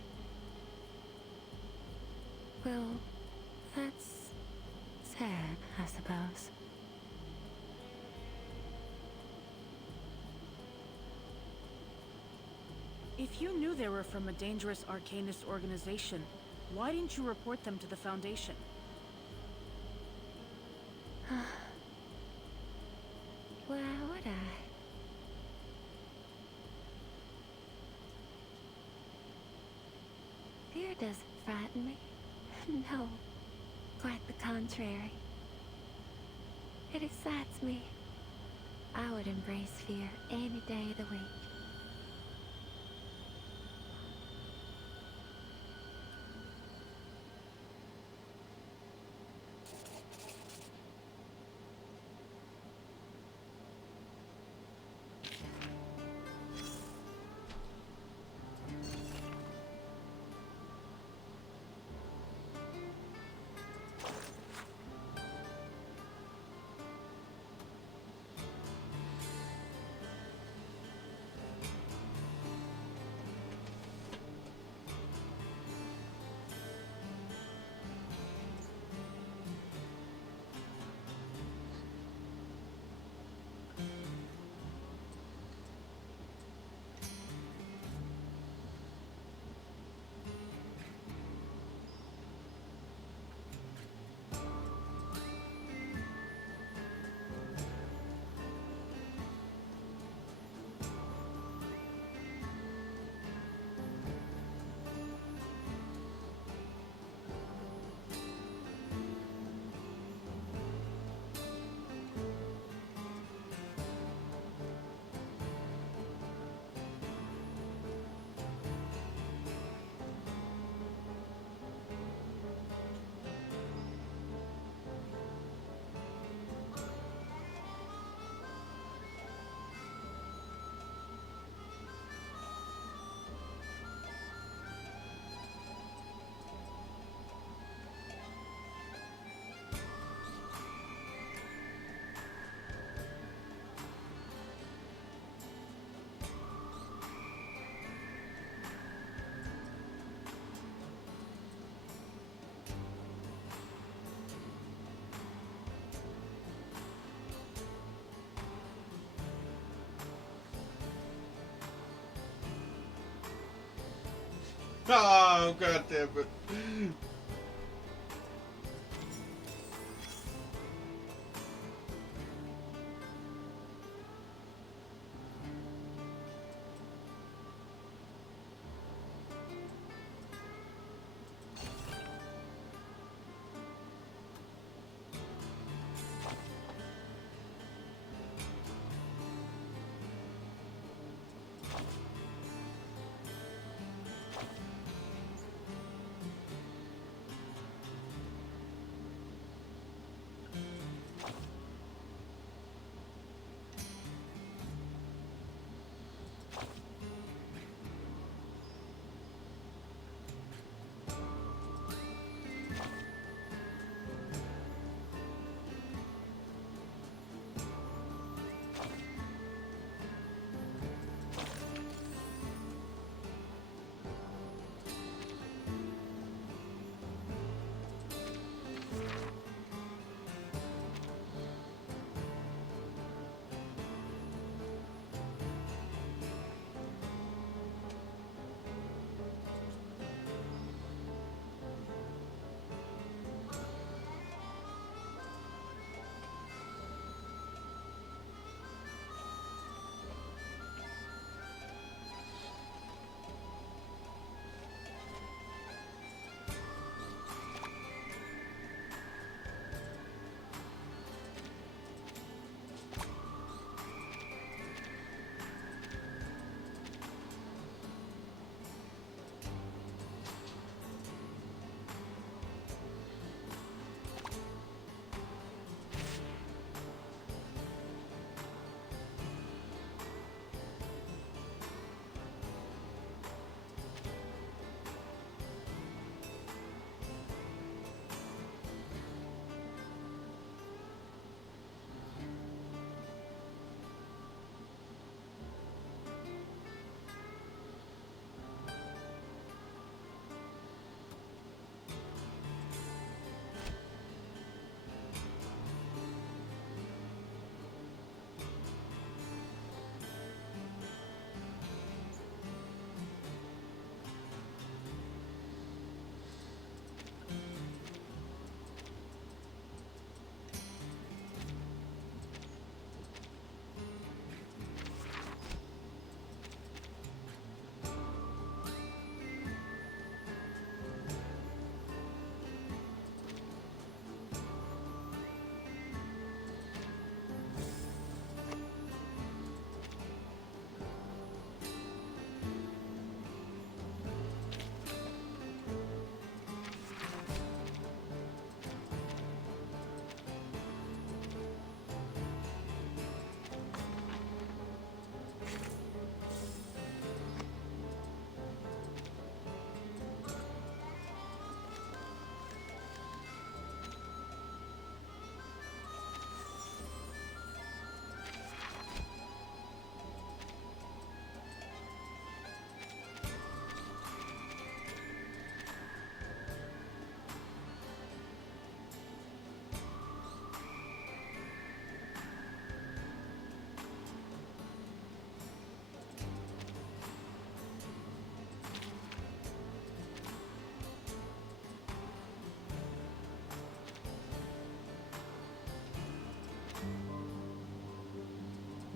Well, that's sad, I suppose. If you knew they were from a dangerous arcanist organization, why didn't you report them to the Foundation? Why would I? Fear doesn't frighten me. No, quite the contrary. It excites me. I would embrace fear any day of the week. Oh, god damn it.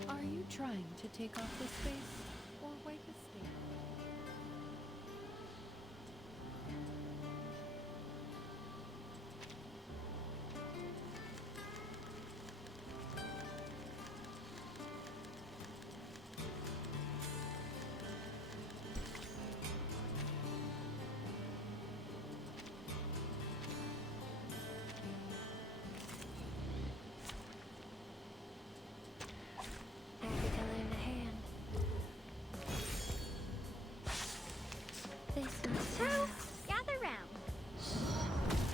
Are you trying to take off the space or wake a state? Happy to lend a hand. This must Crew, have. gather round.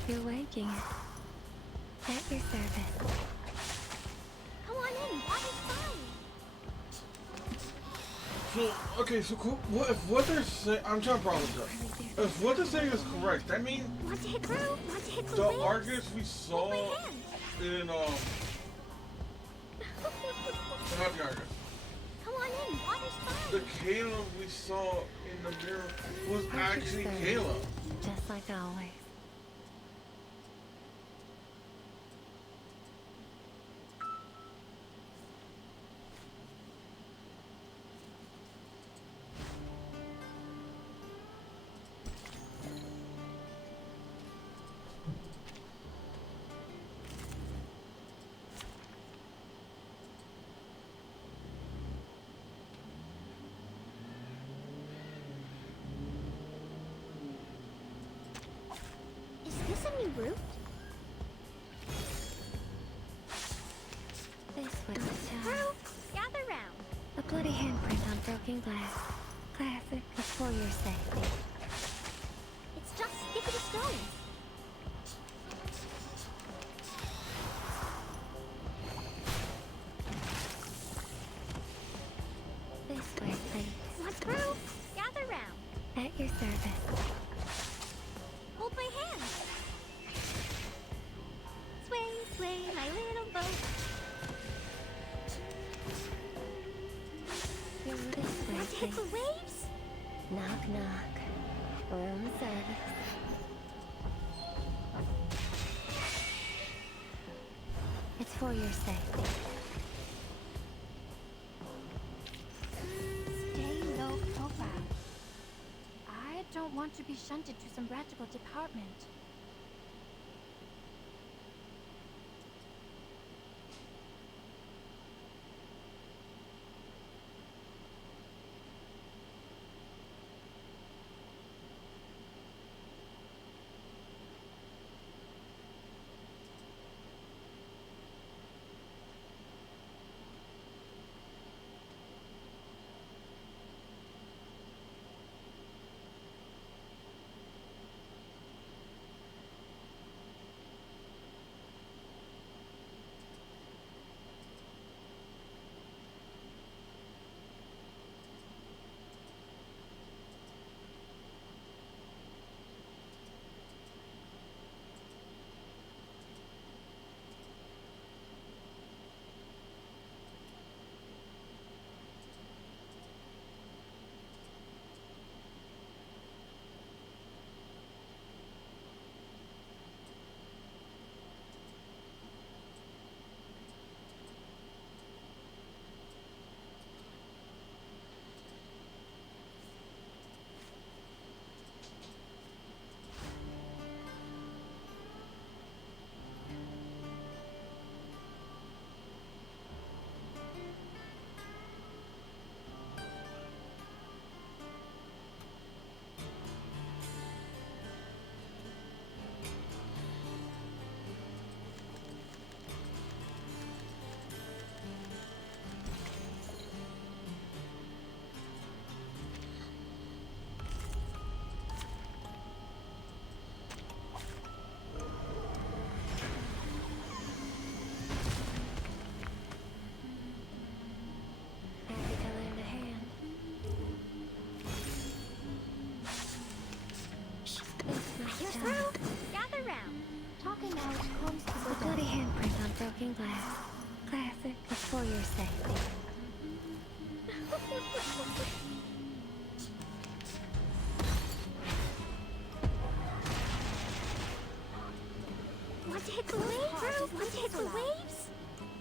You're waking it. At your service. Come on in, water's fine. So, okay, so what they're saying, I'm trying to process this. If what they're saying is correct, that means Want to hit crew? Want to hit the the waves? Argus we saw Hold my hand. in, not the Argus. Come on in, water's fine. The Caleb we saw in the mirror was actually Caleb. Just like always. Is this a new route? This was a Crew, time. gather round. A bloody handprint on broken glass. Classic. It's for your safety. It's just skippity stones. This way, please. Want crew? Gather round. At your service. Hold my hand. Sway, sway, my little boat. This way, Want to hit the please. waves? Knock, knock. Room service. It's for your safety. Stay low profile. I don't want to be shunted to some practical department. Happy to lend a hand. This must Here's have. crew. Gather round. Talking out comes to A bloody handprint on broken glass. Classic. It's for your safety. Want to hit the waves? Want to hit the waves?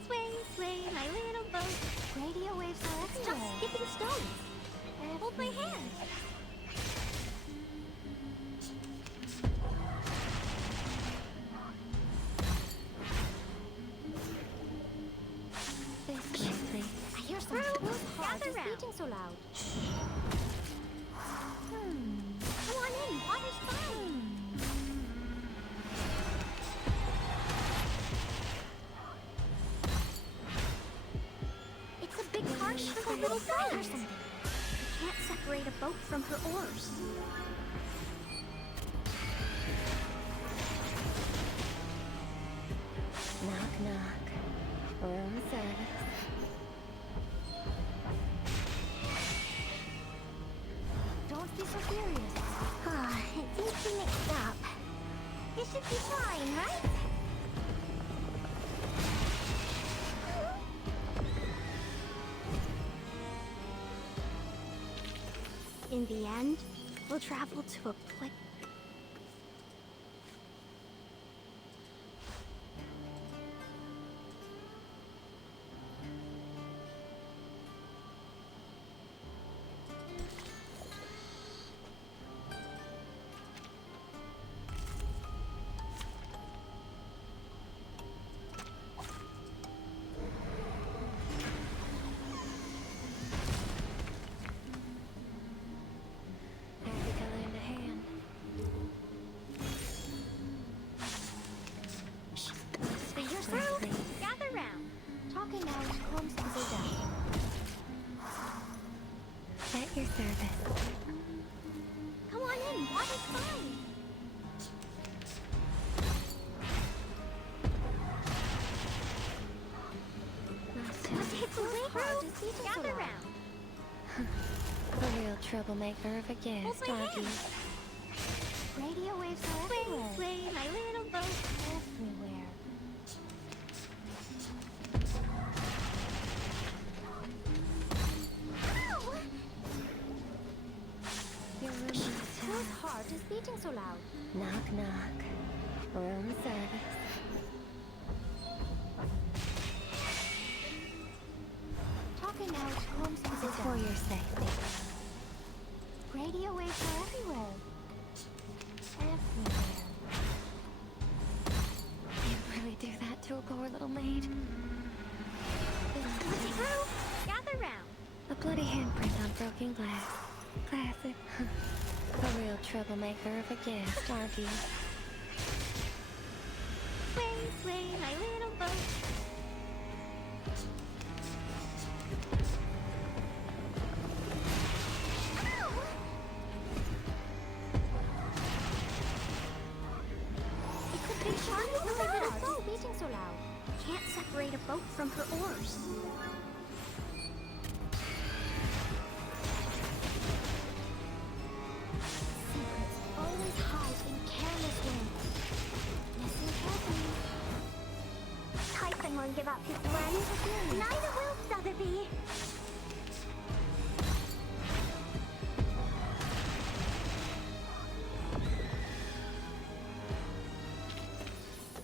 Sway, sway, my little boat. radio my hand. This way, please. I hear some people's heart is beating so loud. Come on in, water's fine. It's a big harsh for a little boat or something. You can't separate a boat from her oars. Knock, knock. Room service. Don't be so furious. It seems to be mixed up. This should be fine, right? In the end, we'll travel to a place. Happy to lend a hand. You're through. Gather round. Talking now comes to the death. At your service. Come on in, water's fine. It's a way through. Gather round. A real troublemaker of a guest, Hold my aren't you? hand. Radio waves are everywhere. Sway, my little boat. Everywhere. Ow! Your room is Whose heart is beating so loud? knock, knock. Room service. Talking out comes to the It's for your safety. Radio waves are everywhere. Everywhere. You'd really do that to a poor little maid? Push it through. Gather round. A bloody handprint on broken glass. Classic. A real troublemaker of a guest, aren't you? Sway, sway, my little boat. Ow! It's a big shark with a little boat beating so loud. Can't separate a boat from her oars. Secrets always hide in careless winds. Listen carefully. Typhon won't give up his friend. Neither will Sotheby.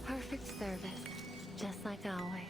Perfect service. Just like always.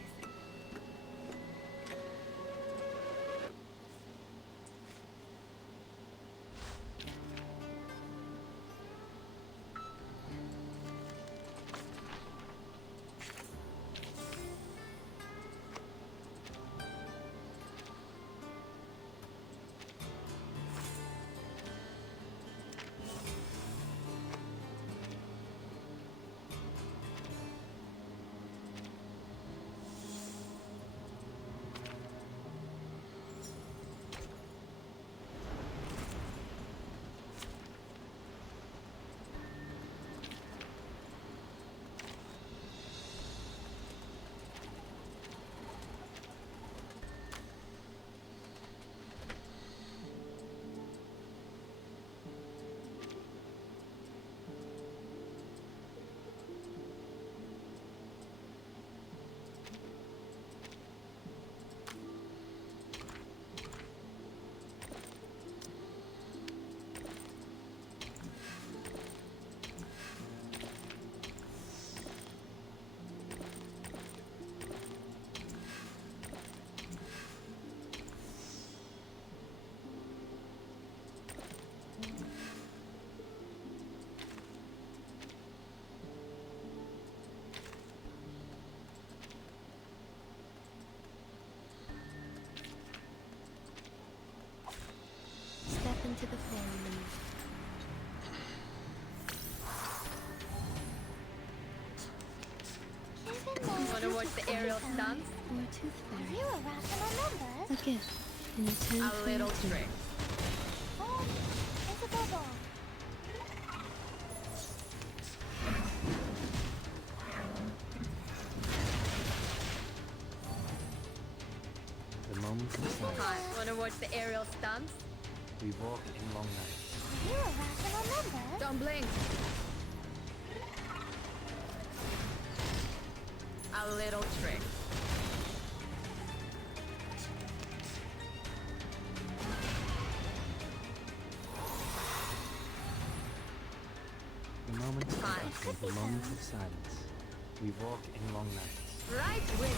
into the forum and... Wanna watch the aerial stunts? Or a tooth fairy. You a rational number? A gift in return A for little your tooth. trick. It's a bubble. The moment of silence. Hi, wanna watch the aerial stunts? We walk in long nights. You a rational number? Don't blink. A little trick. The moment of Fine. silence. The moment of silence. We walk in long nights. Right wing.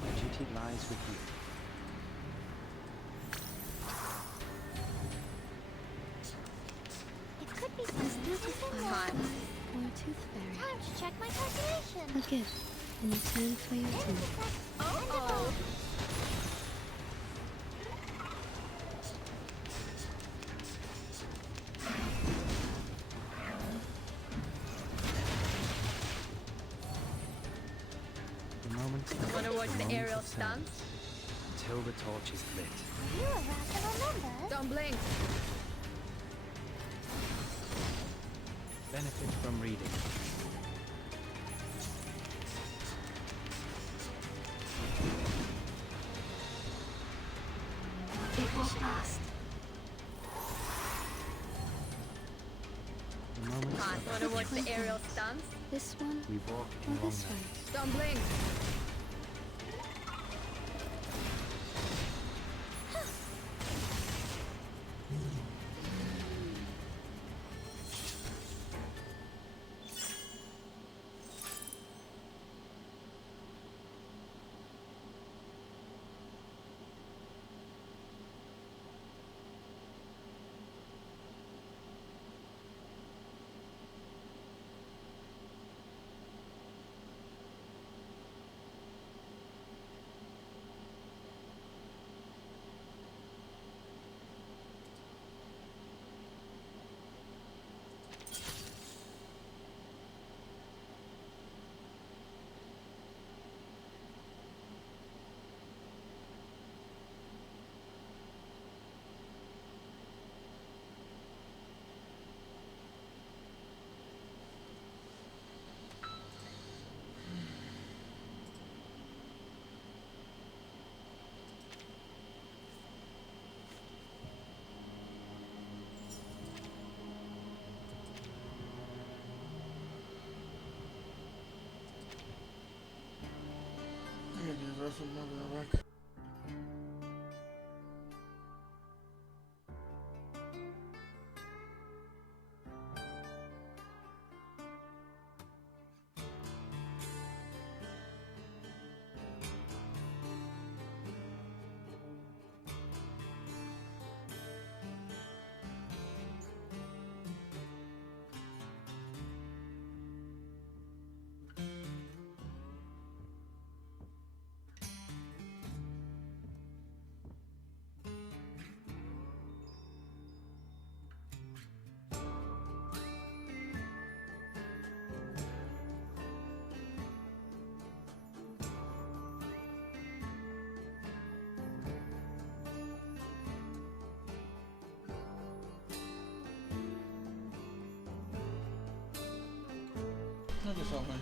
My duty lies with you. It could be Is something this a firefly or a tooth fairy? Time to check my calculation. A gift in return for your tooth. Oh. The moment of Wanna watch the moment aerial of stunts? silence. Until the torch is lit. You a rational number? Don't blink. Benefit from reading. It will last. The moment Hi, of wanna watch the aerial stunts? This one we walk or in long this one? nights. Don't blink. I'm gonna do the rest of another wreck. I guess I'll win.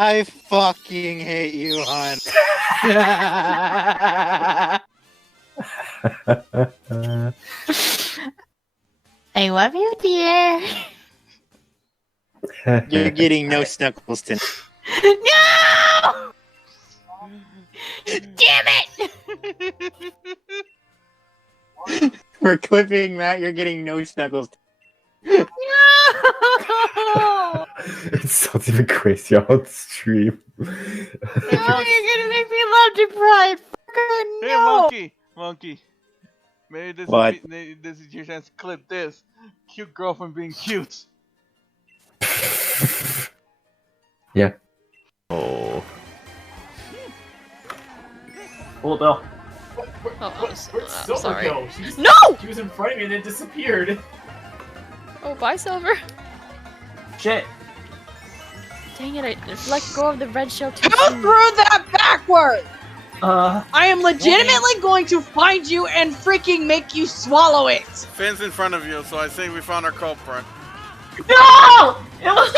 I fucking hate you, hon. I love you, dear. You're getting no snuggles tonight. No! Damn it! We're clipping that. You're getting no snuggles. No! It sounds even crazier on stream. No, you're gonna make me love deprived. Hey, No! monkey. Maybe this What? this is your chance to clip this. Cute girlfriend being cute. Yeah. Oh. Hold up. Oh, Silver sorry. go? No! She was in front of me and then disappeared. Oh, bye, Silver. Shit. Dang it, I let go of the red shell too Don't soon. throw that backward! I am legitimately going to find you and freaking make you swallow it! Finn's in front of you, so I say we found our culprit. No! It was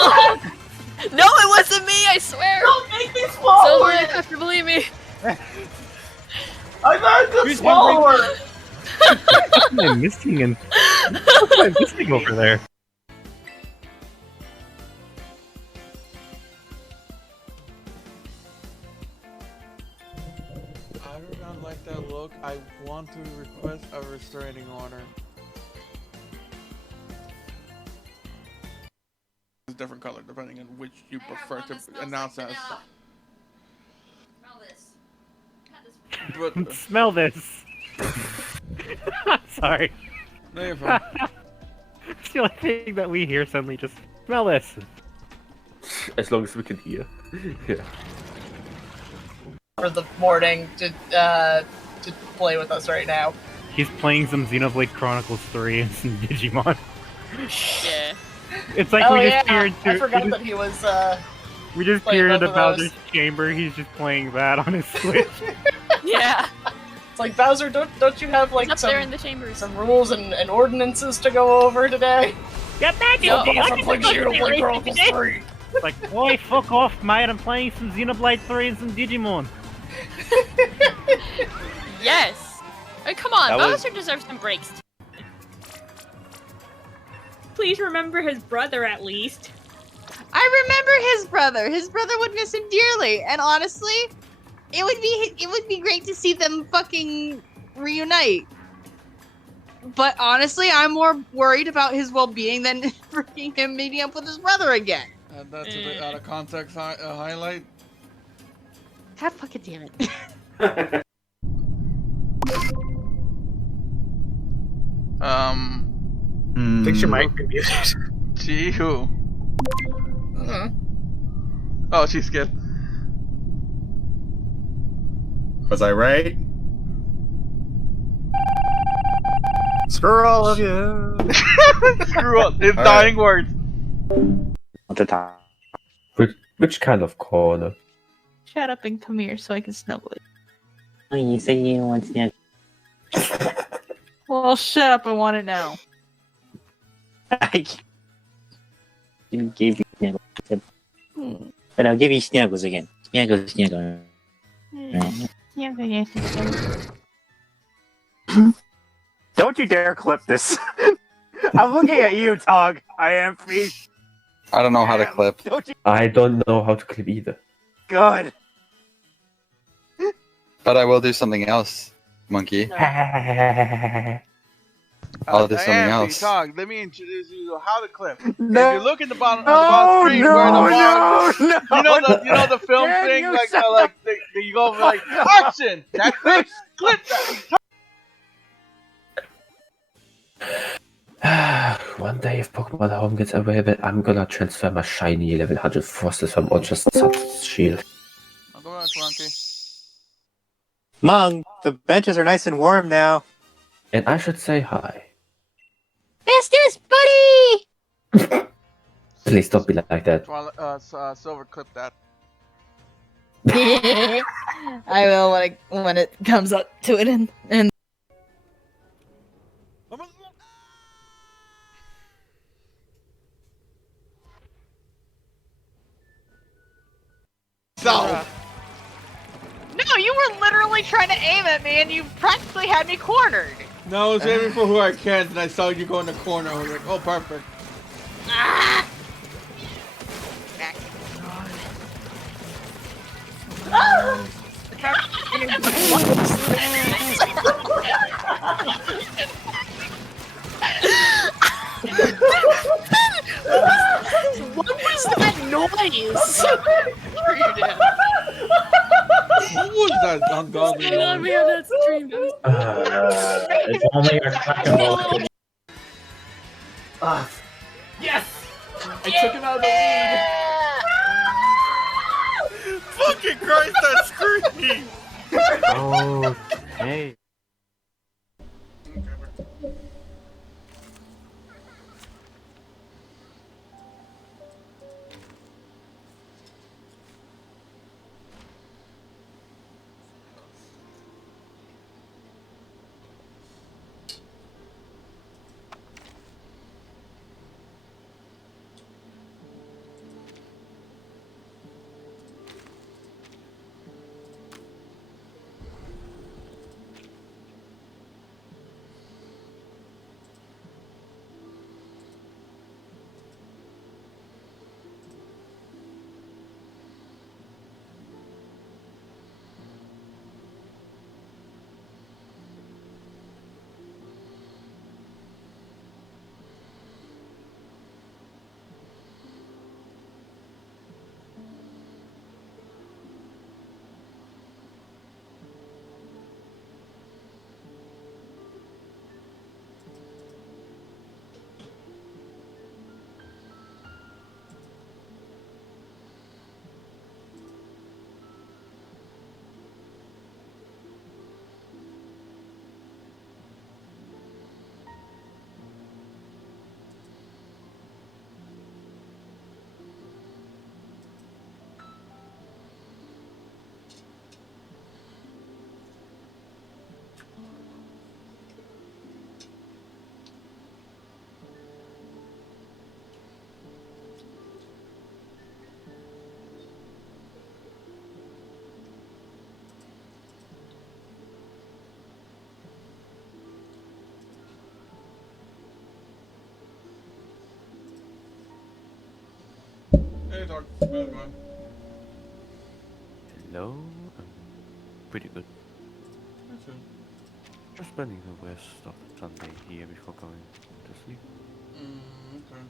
No, it wasn't me, I swear! Don't make me swallow Silver, you it! have to believe me. I'm not a good swallower! What am I missing? And what am I missing over there? I do not like that look. I want to request a restraining order. It's a different color depending on which you prefer to announce as. But, Smell this. Sorry. No, you're fine. It's the only thing that we hear suddenly. Just smell this. As long as we can hear. Yeah. For the morning to play with us right now. He's playing some Xenoblade Chronicles 3 and some Digimon. Yeah. It's like oh, we yeah. just peered I through. forgot that he was We just playing peered both into of those. Bowser's chamber. He's just playing that on his Switch. Yeah. It's like, Bowser, don't you have like He's up there in the chambers. some rules and ordinances to go over today? Get back No, in! I'm playing Xenoblade Chronicles 3! Like, boy, fuck off, mate. I'm playing some Xenoblade 3 and some Digimon. Yes. Oh, come on, That was- Bowser deserves some breaks. Please remember his brother at least. I remember his brother. His brother would miss him dearly, and honestly, it would be great to see them fucking reunite. But honestly, I'm more worried about his well-being than freaking him meeting up with his brother again. That's a bit out of context highlight. God fucking damn it. Fix your mic, maybe. Gee, who? Oh, she's good. Was I right? Screw all of you. Screw up. His All dying words. At the top. Which kind of corner? Shut up and come here so I can snuggle it. Oh, you say you want to. Well, shut up, I want to know. I gave you snuggles. But I'll give you snuggles again. Snuggles. Don't you dare clip this. I'm looking at you, Tog. I am free. I don't know how to clip. I don't know how to clip either. Good. But I will do something else, monkey. I'll do something Diane, else. Tog, let me introduce you to how to clip. No. If you look at the bottom, on the bottom screen where the bar, you know the film Dan, thing, you like shut like you go over like action. That's it. Clip that. One day if Pokemon Home gets available, I'm gonna transfer my shiny level 100 Frosted from or just Sun's Shield. I'll go back, Monkey. Mung, the benches are nice and warm now. And I should say hi. Festus, buddy! Please don't be like that. Silver, clip that. I will when it comes up to it and yourself. No, you were literally trying to aim at me, and you practically had me cornered. No, I was aiming for who I can, and I saw you go in the corner. I was like, oh, perfect. Ah! Back. What was that noise? Sure you did. What was that ungodly I love noise? me on that stream. It's only a crackable. Yes! I took him out of the lead. Fucking Christ, that screaming! Oh, hey. Hey, dog. How's it going? Hello. Pretty good. That's good. Just spending the rest of the Sunday here before going to sleep. Okay.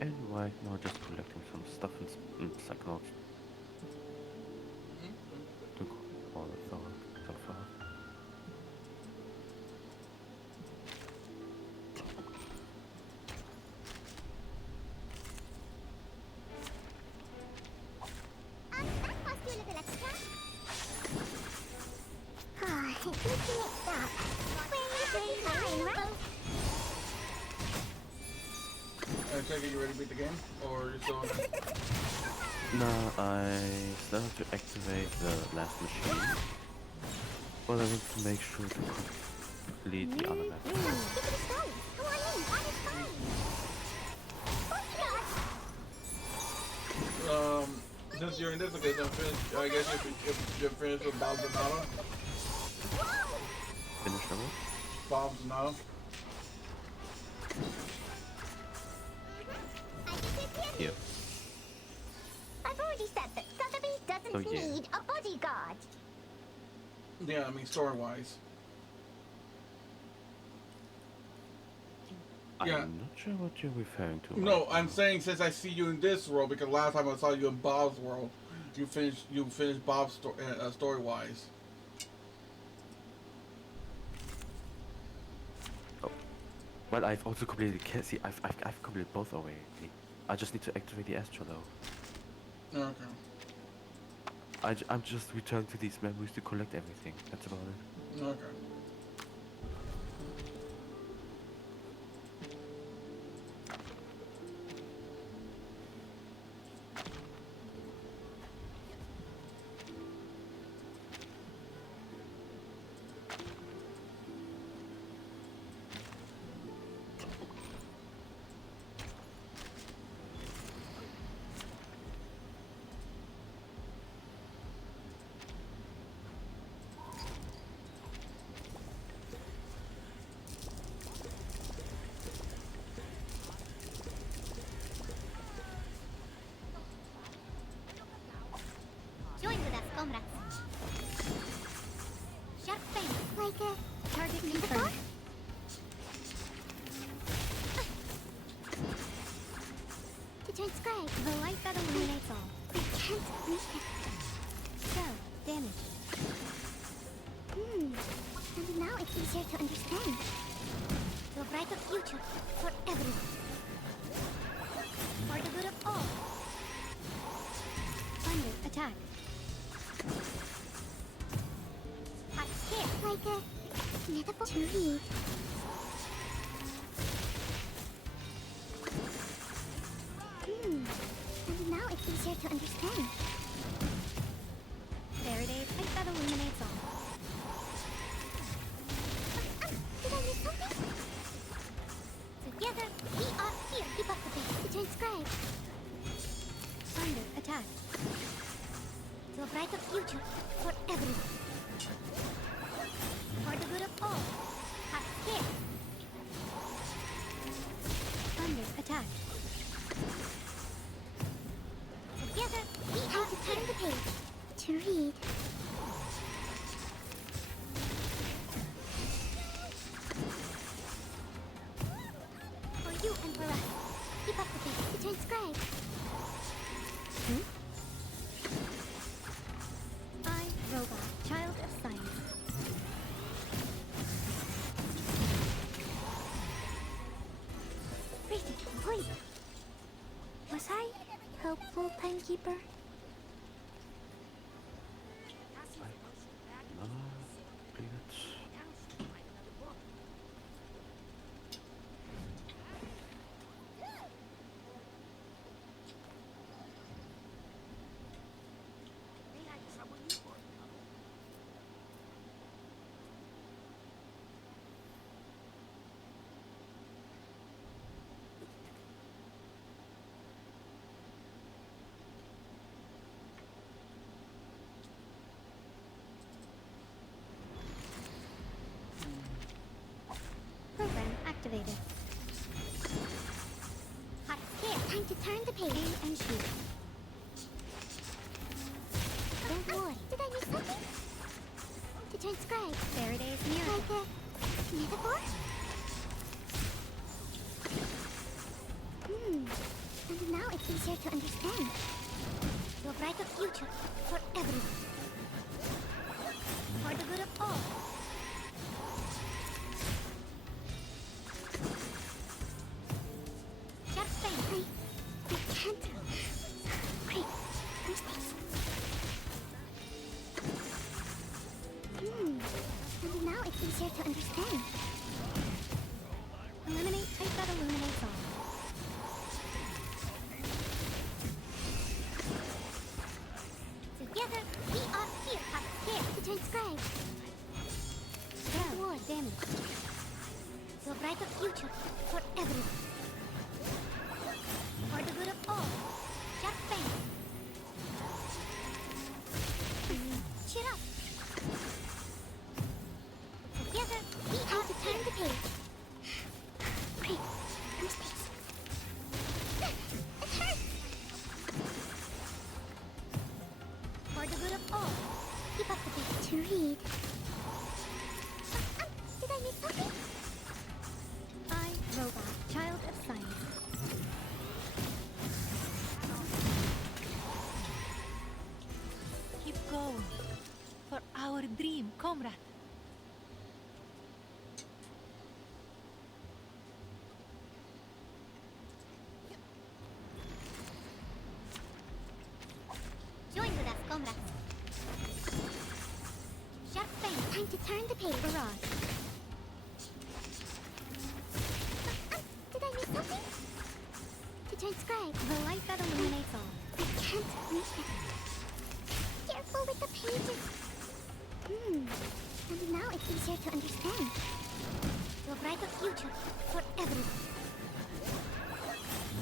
And right now just collecting some stuff in Psychonauts. Took all of the so far. I take it you ready to beat the game? Or are you still on it? No, I still have to activate the last machine. But I want to make sure to complete the other map. Since you're in this, okay, then finish. I guess if you're finished with Bob's and Nala. Finish the what? Bob's and Nala. Yeah. I've already said that Sotheby's doesn't need a bodyguard. Yeah, I mean story-wise. Yeah. I'm not sure what you're referring to. No, I'm saying since I see you in this world, because last time I saw you in Bob's world, you finished Bob's story-wise. Oh. Well, I've also completed. See, I've completed both already. I just need to activate the Astro though. Okay. I'm just returning to these memories to collect everything. That's about it. Okay. transcribe. The light that illuminates all. I can't read it. So, damage. And now it's easier to understand. The brighter future for everyone. For the good of all. Thunder, attack. Hot scare. Like a metaphor to read. And now it's easier to understand. Faraday's light that illuminates all. Did I miss something? Together, we are here. Keep up the pace to transcribe. Thunder, attack. To a brighter future for everyone. For the good of all. Hot scare. Thunder, attack. Together, we are to turn the page. To read. For you and for us. Keep up the pace to transcribe. I, Robot, child of science. Wait. Was I helpful, timekeeper? Program activated. Hot scare. Time to turn the page. Aim and shoot. Don't worry. Did I miss something? To transcribe. Faraday's mirror. Like a metaphor? And now it's easier to understand. To a brighter future for everyone. For the good of all. I can't. Great. First base. And now it's easier to understand. Eliminate type that illuminates all. Together, we are here. Hot scare to transcribe. War damage. To a brighter future for everyone. For the good of all. Just bang. Cheer up. Together, we are to turn the page. Great. No space. It hurts. For the good of all. Keep up the pace to read. Did I miss something? I, Robot, child of science. Keep going. For our dream, comrade. Join with us, comrades. Sharp bang. Time to turn the page. Barrage. Did I miss something? To transcribe. The light that illuminates all. I can't read it. Careful with the pages. And now it's easier to understand. To a brighter future for everyone.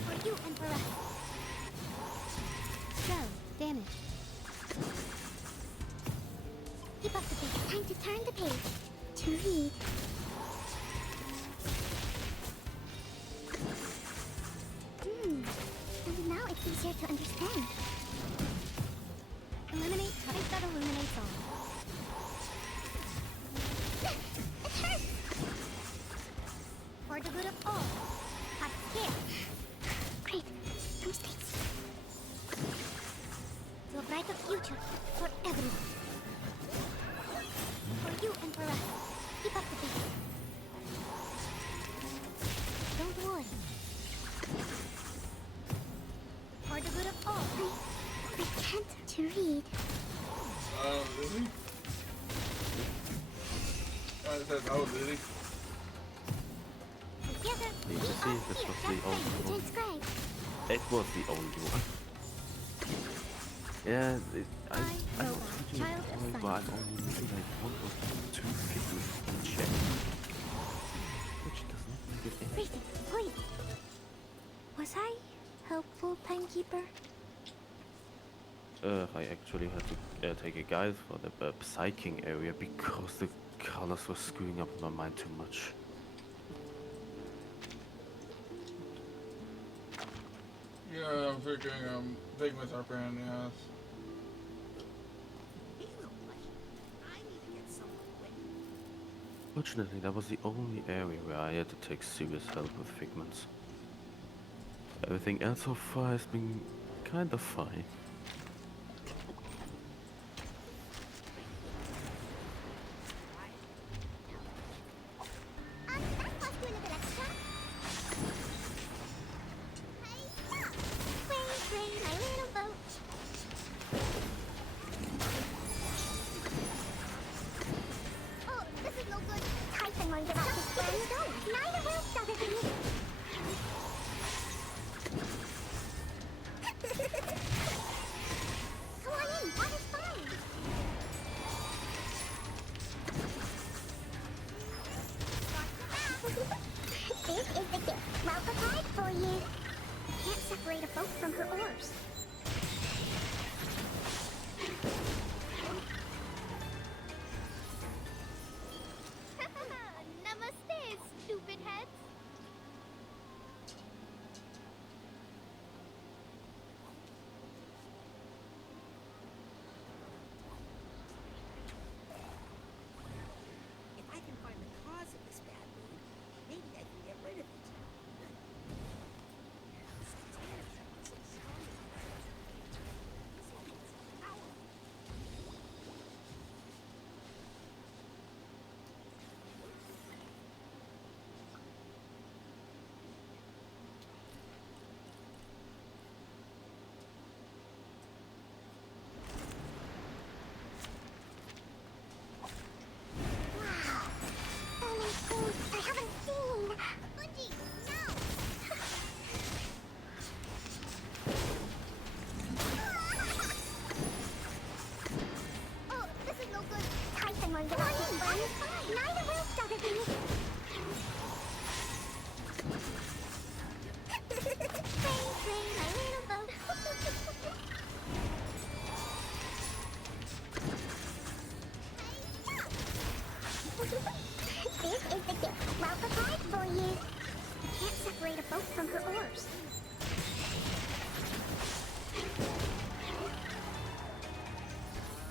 For you and for us. So, damage. Keep up the pace. Time to turn the page. To read. And now it's easier to understand. Eliminate type that illuminates all. It hurts! For the good of all. Hot scare. Great. No space. said, oh, did he? Need to see if this was the only one. It was the only one. Yeah, I was reaching a point where I'm only missing like 1 or 2 figures to check. Which does not make it any. Please. Was I helpful, Timekeeper? I actually had to take a guide for the psyching area because the colors were screwing up my mind too much. Yeah, I'm freaking big with our friend, yes. Fortunately, that was the only area where I had to take serious help with figments. Everything else so far has been kind of fine.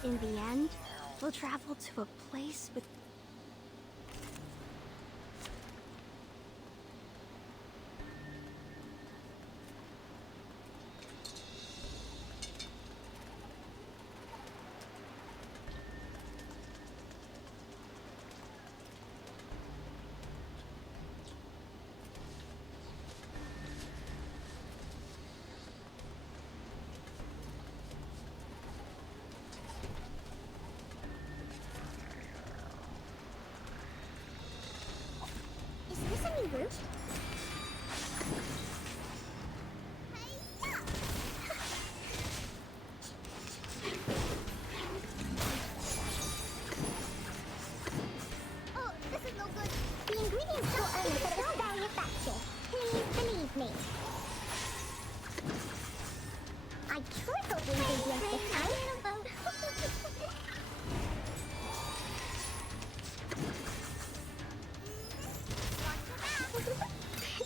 In the end, we'll travel to a place with... Is this a new route? Oh, this is no good. The ingredients don't own but it's all very effective. Please believe me. I tripled the ingredients this time.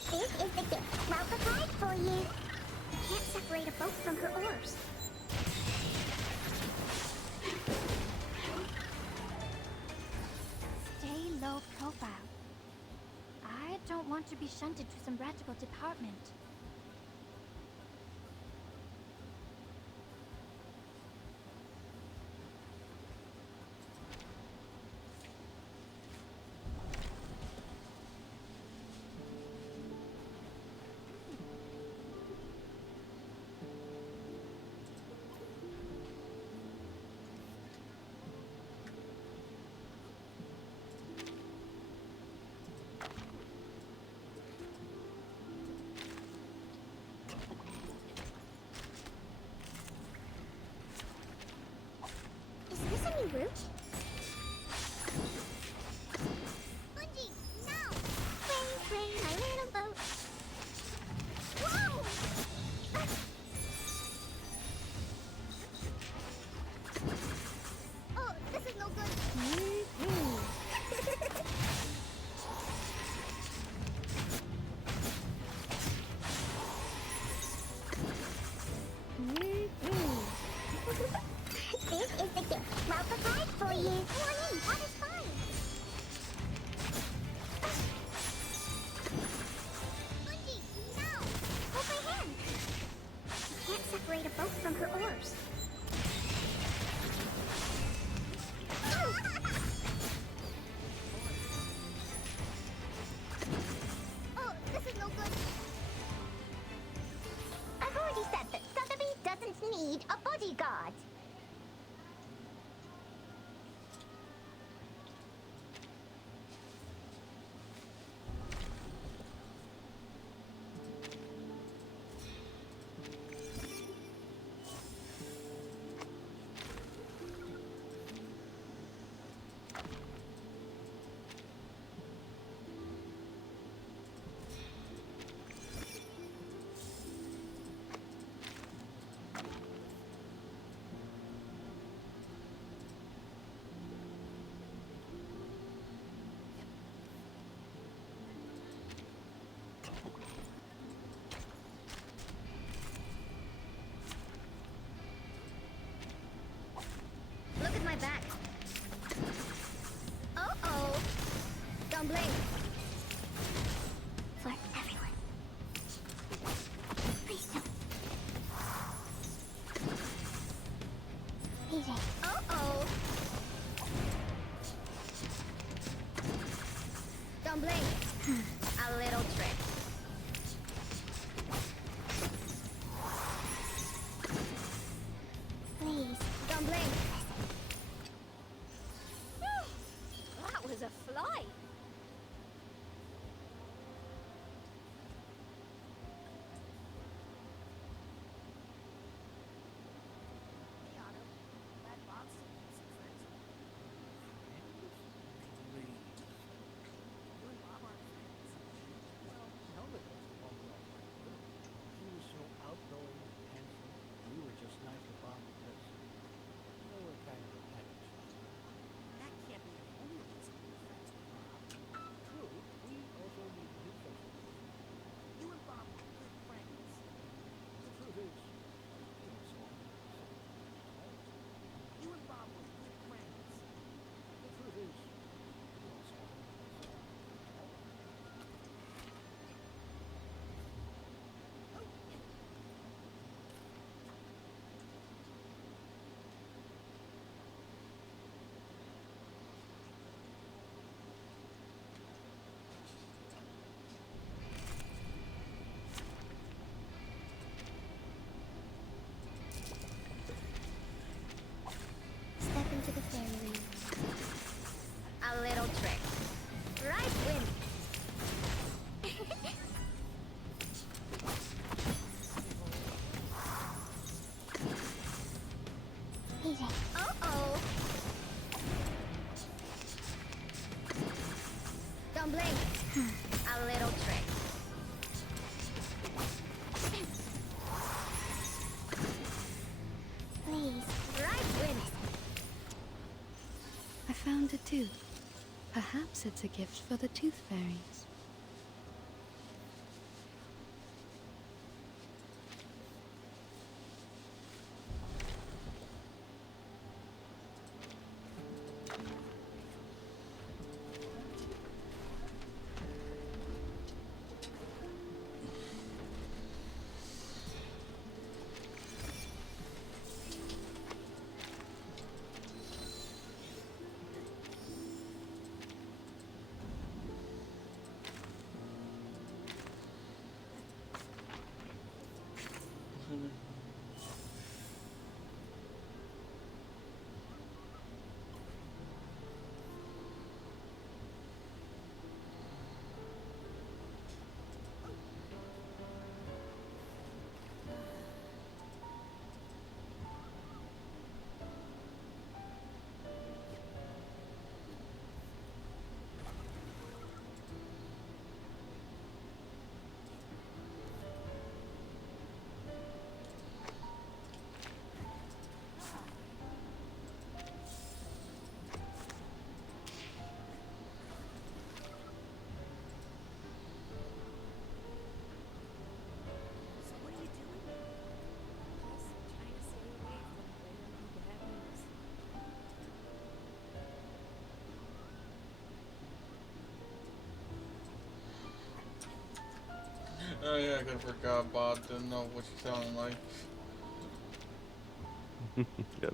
This is the gift. Well prepared for you. Can't separate a boat from her oars. Stay low profile. I don't want to be shunted to some radical department. Bungie, no! Rain, rain, my little boat. Whoa! Oh, this is no good. This is the gift. Well prepared for you. Come on in, that is fine. Bungie, no! Hold my hand. You can't separate a boat from her oars. Oh, this is no good. I've already said that Sotheby doesn't need a bodyguard. Look at my back. Uh-oh. Don't blink. Flirt everywhere. Please don't. Easy. Uh-oh. Don't blink. A little trick. Please, don't blink. That was a fly. Step into the fairy ring. A little trick. Right wind. Easy. Uh-oh. Don't blink. A little trick. Please. Right wind. I found a tooth. Perhaps it's a gift for the tooth fairies. Oh yeah, I kinda forgot Bob didn't know what she sounded like. Yep.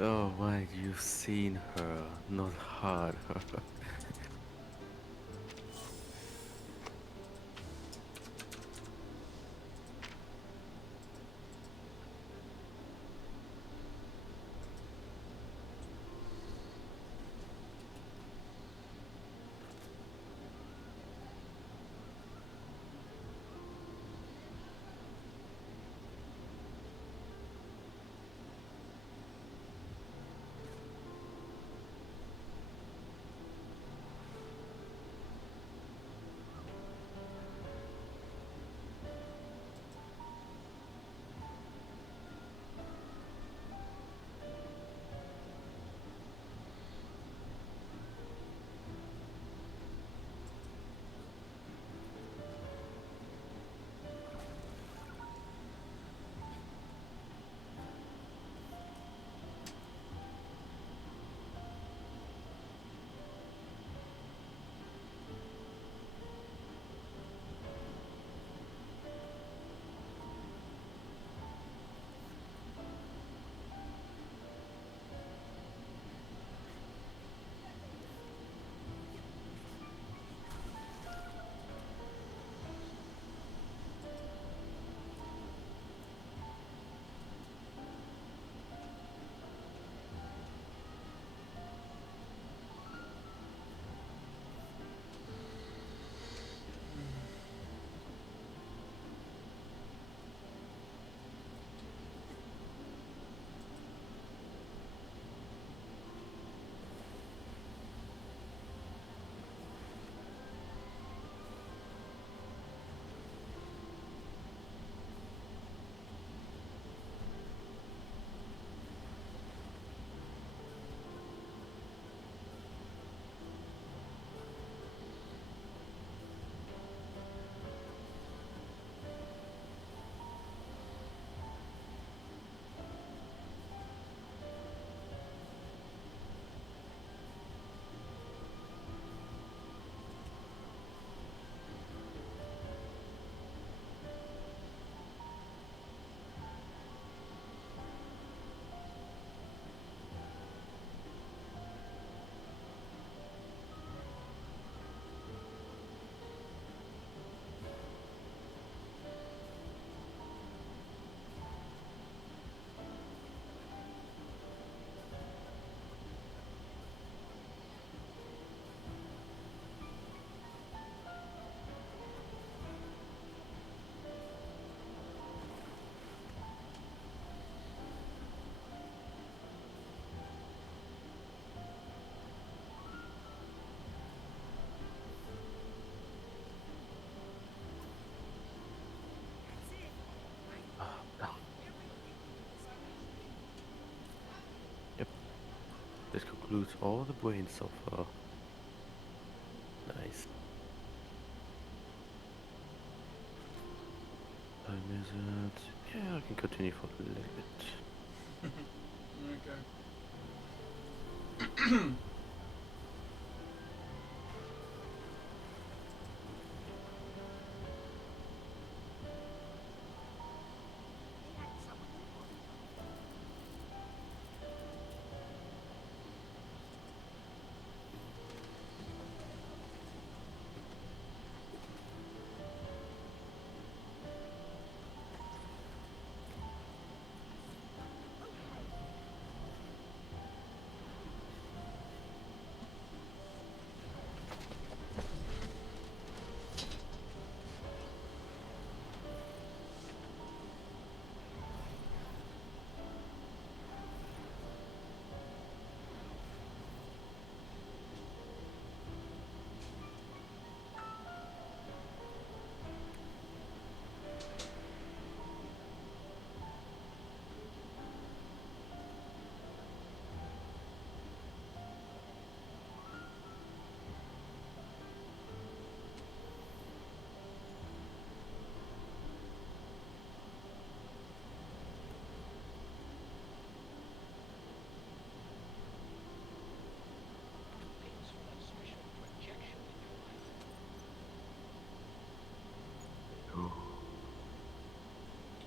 Oh, right, you've seen her, not heard her. Yep, this concludes all the brains so far. Nice. Time is it? Yeah, I can continue for a little bit. Okay.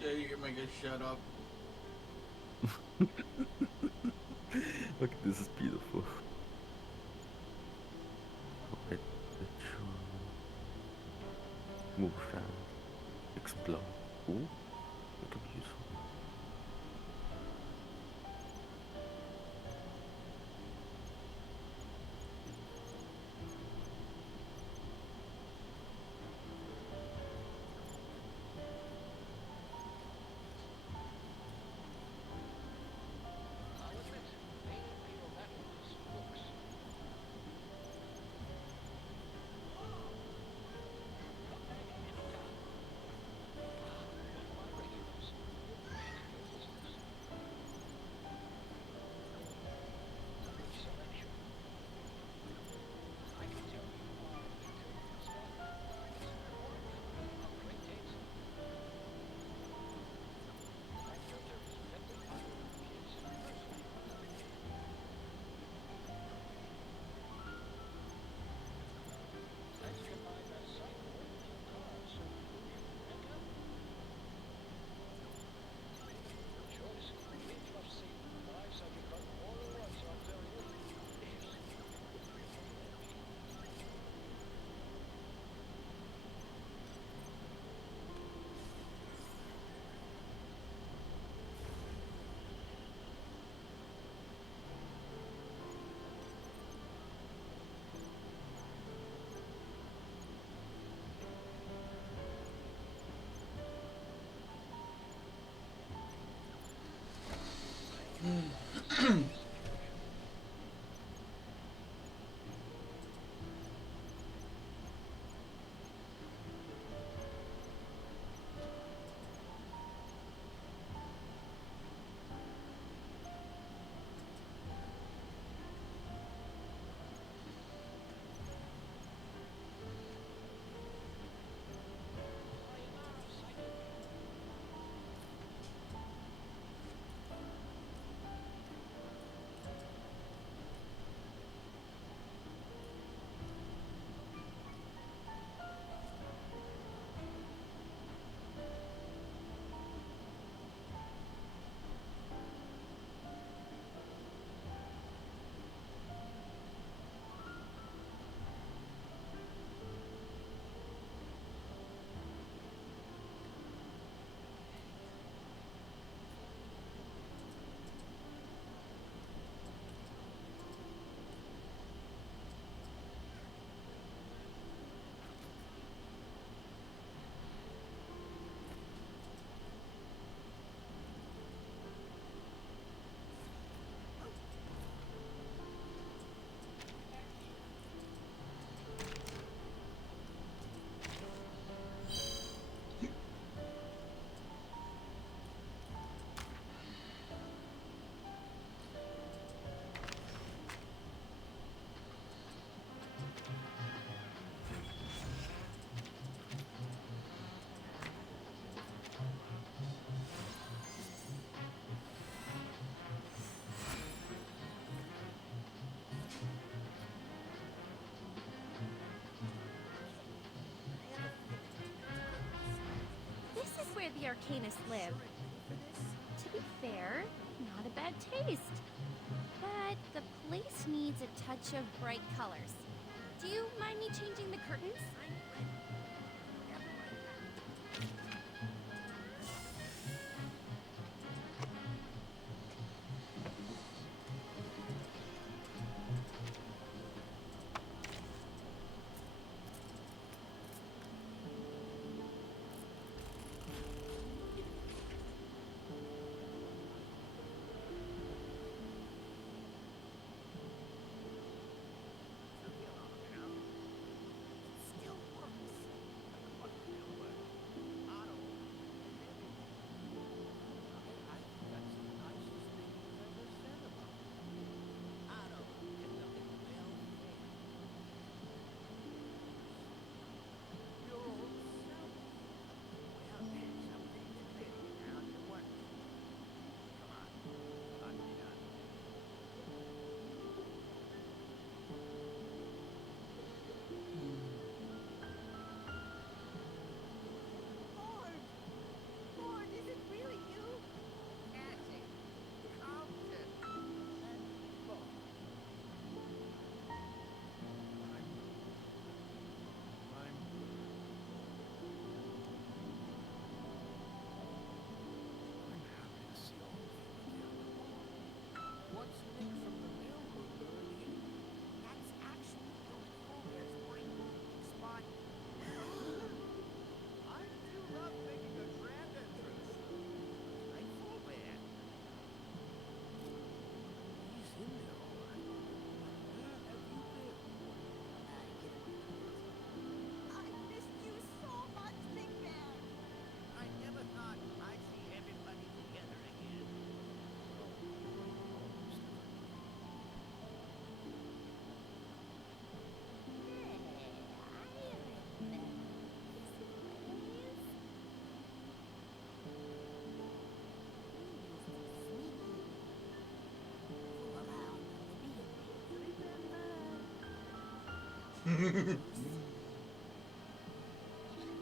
Yeah, you can make it shut up. Look, this is beautiful. Alright, move fast, explode. Ooh, look at beautiful. This is where the Arcanists live. To be fair, not a bad taste. But the place needs a touch of bright colors. Do you mind me changing the curtains?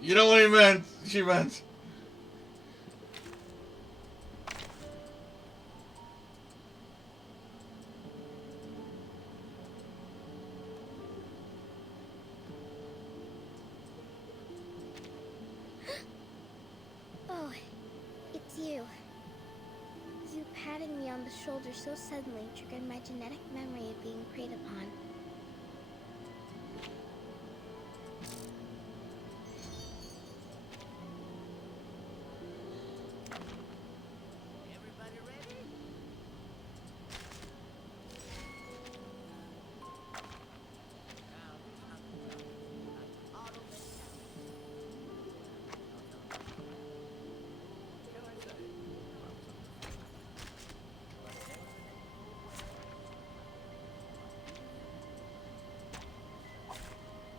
You know what he meant. She meant. Oh, it's you. You patting me on the shoulder so suddenly triggered my genetic memory of being preyed upon.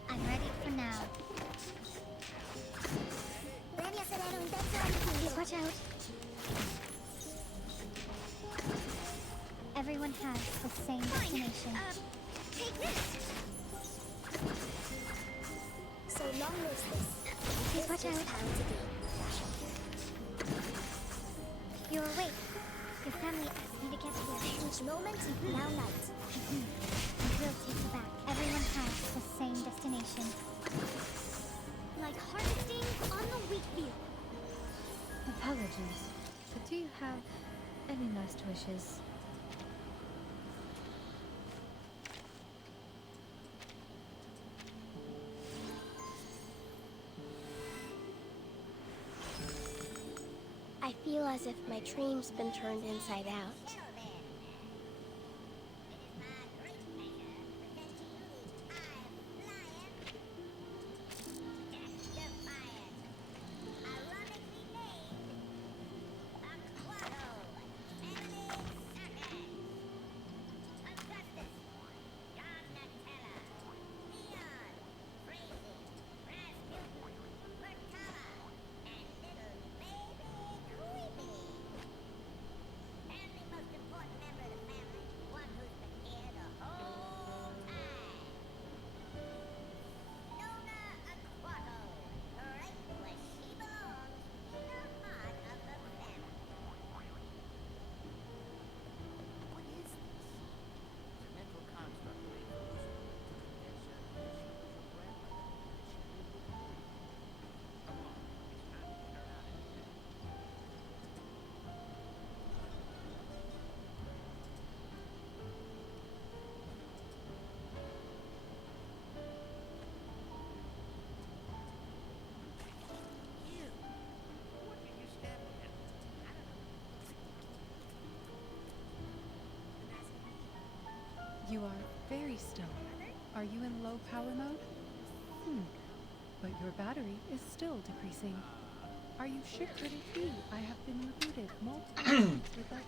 I'm ready for now. Please watch out. Everyone has the same destination. Take this. So long live this. Please watch out. You're awake. Your family asked me to get here. Each moment, now night. I will take you back. Everyone has the same destination. Like harvesting on the wheat field. Apologies, but do you have any last wishes? I feel as if my dream's been turned inside out. You are very still. Are you in low power mode? But your battery is still decreasing. Are you sure? Could it be I have been rebooted multiple times without...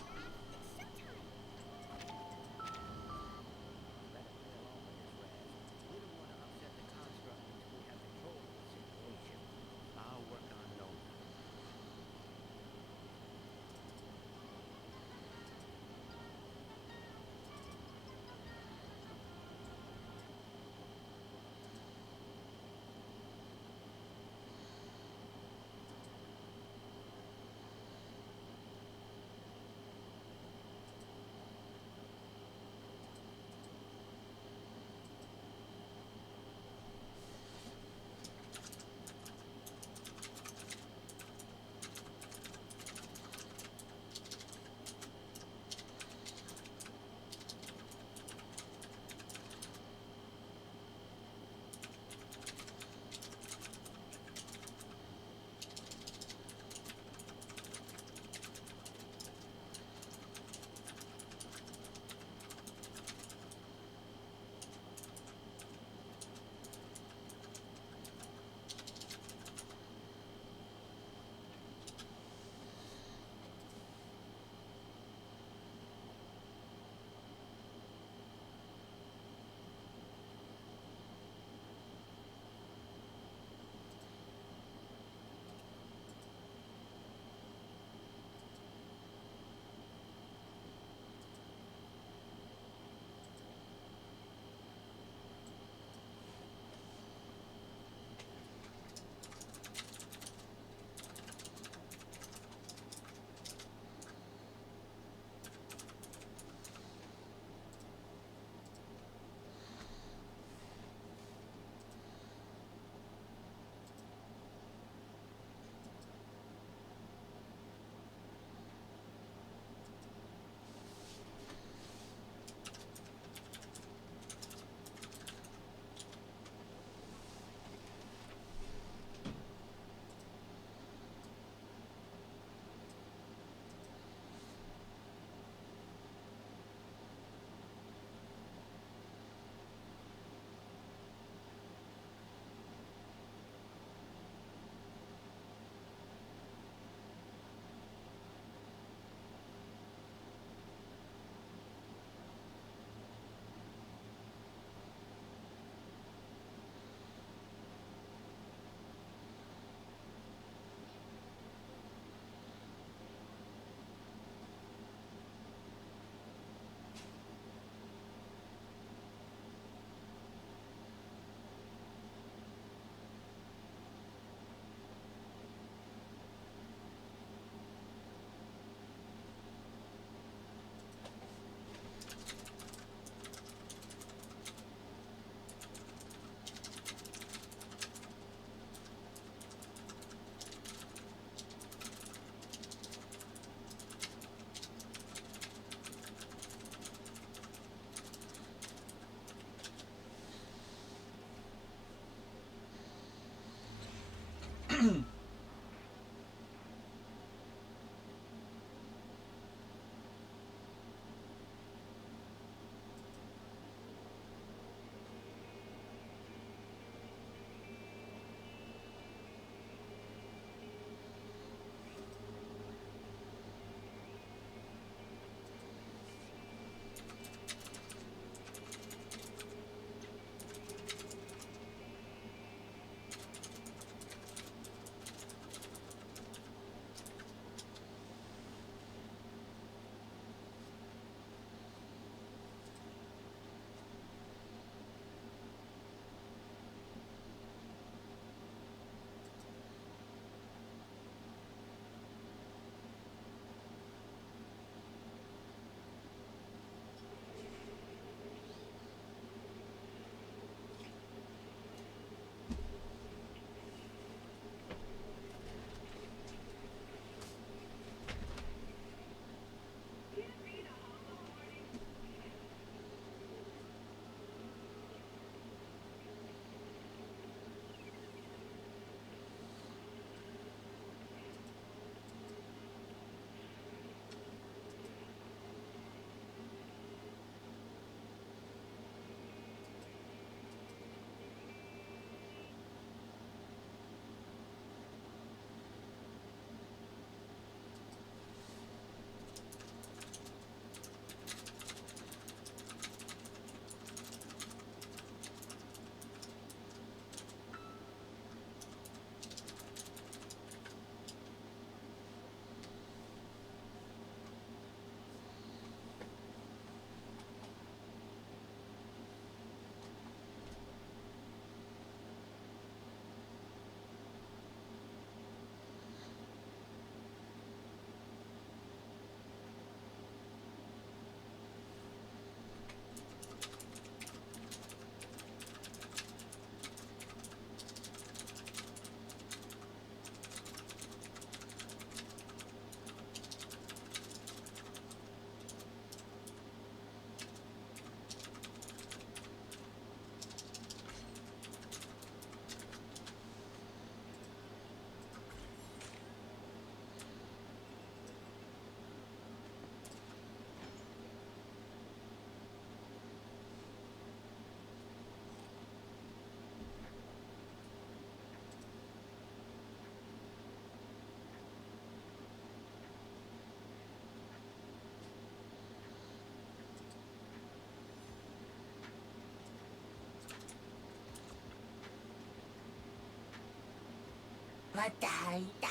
また会いた。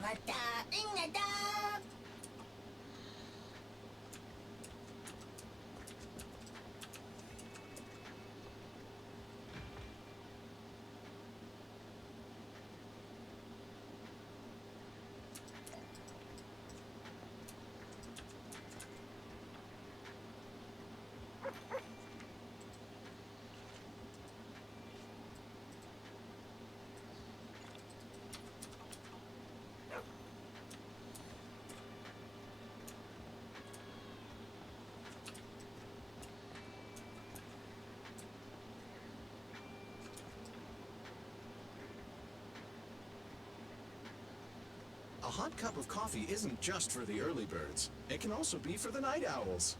また会うんだ。A hot cup of coffee isn't just for the early birds. It can also be for the night owls.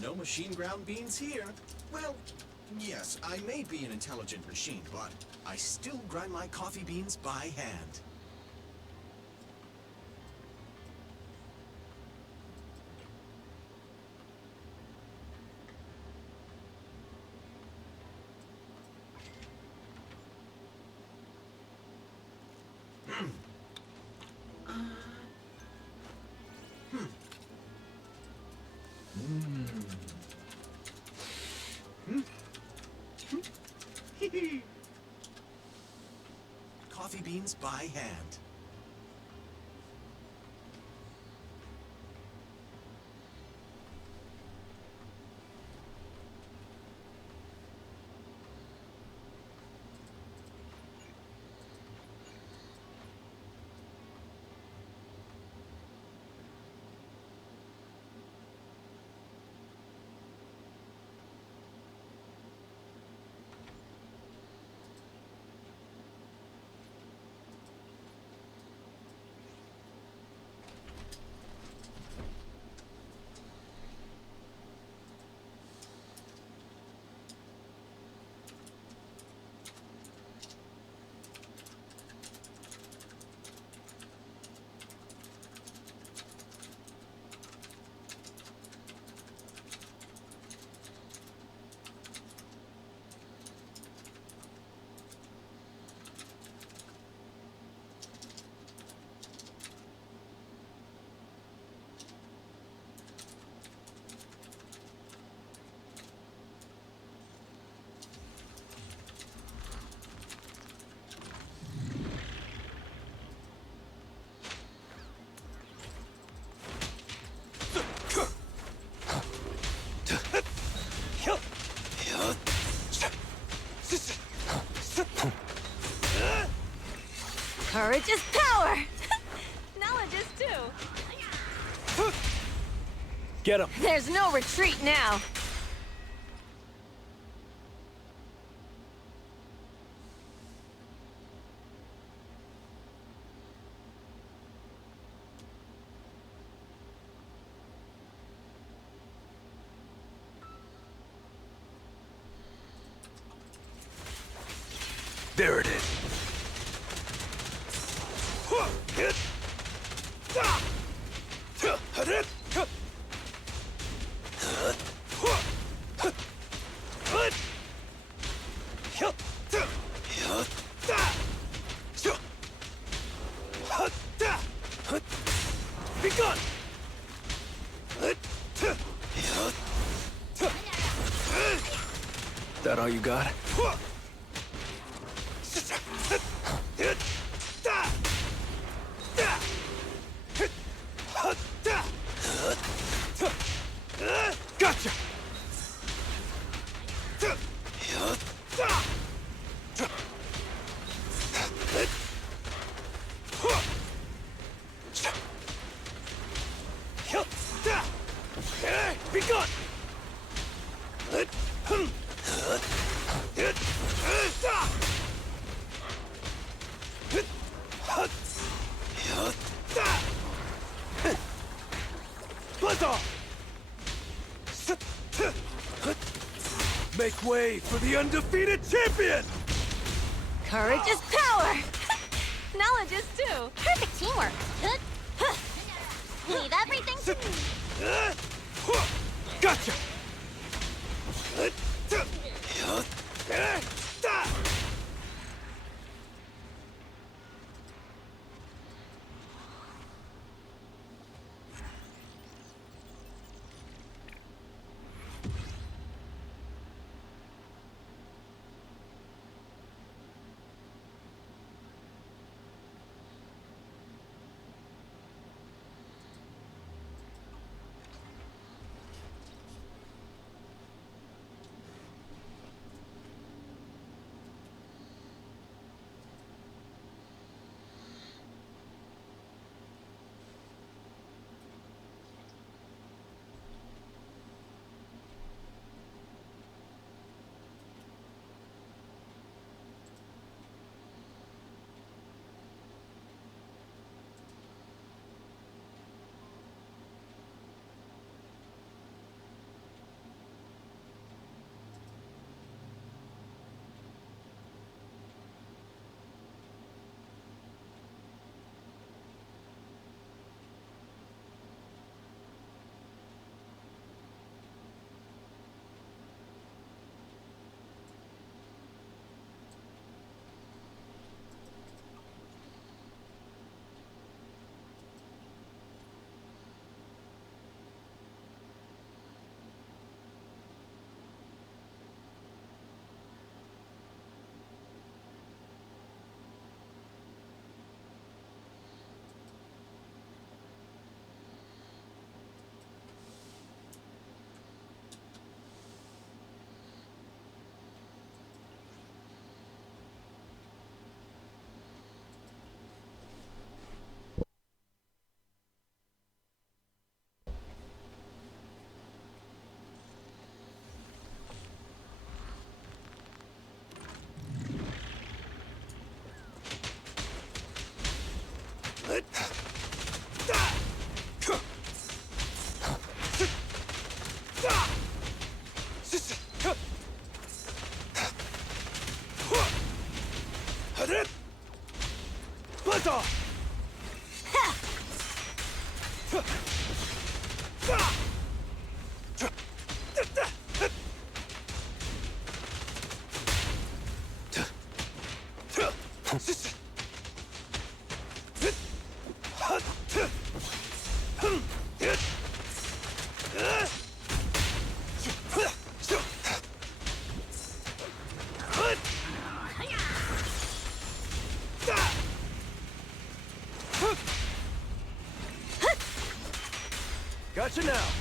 No machine ground beans here. Well, yes, I may be an intelligent machine, but I still grind my coffee beans by hand. coffee beans by hand. Courage is power! Knowledge is too. Get him. There's no retreat now. There it is. Be gone. That all you got? Gotcha! Be gone! Buzz off! Make way for the undefeated champion! Courage is power! Knowledge is too. Perfect teamwork. Leave everything to me. Gotcha! Buzz off! Gotcha now.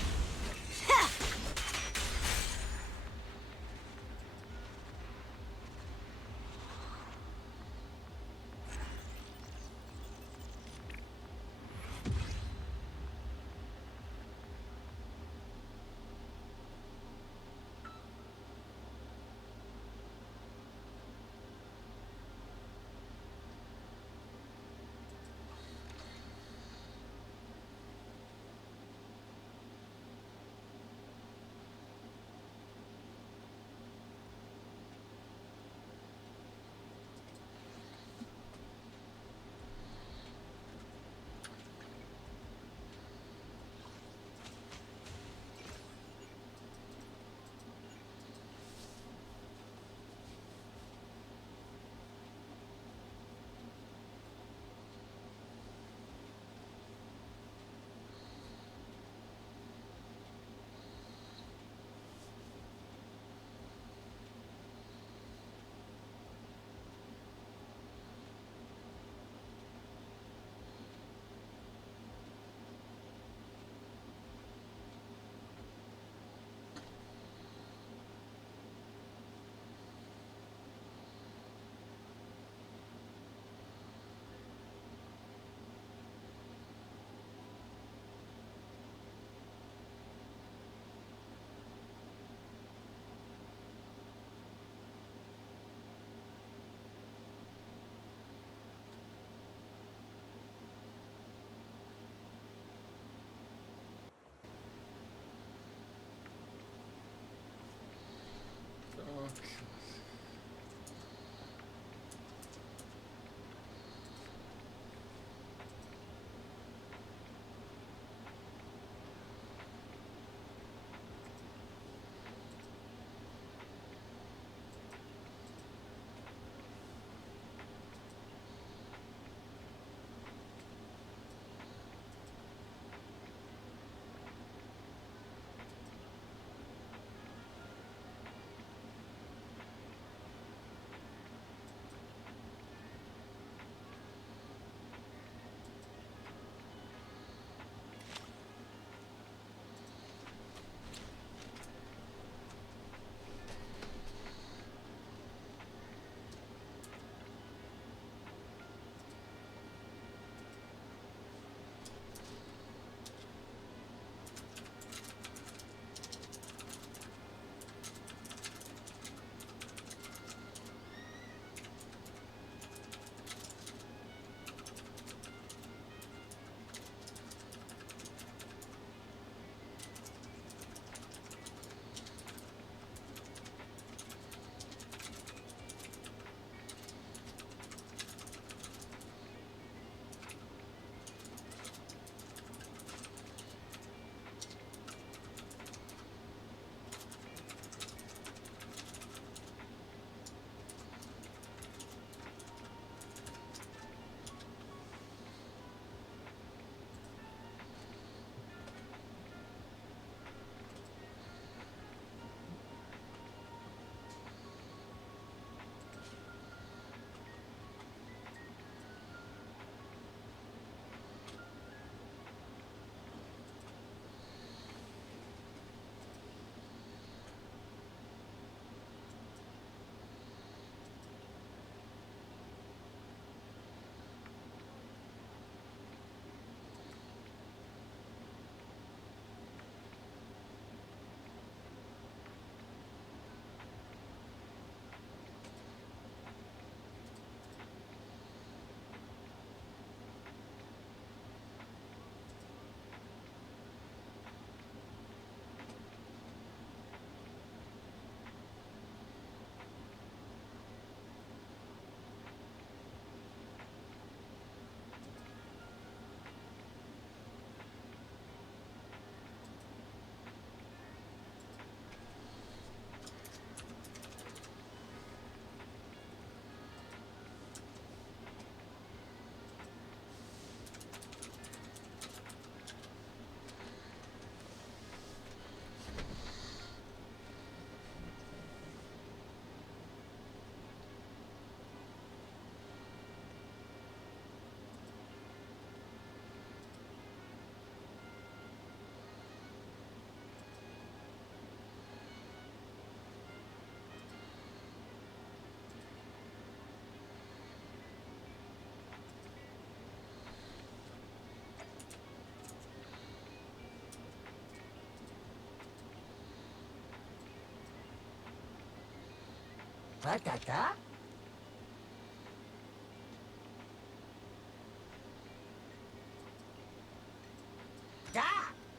What the? Da!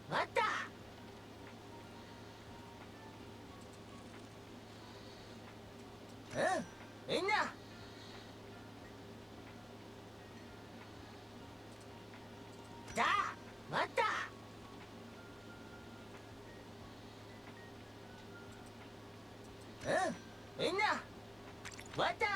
What the? Huh? Inna! Da! What the? Huh? Inna! What the?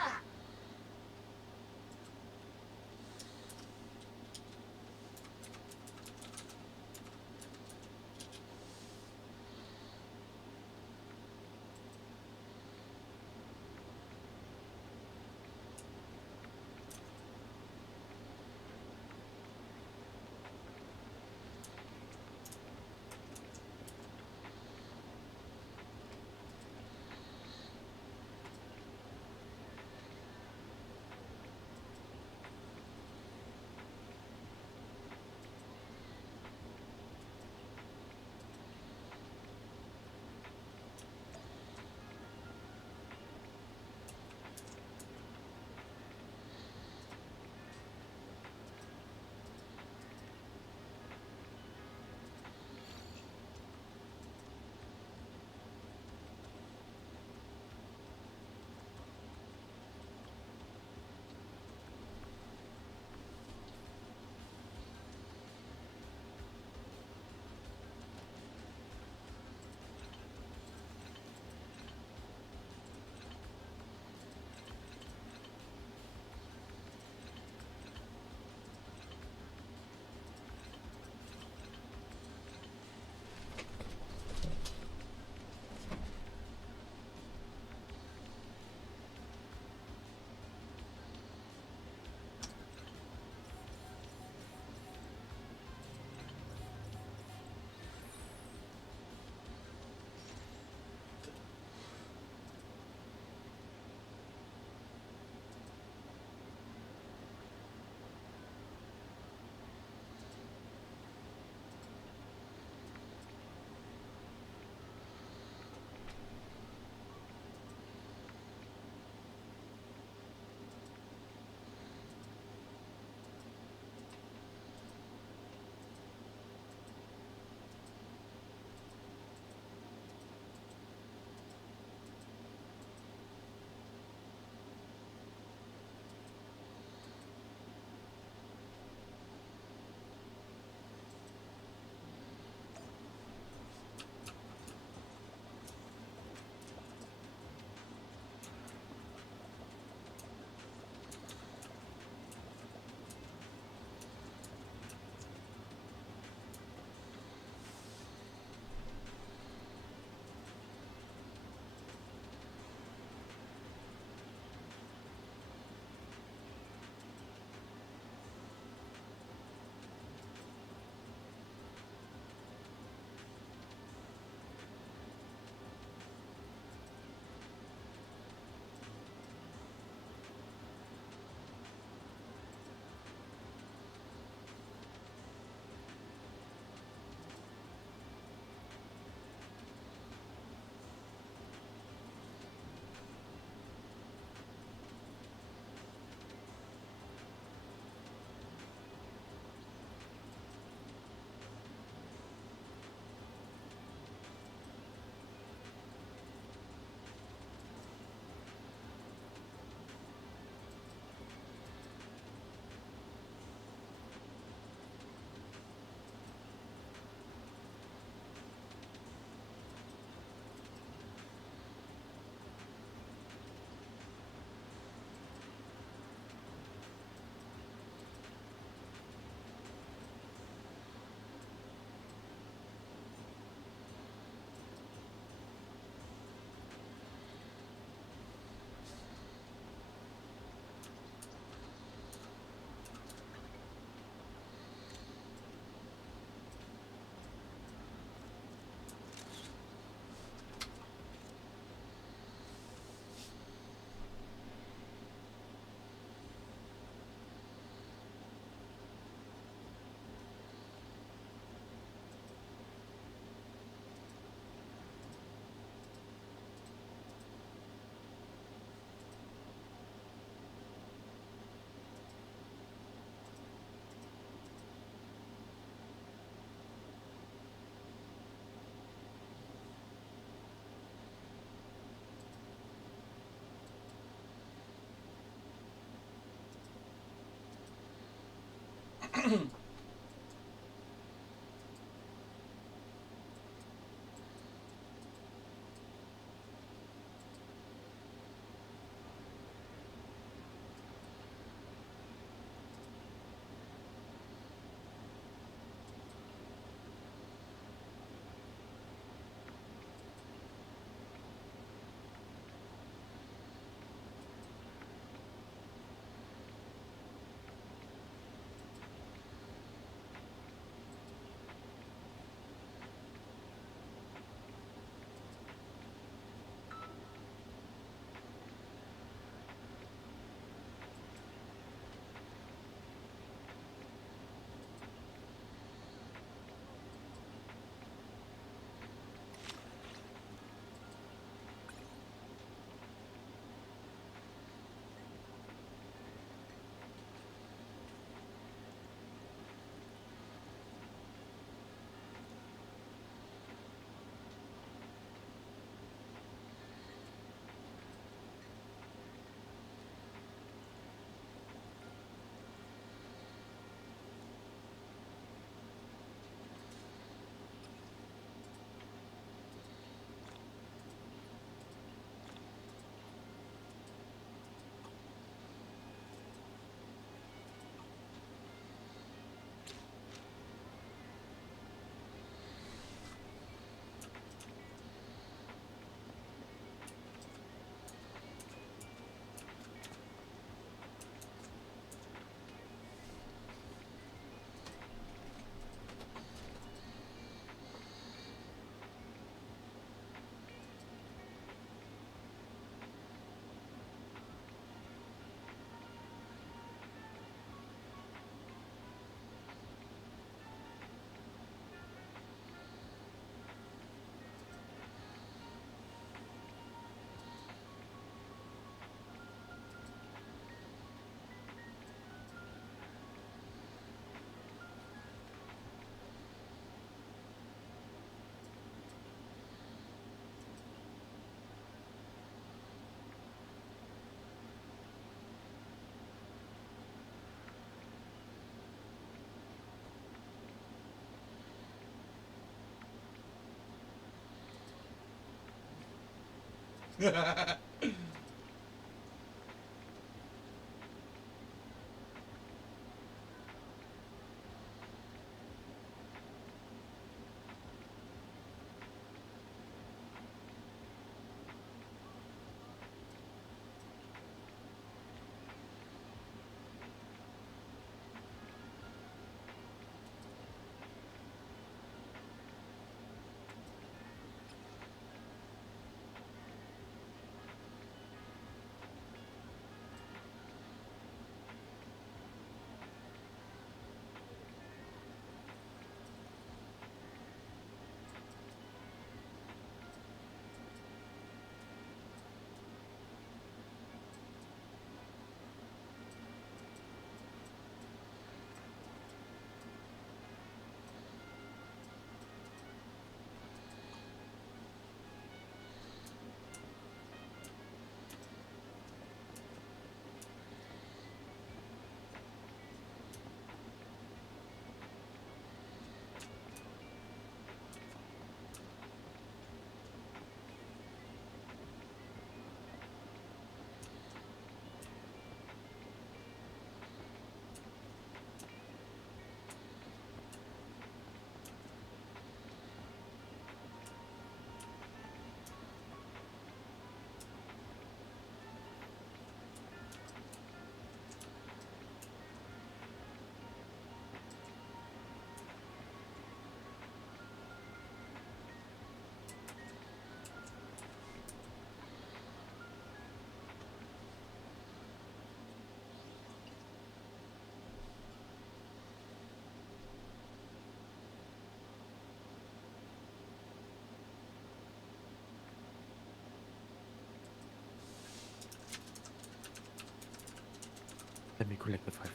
Let me collect the 5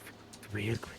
real quick.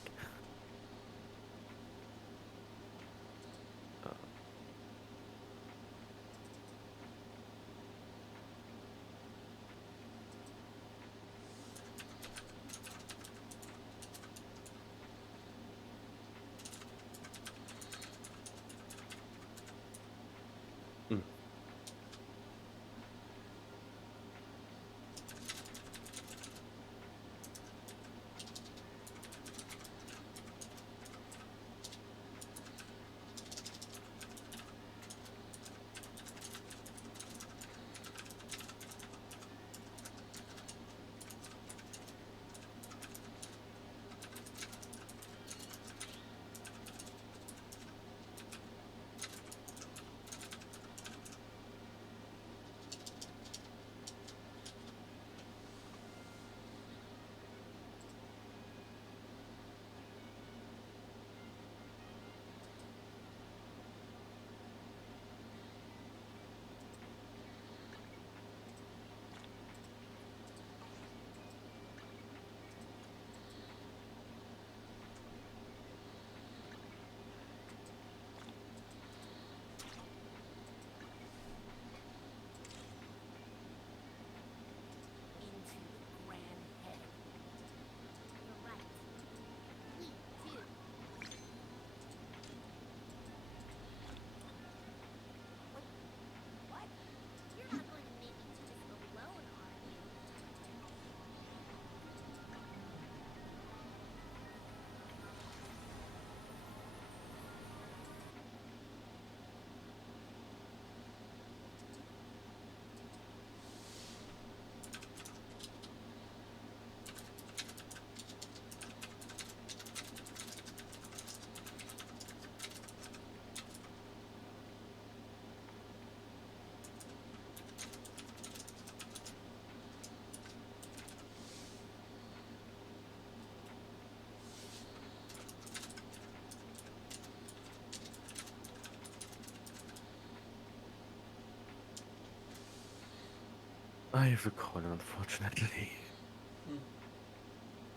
I have recorded, unfortunately.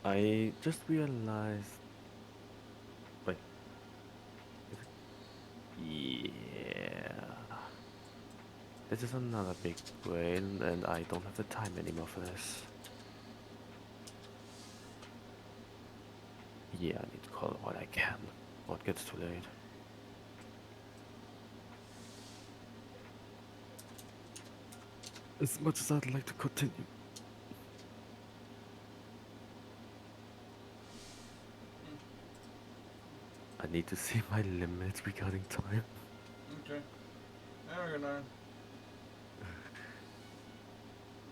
I just realized. Wait. Yeah. This is another big brain, and I don't have the time anymore for this. Yeah, I need to call it what I can. Or it gets too late. As much as I'd like to continue. I need to see my limits regarding time. Okay. Now we're gonna.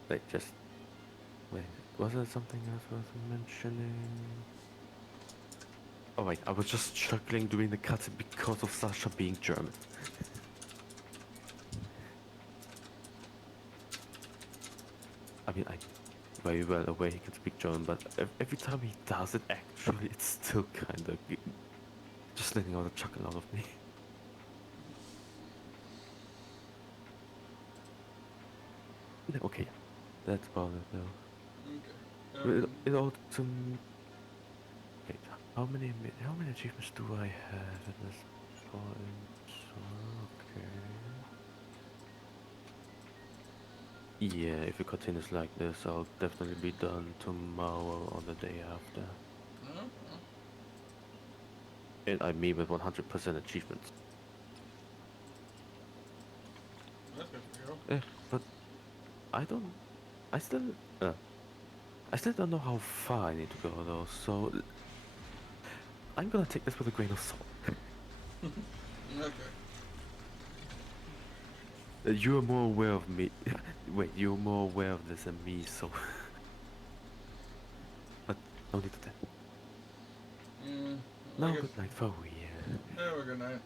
Wait, just... Wait, was there something else worth mentioning? Oh wait, I was just struggling doing the cutscene because of Sasha being German. I mean, I very well aware he can speak German, but every time he does it, actually, it's still kind of just letting out a chuckle out of me. Okay, that's about it though. Okay. It all to... Wait, how many achievements do I have at this point? Okay. Yeah, if it continues like this, I'll definitely be done tomorrow or the day after. And I mean with 100% achievements. That's good for you. Yeah, but I don't... I still don't know how far I need to go though, so... I'm gonna take this with a grain of salt. Okay. You're more aware of me. Wait, you're more aware of this than me, so... But no need to tell. No, good night for we. Yeah, we're good night.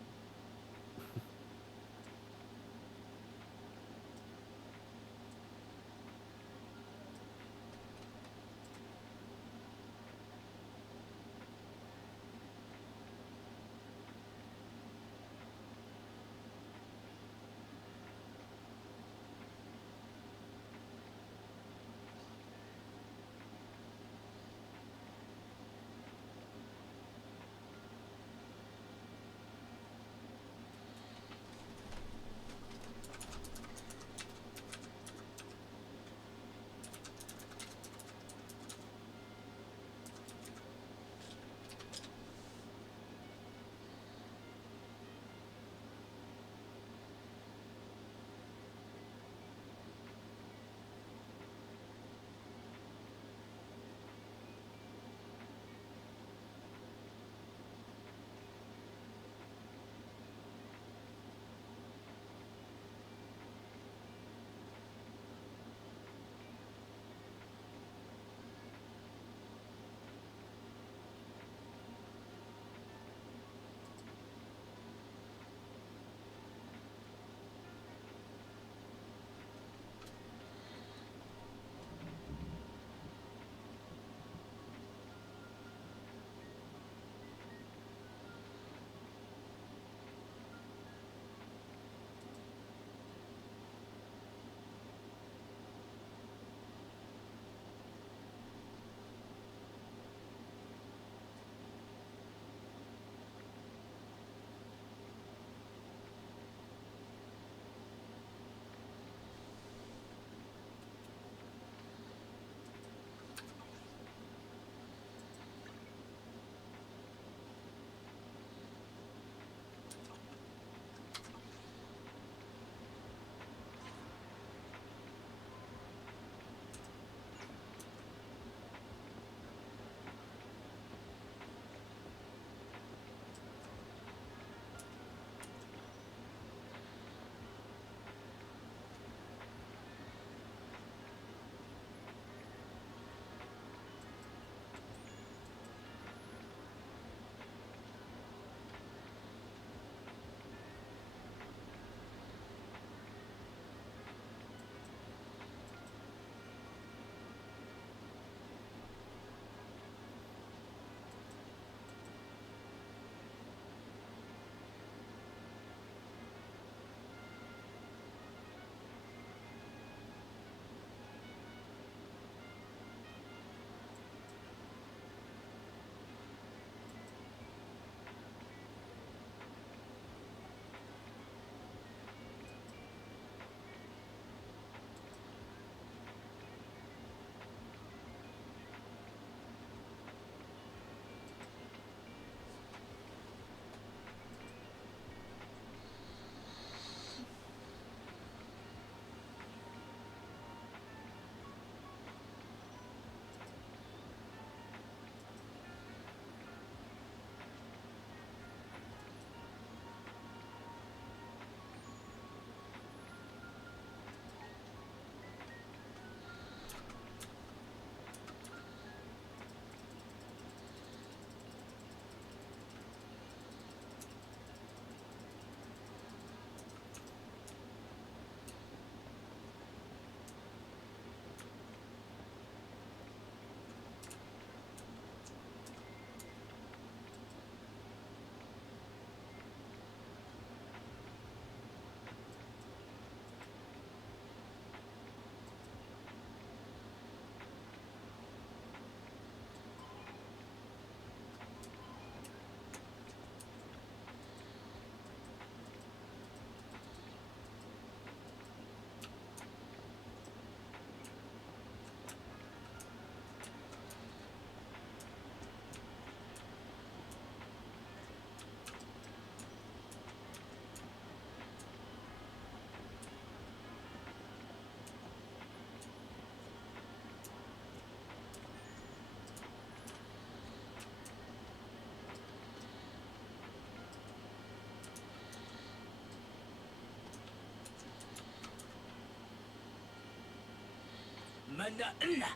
Manana.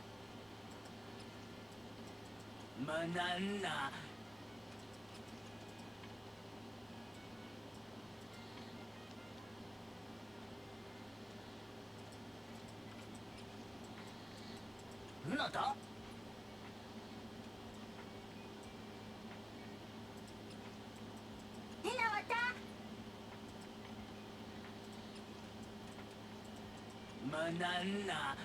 Manana. Nada. Inawata. Manana.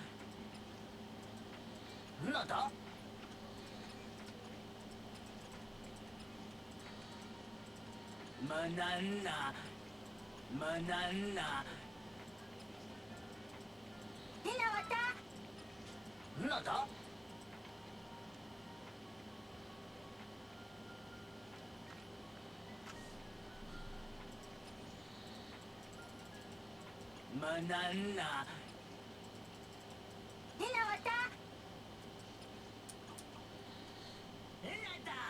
Nada. Manana. Manana. Inawata. Nada. Manana. Inawata. Nada.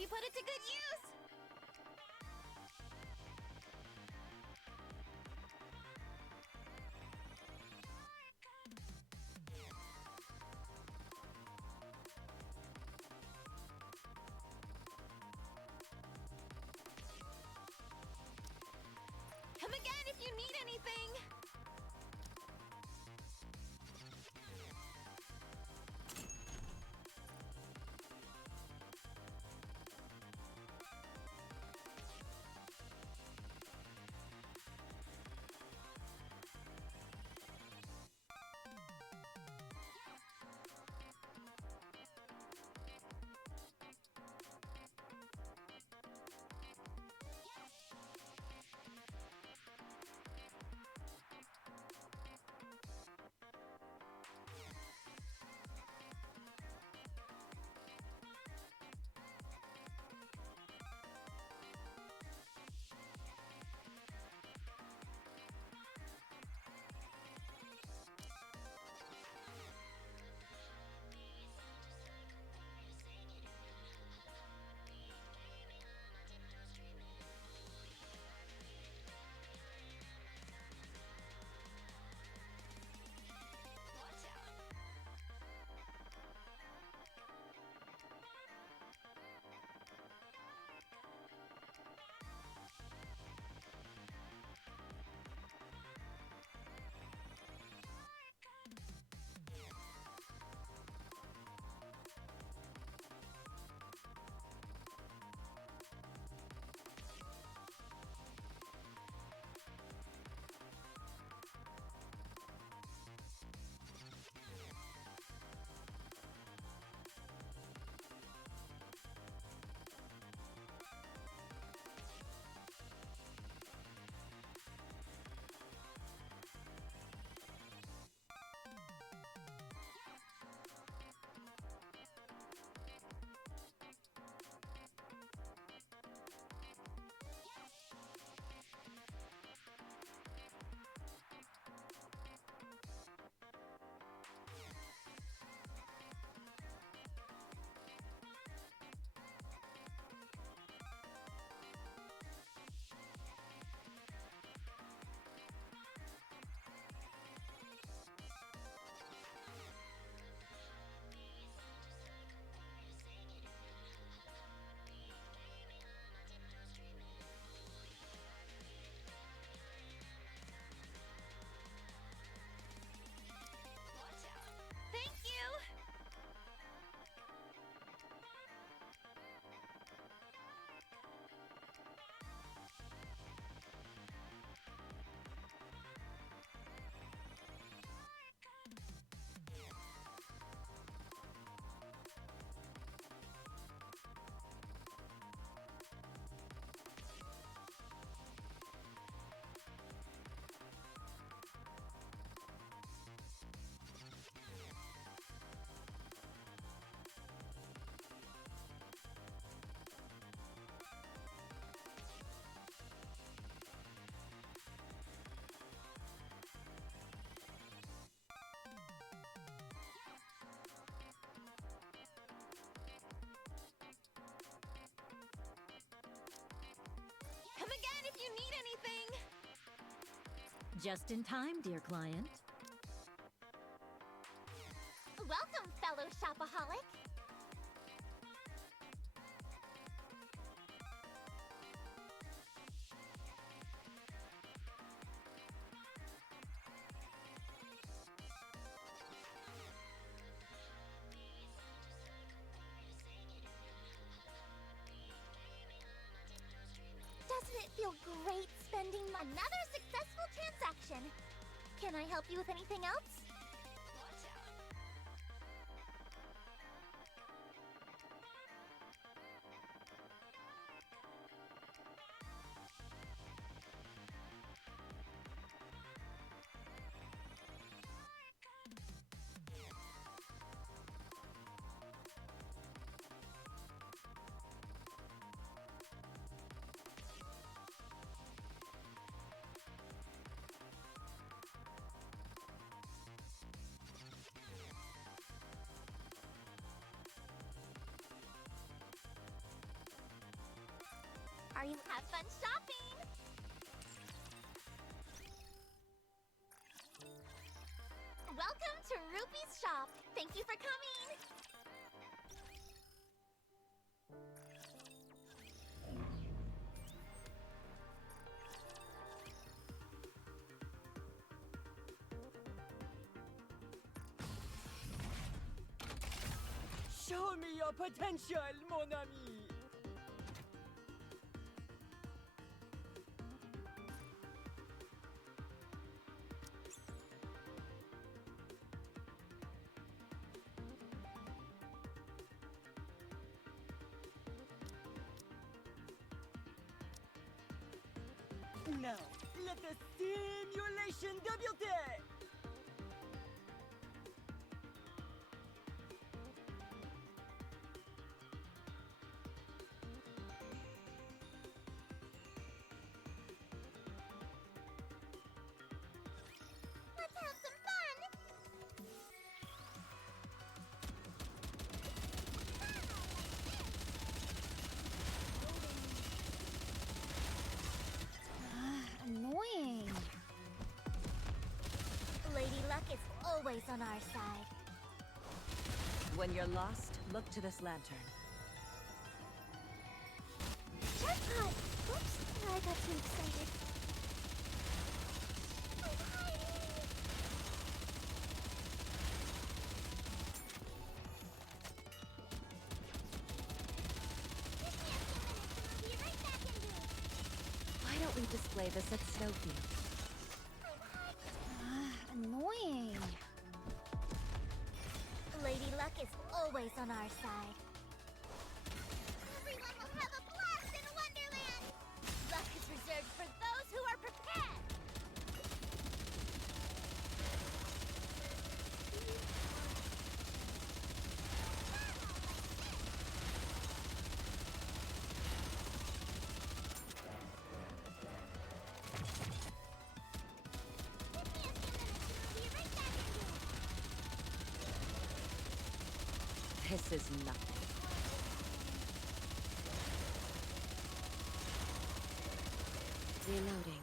you put it to good use. Come again if you need anything. Thank you! Come again if you need anything! Just in time, dear client. Welcome, fellow shopaholic. Doesn't it feel great spending another successful transaction? Can I help you with anything else? Are you have fun shopping? Welcome to Ruby's shop. Thank you for coming. Show me your potential, mon ami! Now, let the simulation débuter! Let's have some fun! Annoying. Lady Luck is always on our side. When you're lost, look to this lantern. Jackpot! Oops, I got too excited. Why don't we display this at Snowfield? Annoying. Lady Luck is always on our side. Everyone will have a blast in Wonderland! Luck is reserved for those who are prepared! This is nothing. Reloading.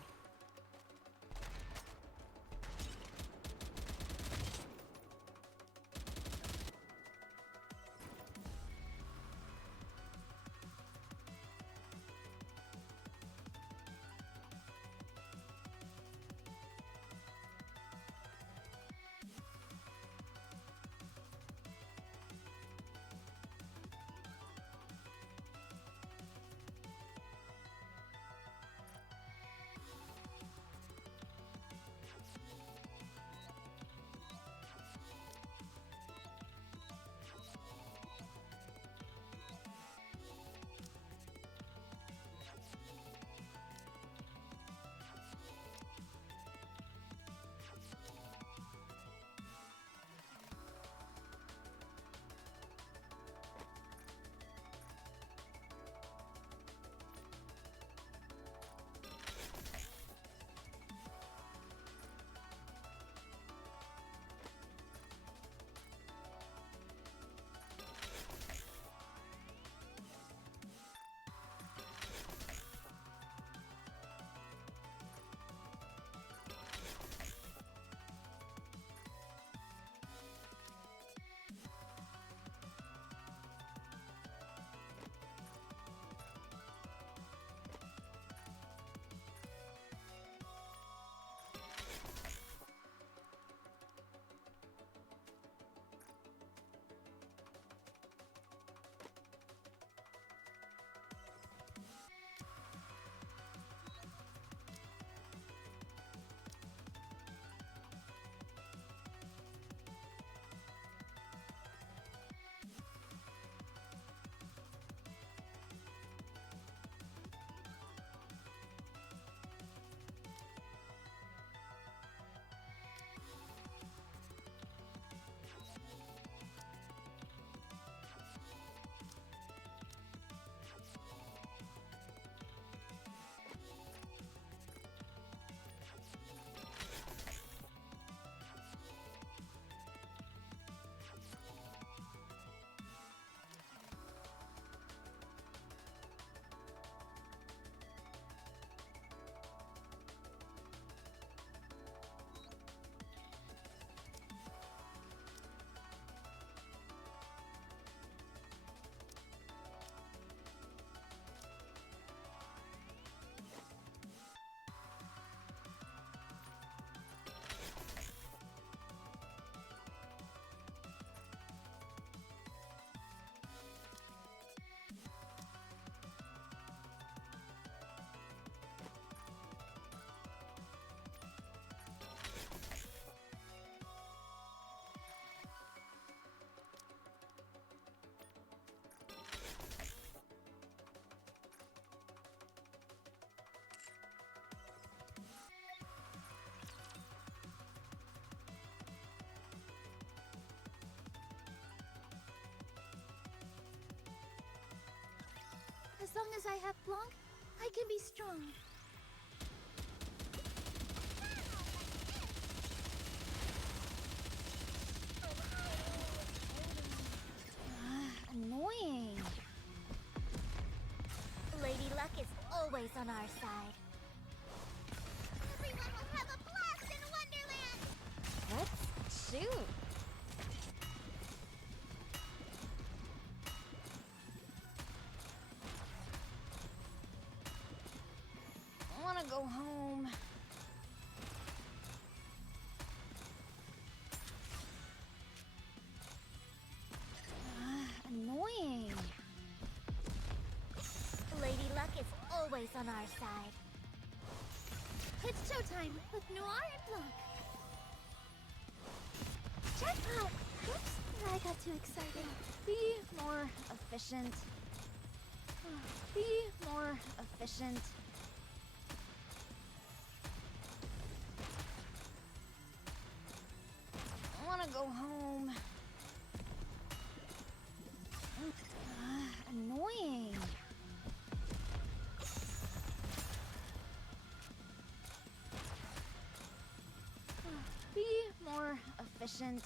long as I have Blanc, I can be strong. Annoying. Lady Luck is always on our side. Everyone will have a blast in Wonderland! Let's shoot. I want to go home. Annoying. Lady Luck is always on our side. It's showtime with Noir and Blanc. Jackpot! Oops, I got too excited. Be more efficient. Be more efficient. I want to go home. Annoying. Be more efficient.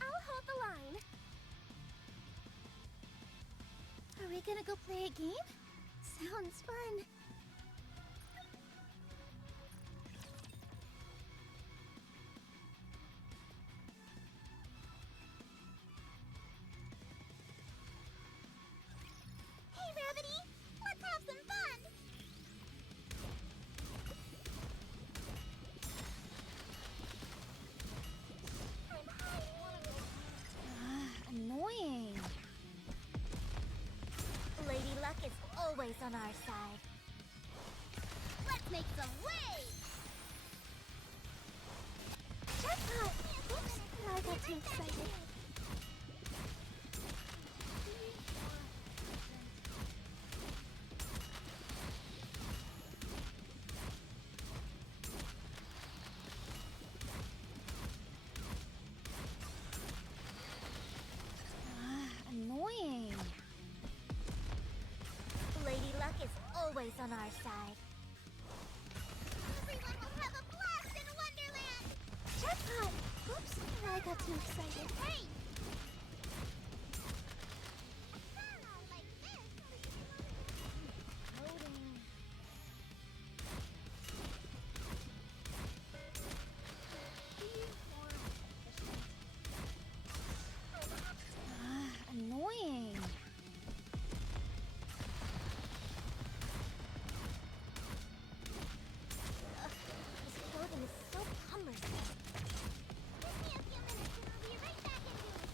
I'll hold the line. Are we gonna go play a game? Sounds fun. Hey, Rabbity! Let's have some fun! I'm hiding! Annoying. Lady Luck is always on our side. Let's make some waves! Jackpot! Oops, I got too excited. Annoying. Lady Luck is always on our side. Everyone will have a blast in Wonderland! Jackpot! Oops, I got too excited. Hey! Loading. Annoying. This building is so cumbersome. Give me a few minutes and I'll be right back into it.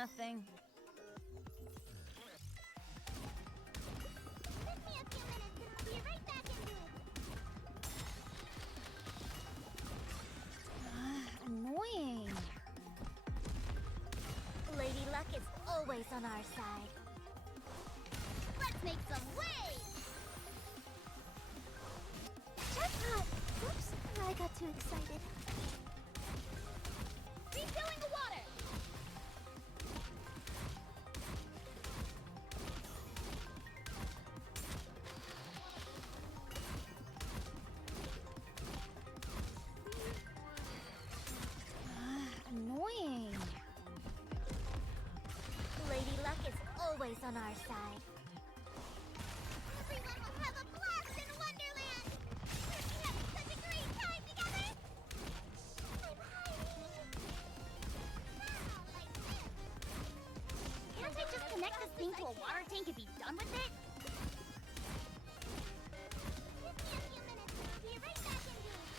Nothing. Give me a few minutes and I'll be right back into it. Annoying. Lady Luck is always on our side. Let's make some waves! Jackpot! Oops, I got too excited. Refilling the water! Annoying. Lady Luck is always on our side. Everyone will have a blast in Wonderland! We'll be having such a great time together! I'm hiding! Now, like this! Can't I just connect this thing to a water tank and be done with it? Give me a few minutes and I'll be right back into it!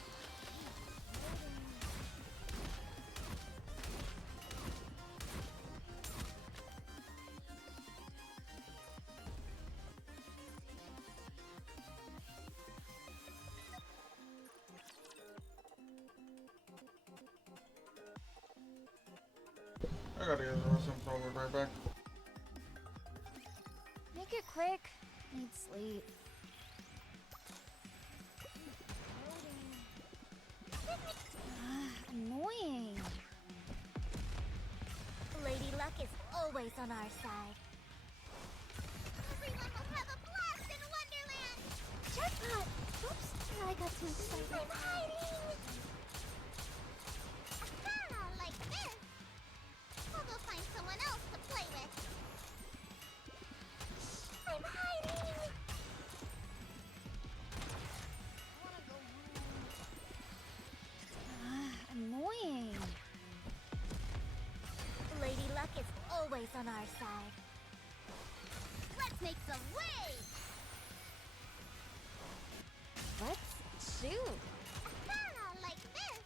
I gotta get the restroom, so I'll be right back. Make it quick. Need sleep. Annoying. Lady Luck is always on our side. Everyone will have a blast in Wonderland! Jackpot! Oops, I got too excited. I'm hiding! Aha, like this! I'll go find someone else to play with. I'm hiding! I wanna go home. Annoying. Lady Luck is always on our side. Let's make some waves! Let's shoot. Aha, like this!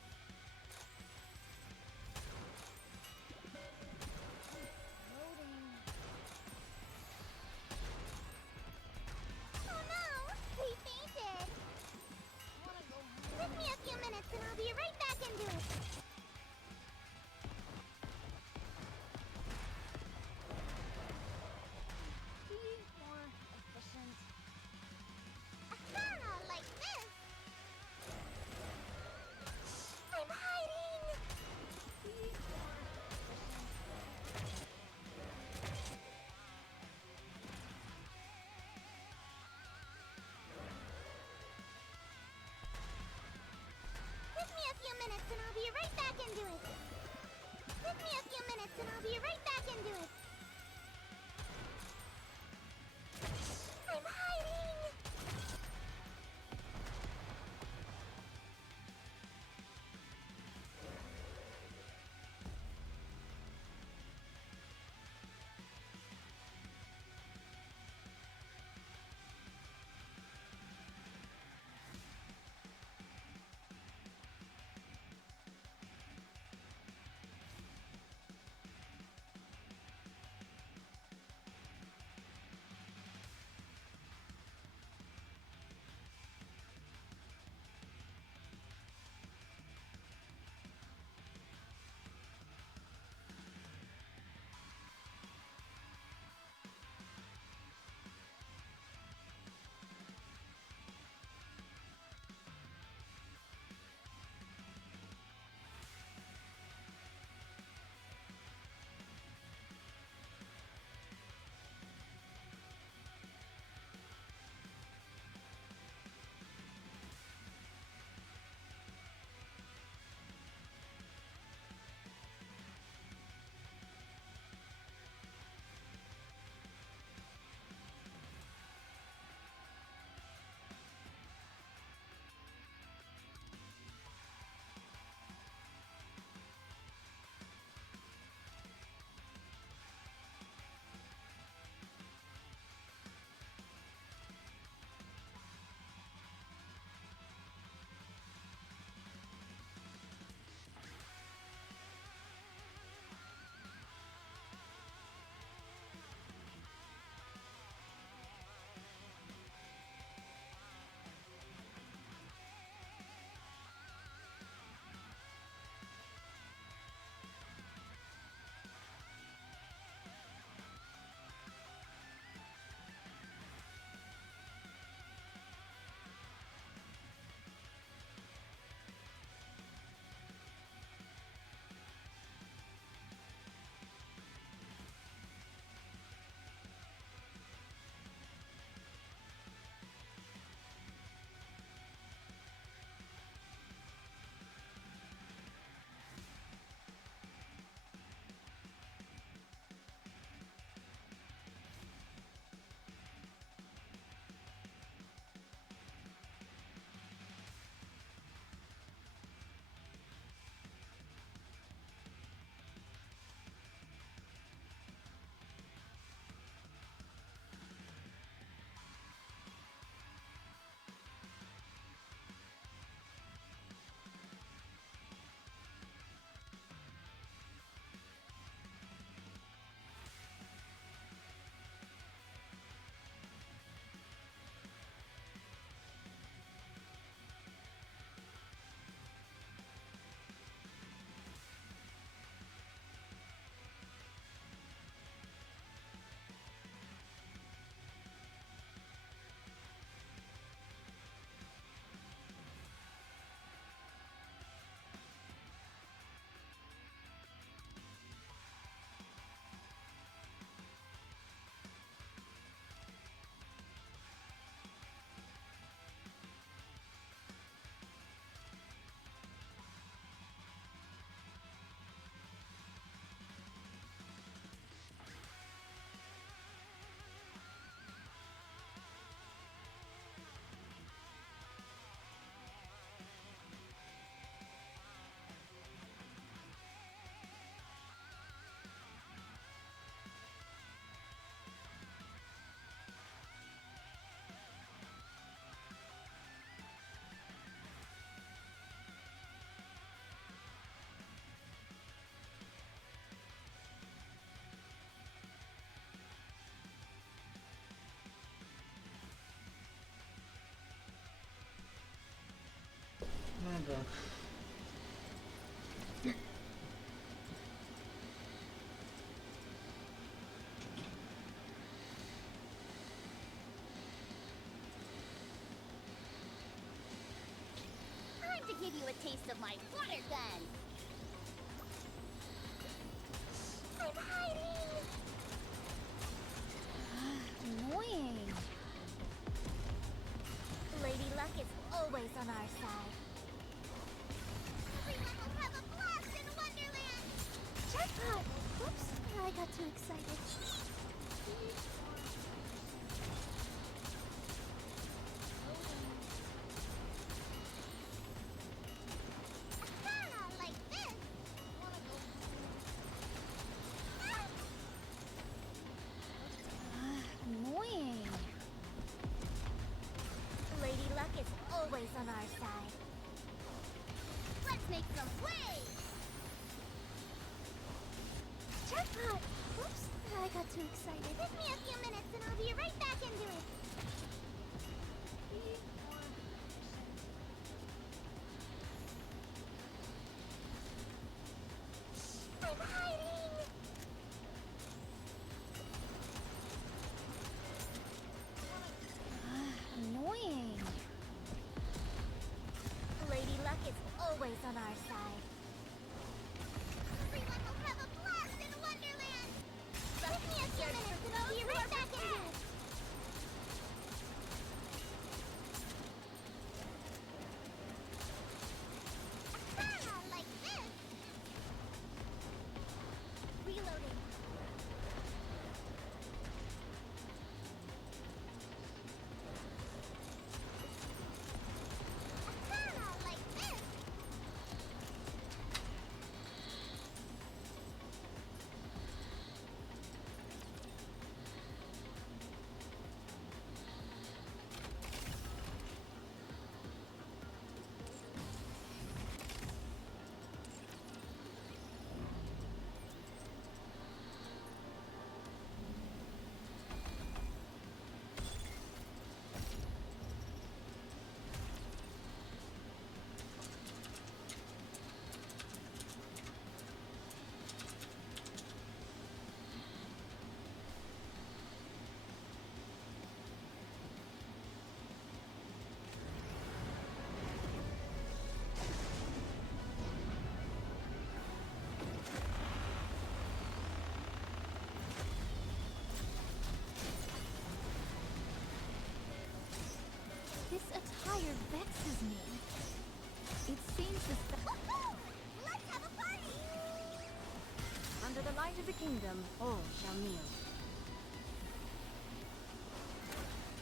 Oh no! We fainted! Give me a few minutes and I'll be right back into it! Be more efficient. Aha, like this! I'm hiding! Be more efficient. Give me a few minutes and I'll be right back into it. Give me a few minutes and I'll be right back into it. I'm hiding! Time to give you a taste of my water gun. I'm hiding. Annoying. Lady Luck is always on our side. Everyone will have a blast in Wonderland. Jackpot! Oops, I got too excited. Like this. Annoying. Lady Luck is always on our side. Let's make some waves! Jackpot! Oops, I got too excited. Give me a few minutes and I'll be right back into it. I'm hiding! Annoying. Lady Luck is always on our side. Everyone will have a blast in Wonderland! Give me a few minutes and I'll be right back into it. Like this. Reloading. Like this. This attire vexes me. It seems as Let's have a party! Under the light of the kingdom, all shall kneel.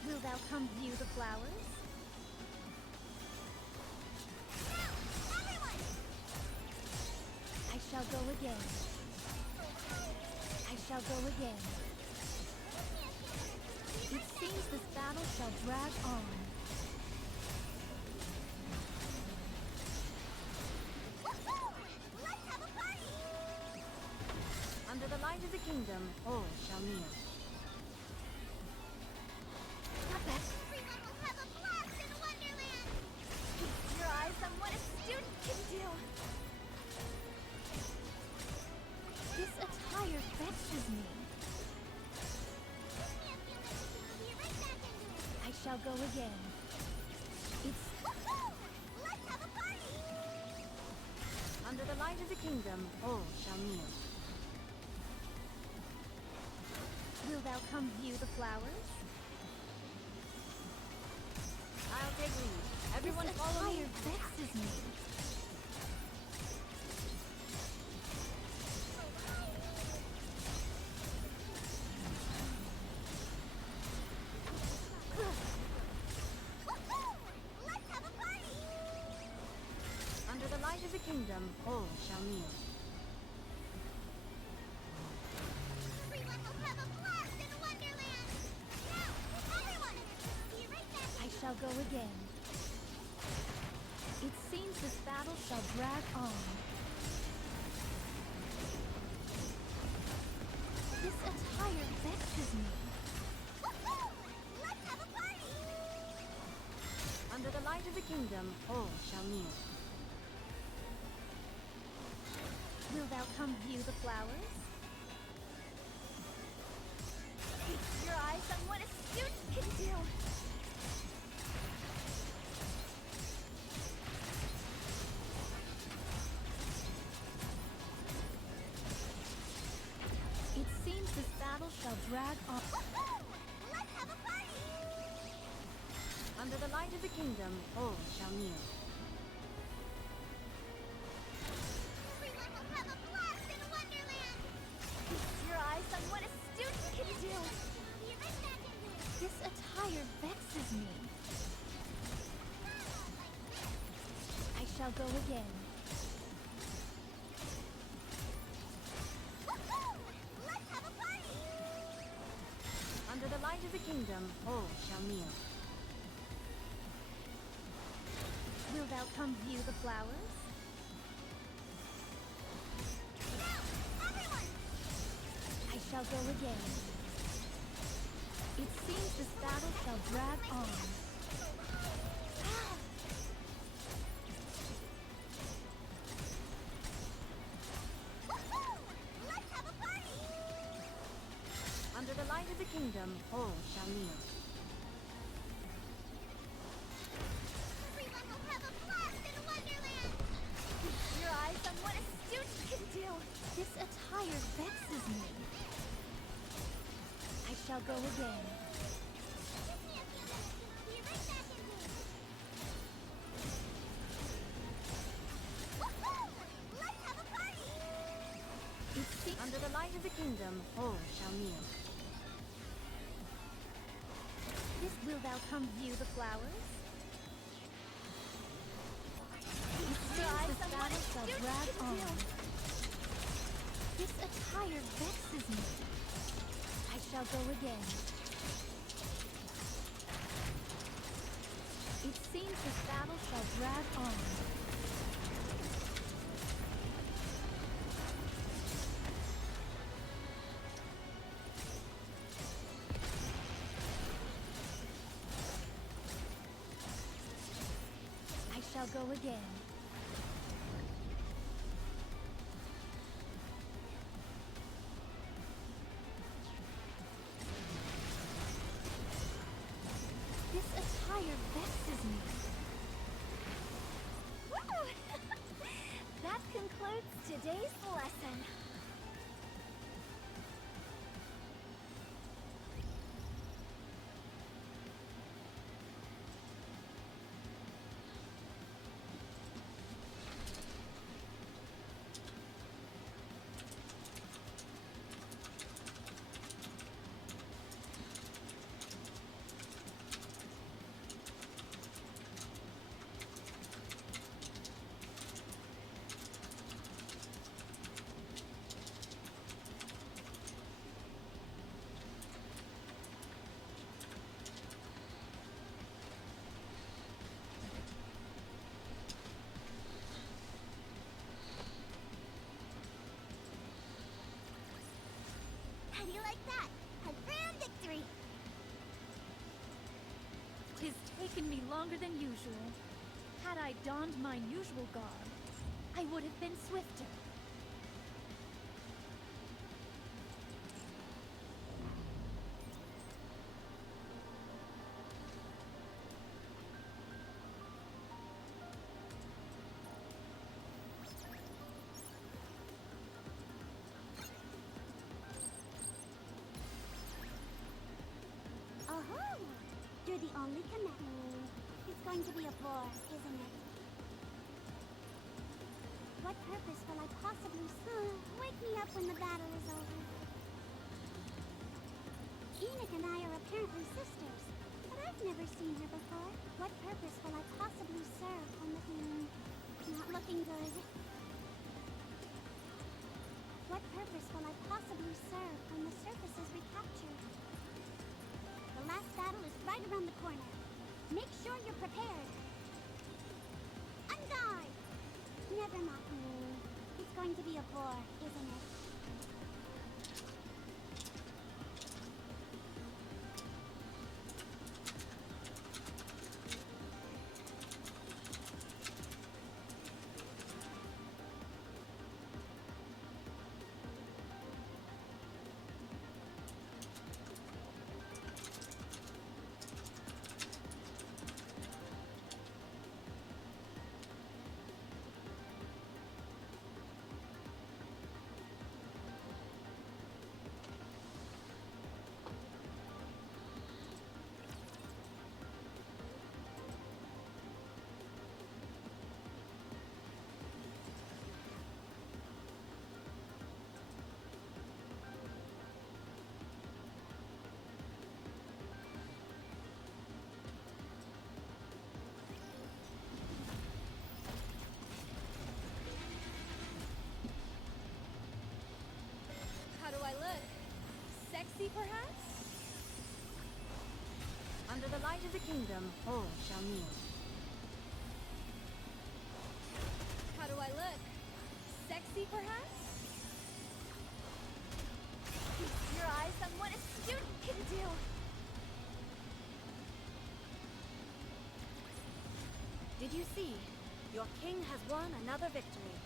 Will thou come view the flowers? I shall go again. I shall go again. It seems this battle shall drag on. Let's have a party! Under the light of the kingdom, all shall kneel. Everyone will have a blast in Wonderland! Feast your eyes on what a student can do! This attire vexes me. I shall go again. It's Let's have a party! Under the light of the kingdom, all shall kneel. Will thou come view the flowers? I'll take lead. Everyone this follow me. attire vexes me. Let's have a party! Under the light of the kingdom, all shall kneel. Everyone will have a blast in Wonderland! Now, everyone! Be right back! I shall go again. It seems this battle shall drag on. This attire vexes me. Let's have a party! Under the light of the kingdom, all shall kneel. Will thou come view the flowers? Feast your eyes on what a student can do. It seems this battle shall drag on. Let's have a party! Under the light of the kingdom, all shall kneel. Everyone will have a blast in Wonderland! Feast your eyes on what a student can do. Be right back in here. This attire vexes me. I shall go again. Let's have a party! Under the light of the kingdom, all shall kneel. Will thou come view the flowers? Now, everyone! I shall go again. It seems this battle shall drag on. Let's have a party! Under the light of the kingdom, all shall kneel. Everyone will have a blast in Wonderland! Feast your eyes on what a student can do. This attire vexes me. I shall go again. Let's have a party! Under the light of the kingdom, all shall kneel. Will thou come view the flowers? Feast your eyes on what a shall drag on. This attire vexes me. I shall go again. It seems this battle shall drag on. I shall go again. This attire vexes me. Woo! That concludes today's lesson. How do you like that? A grand victory! 'Tis taken me longer than usual. Had I donned mine usual garb, I would have been swifter. Oh, you're the only connect. It's going to be a bore, isn't it? What purpose will I possibly serve? Wake me up when the battle is over. Enoch and I are apparently sisters, but I've never seen her before. What purpose will I possibly serve when the not looking good? What purpose will I possibly serve when the surface is recaptured? The last battle is right around the corner. Make sure you're prepared. Unguard! Never mind. It's going to be a bore, isn't it? Under the light of the kingdom, all shall kneel. How do I look? Sexy, perhaps? Feast your eyes on what a student can do! Did you see? Your king has won another victory.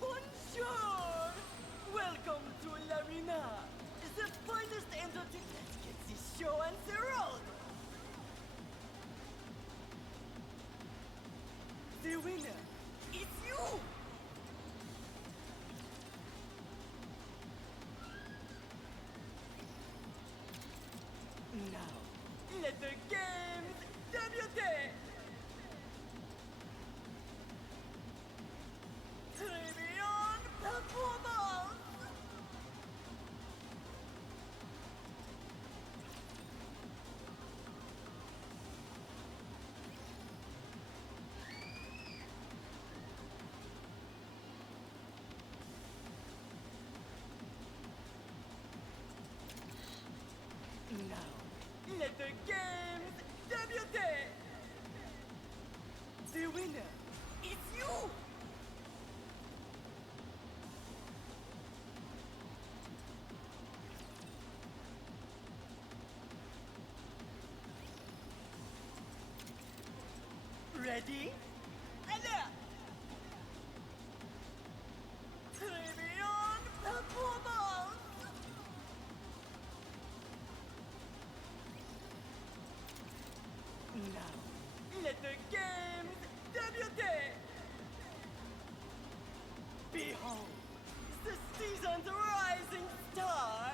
Bonjour! Welcome to L'arena, the finest entertainment. Let's get this show on the road! The winner, it's you! Now, let the games debut! Trivion performance! Now, let the games debut! The winner, it's you! Ready? Alert! Trivion performance! Now, let the games debut! Behold, the season's rising star!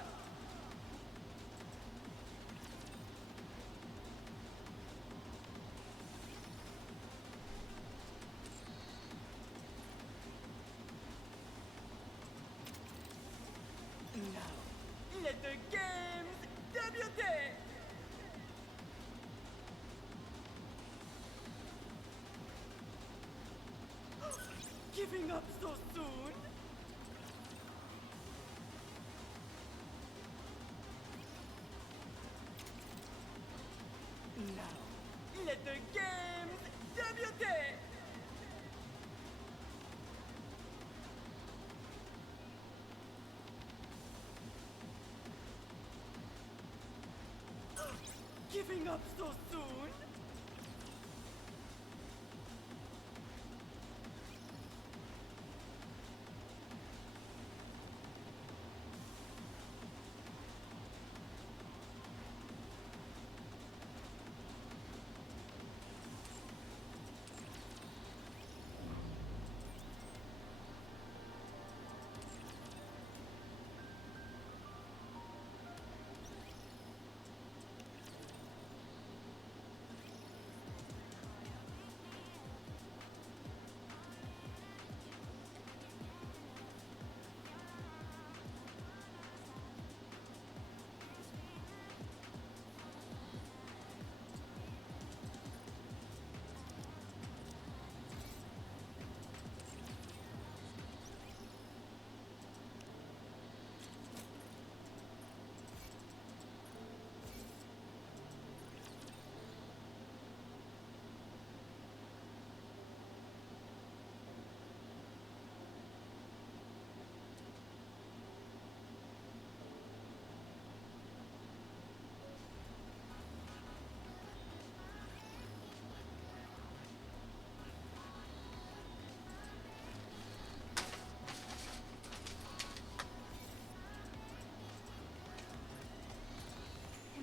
Now, let the games debut! Giving up so soon? Now, let the games debut! Giving up so soon?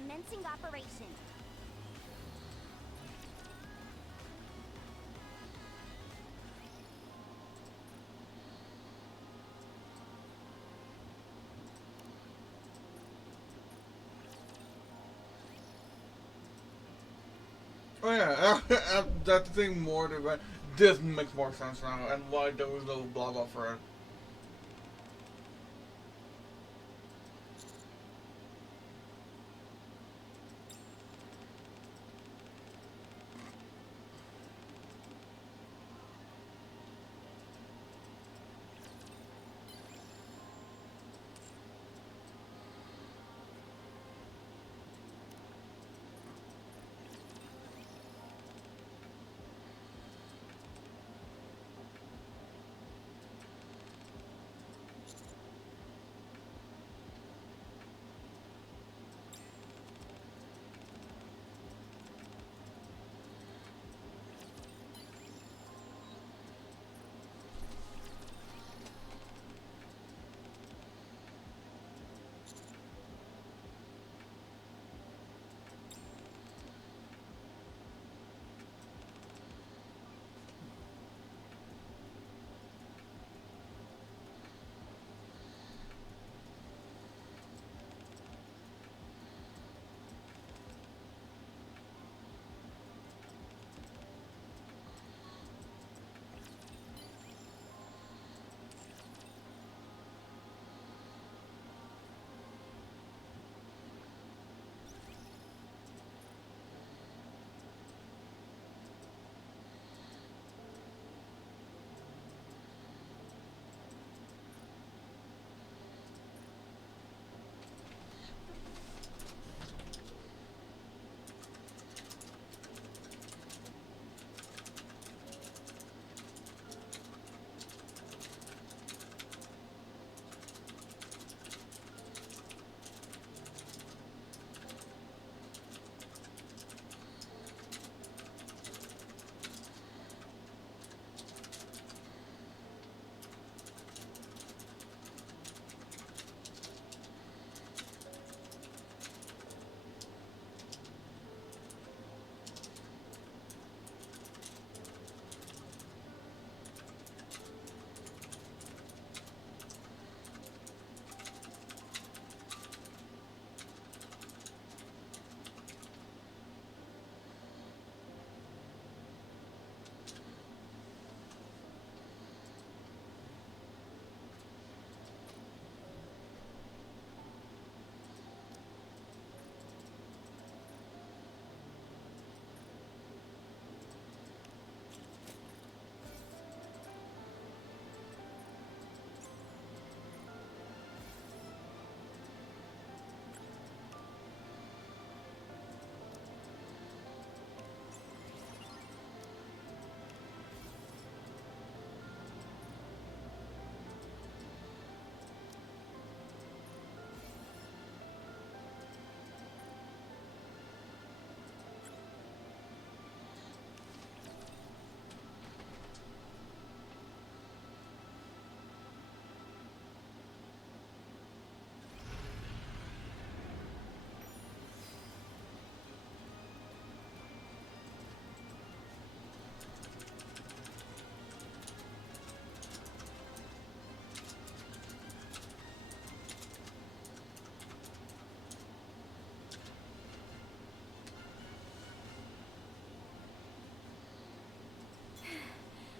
Commencing operation. Oh yeah, that's the thing more to but this makes more sense now, and why there was no blah blah for it.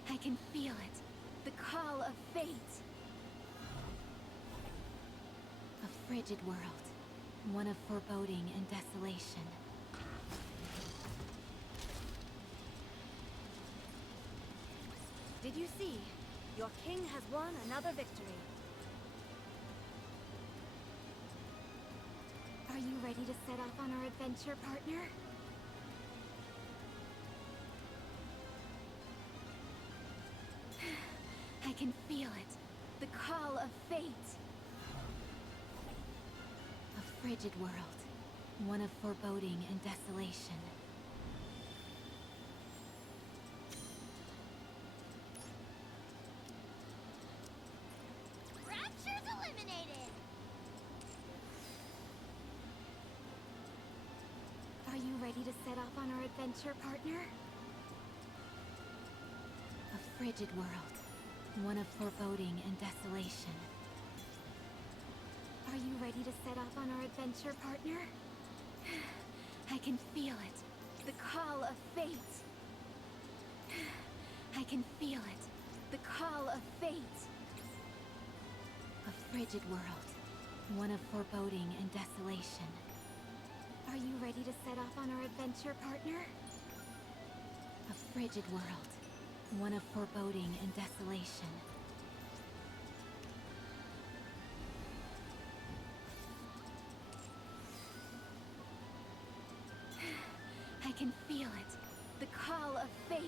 I can feel it. The call of fate. A frigid world. One of foreboding and desolation. Did you see? Your king has won another victory. Are you ready to set off on our adventure, partner? I can feel it. The call of fate. A frigid world. One of foreboding and desolation. Rapture's eliminated! Are you ready to set off on our adventure, partner? A frigid world. One of foreboding and desolation. Are you ready to set off on our adventure, partner? I can feel it. The call of fate. I can feel it. The call of fate. A frigid world. One of foreboding and desolation. Are you ready to set off on our adventure, partner? A frigid world. One of foreboding and desolation. I can feel it. The call of fate.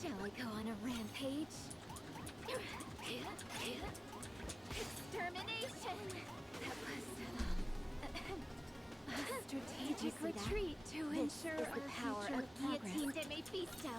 Shall I go on a rampage? Extermination! That was a strategic retreat to ensure is the our power future of progress. guillotine de Mephisto.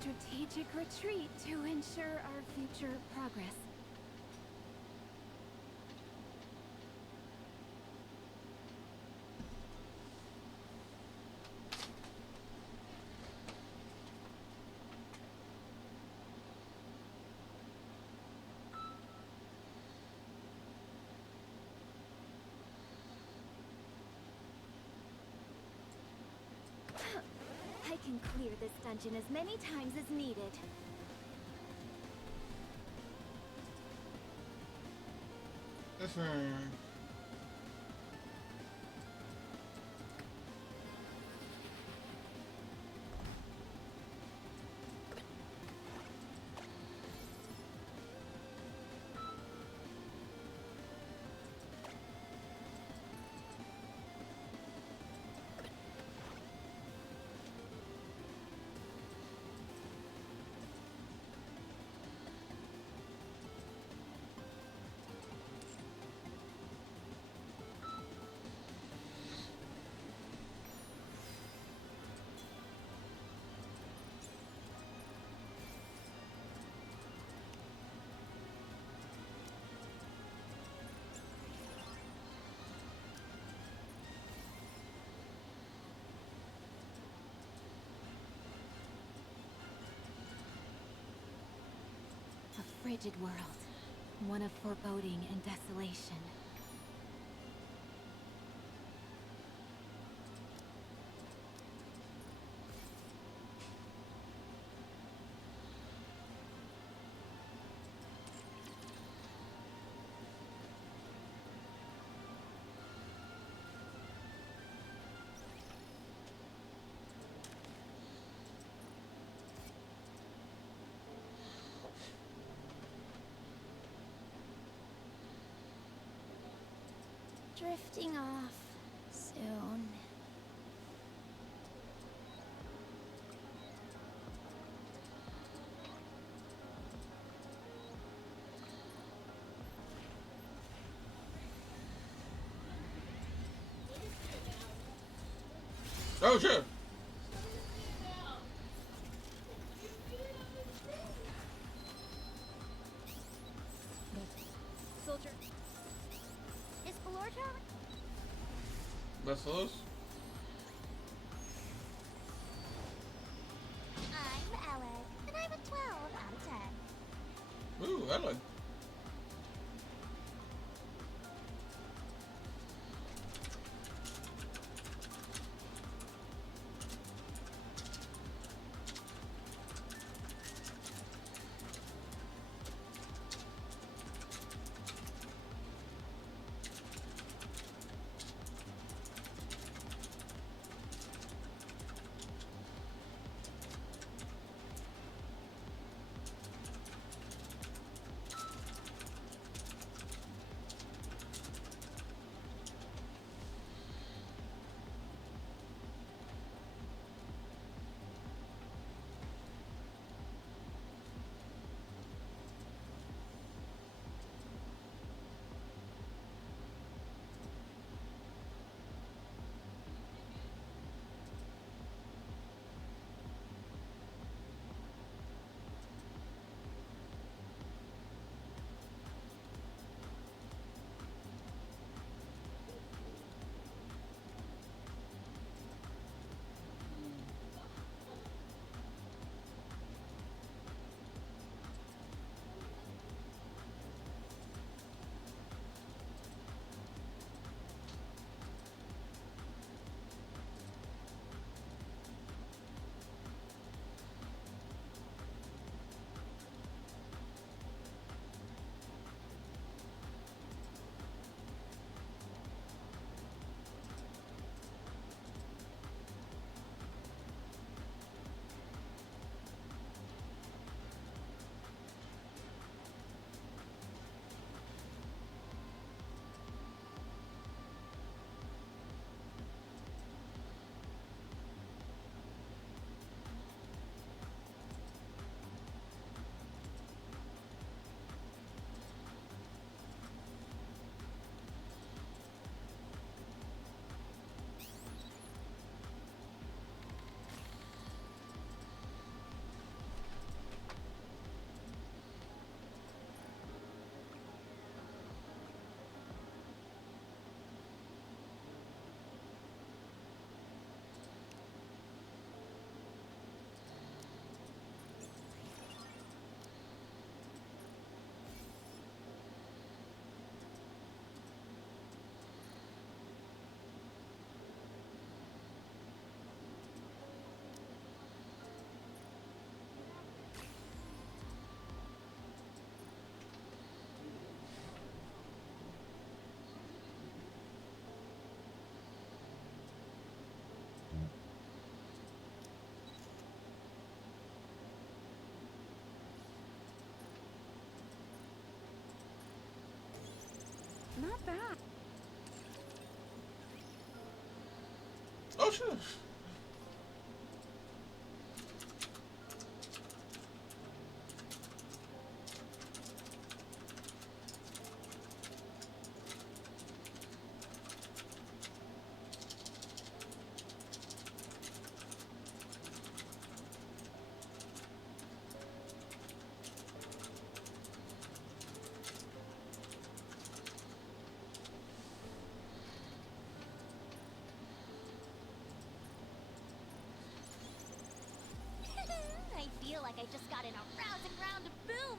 Strategic retreat to ensure our future progress. I can clear this dungeon as many times as needed. This one. A frigid world, one of foreboding and desolation. drifting off soon. Oh shit! Soldier. Is Valorja? Basilos? I'm Alec, and I'm a 12 out of 10. Ooh, Ellen. Not bad. Oh shit! I feel like I just got in a rousing round of boom.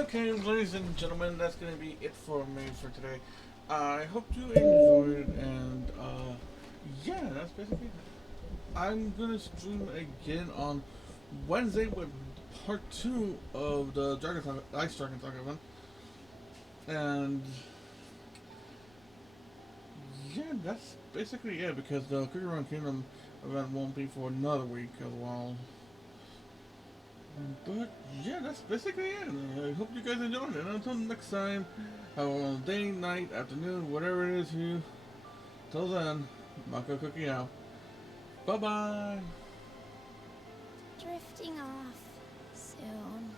Okay, ladies and gentlemen, that's gonna be it for me for today. I hope you enjoyed, and yeah, that's basically it. I'm gonna stream again on Wednesday with part 2 of the Dragon Saga, Ice Dragon Saga one. And yeah, that's basically it, because the Cookie Run Kingdom event won't be for another week as well. But yeah, that's basically it. I hope you guys enjoyed it. And until next time, have a day, night, afternoon, whatever it is for you. Till then, Mako Cookie out. Bye bye. Drifting off soon.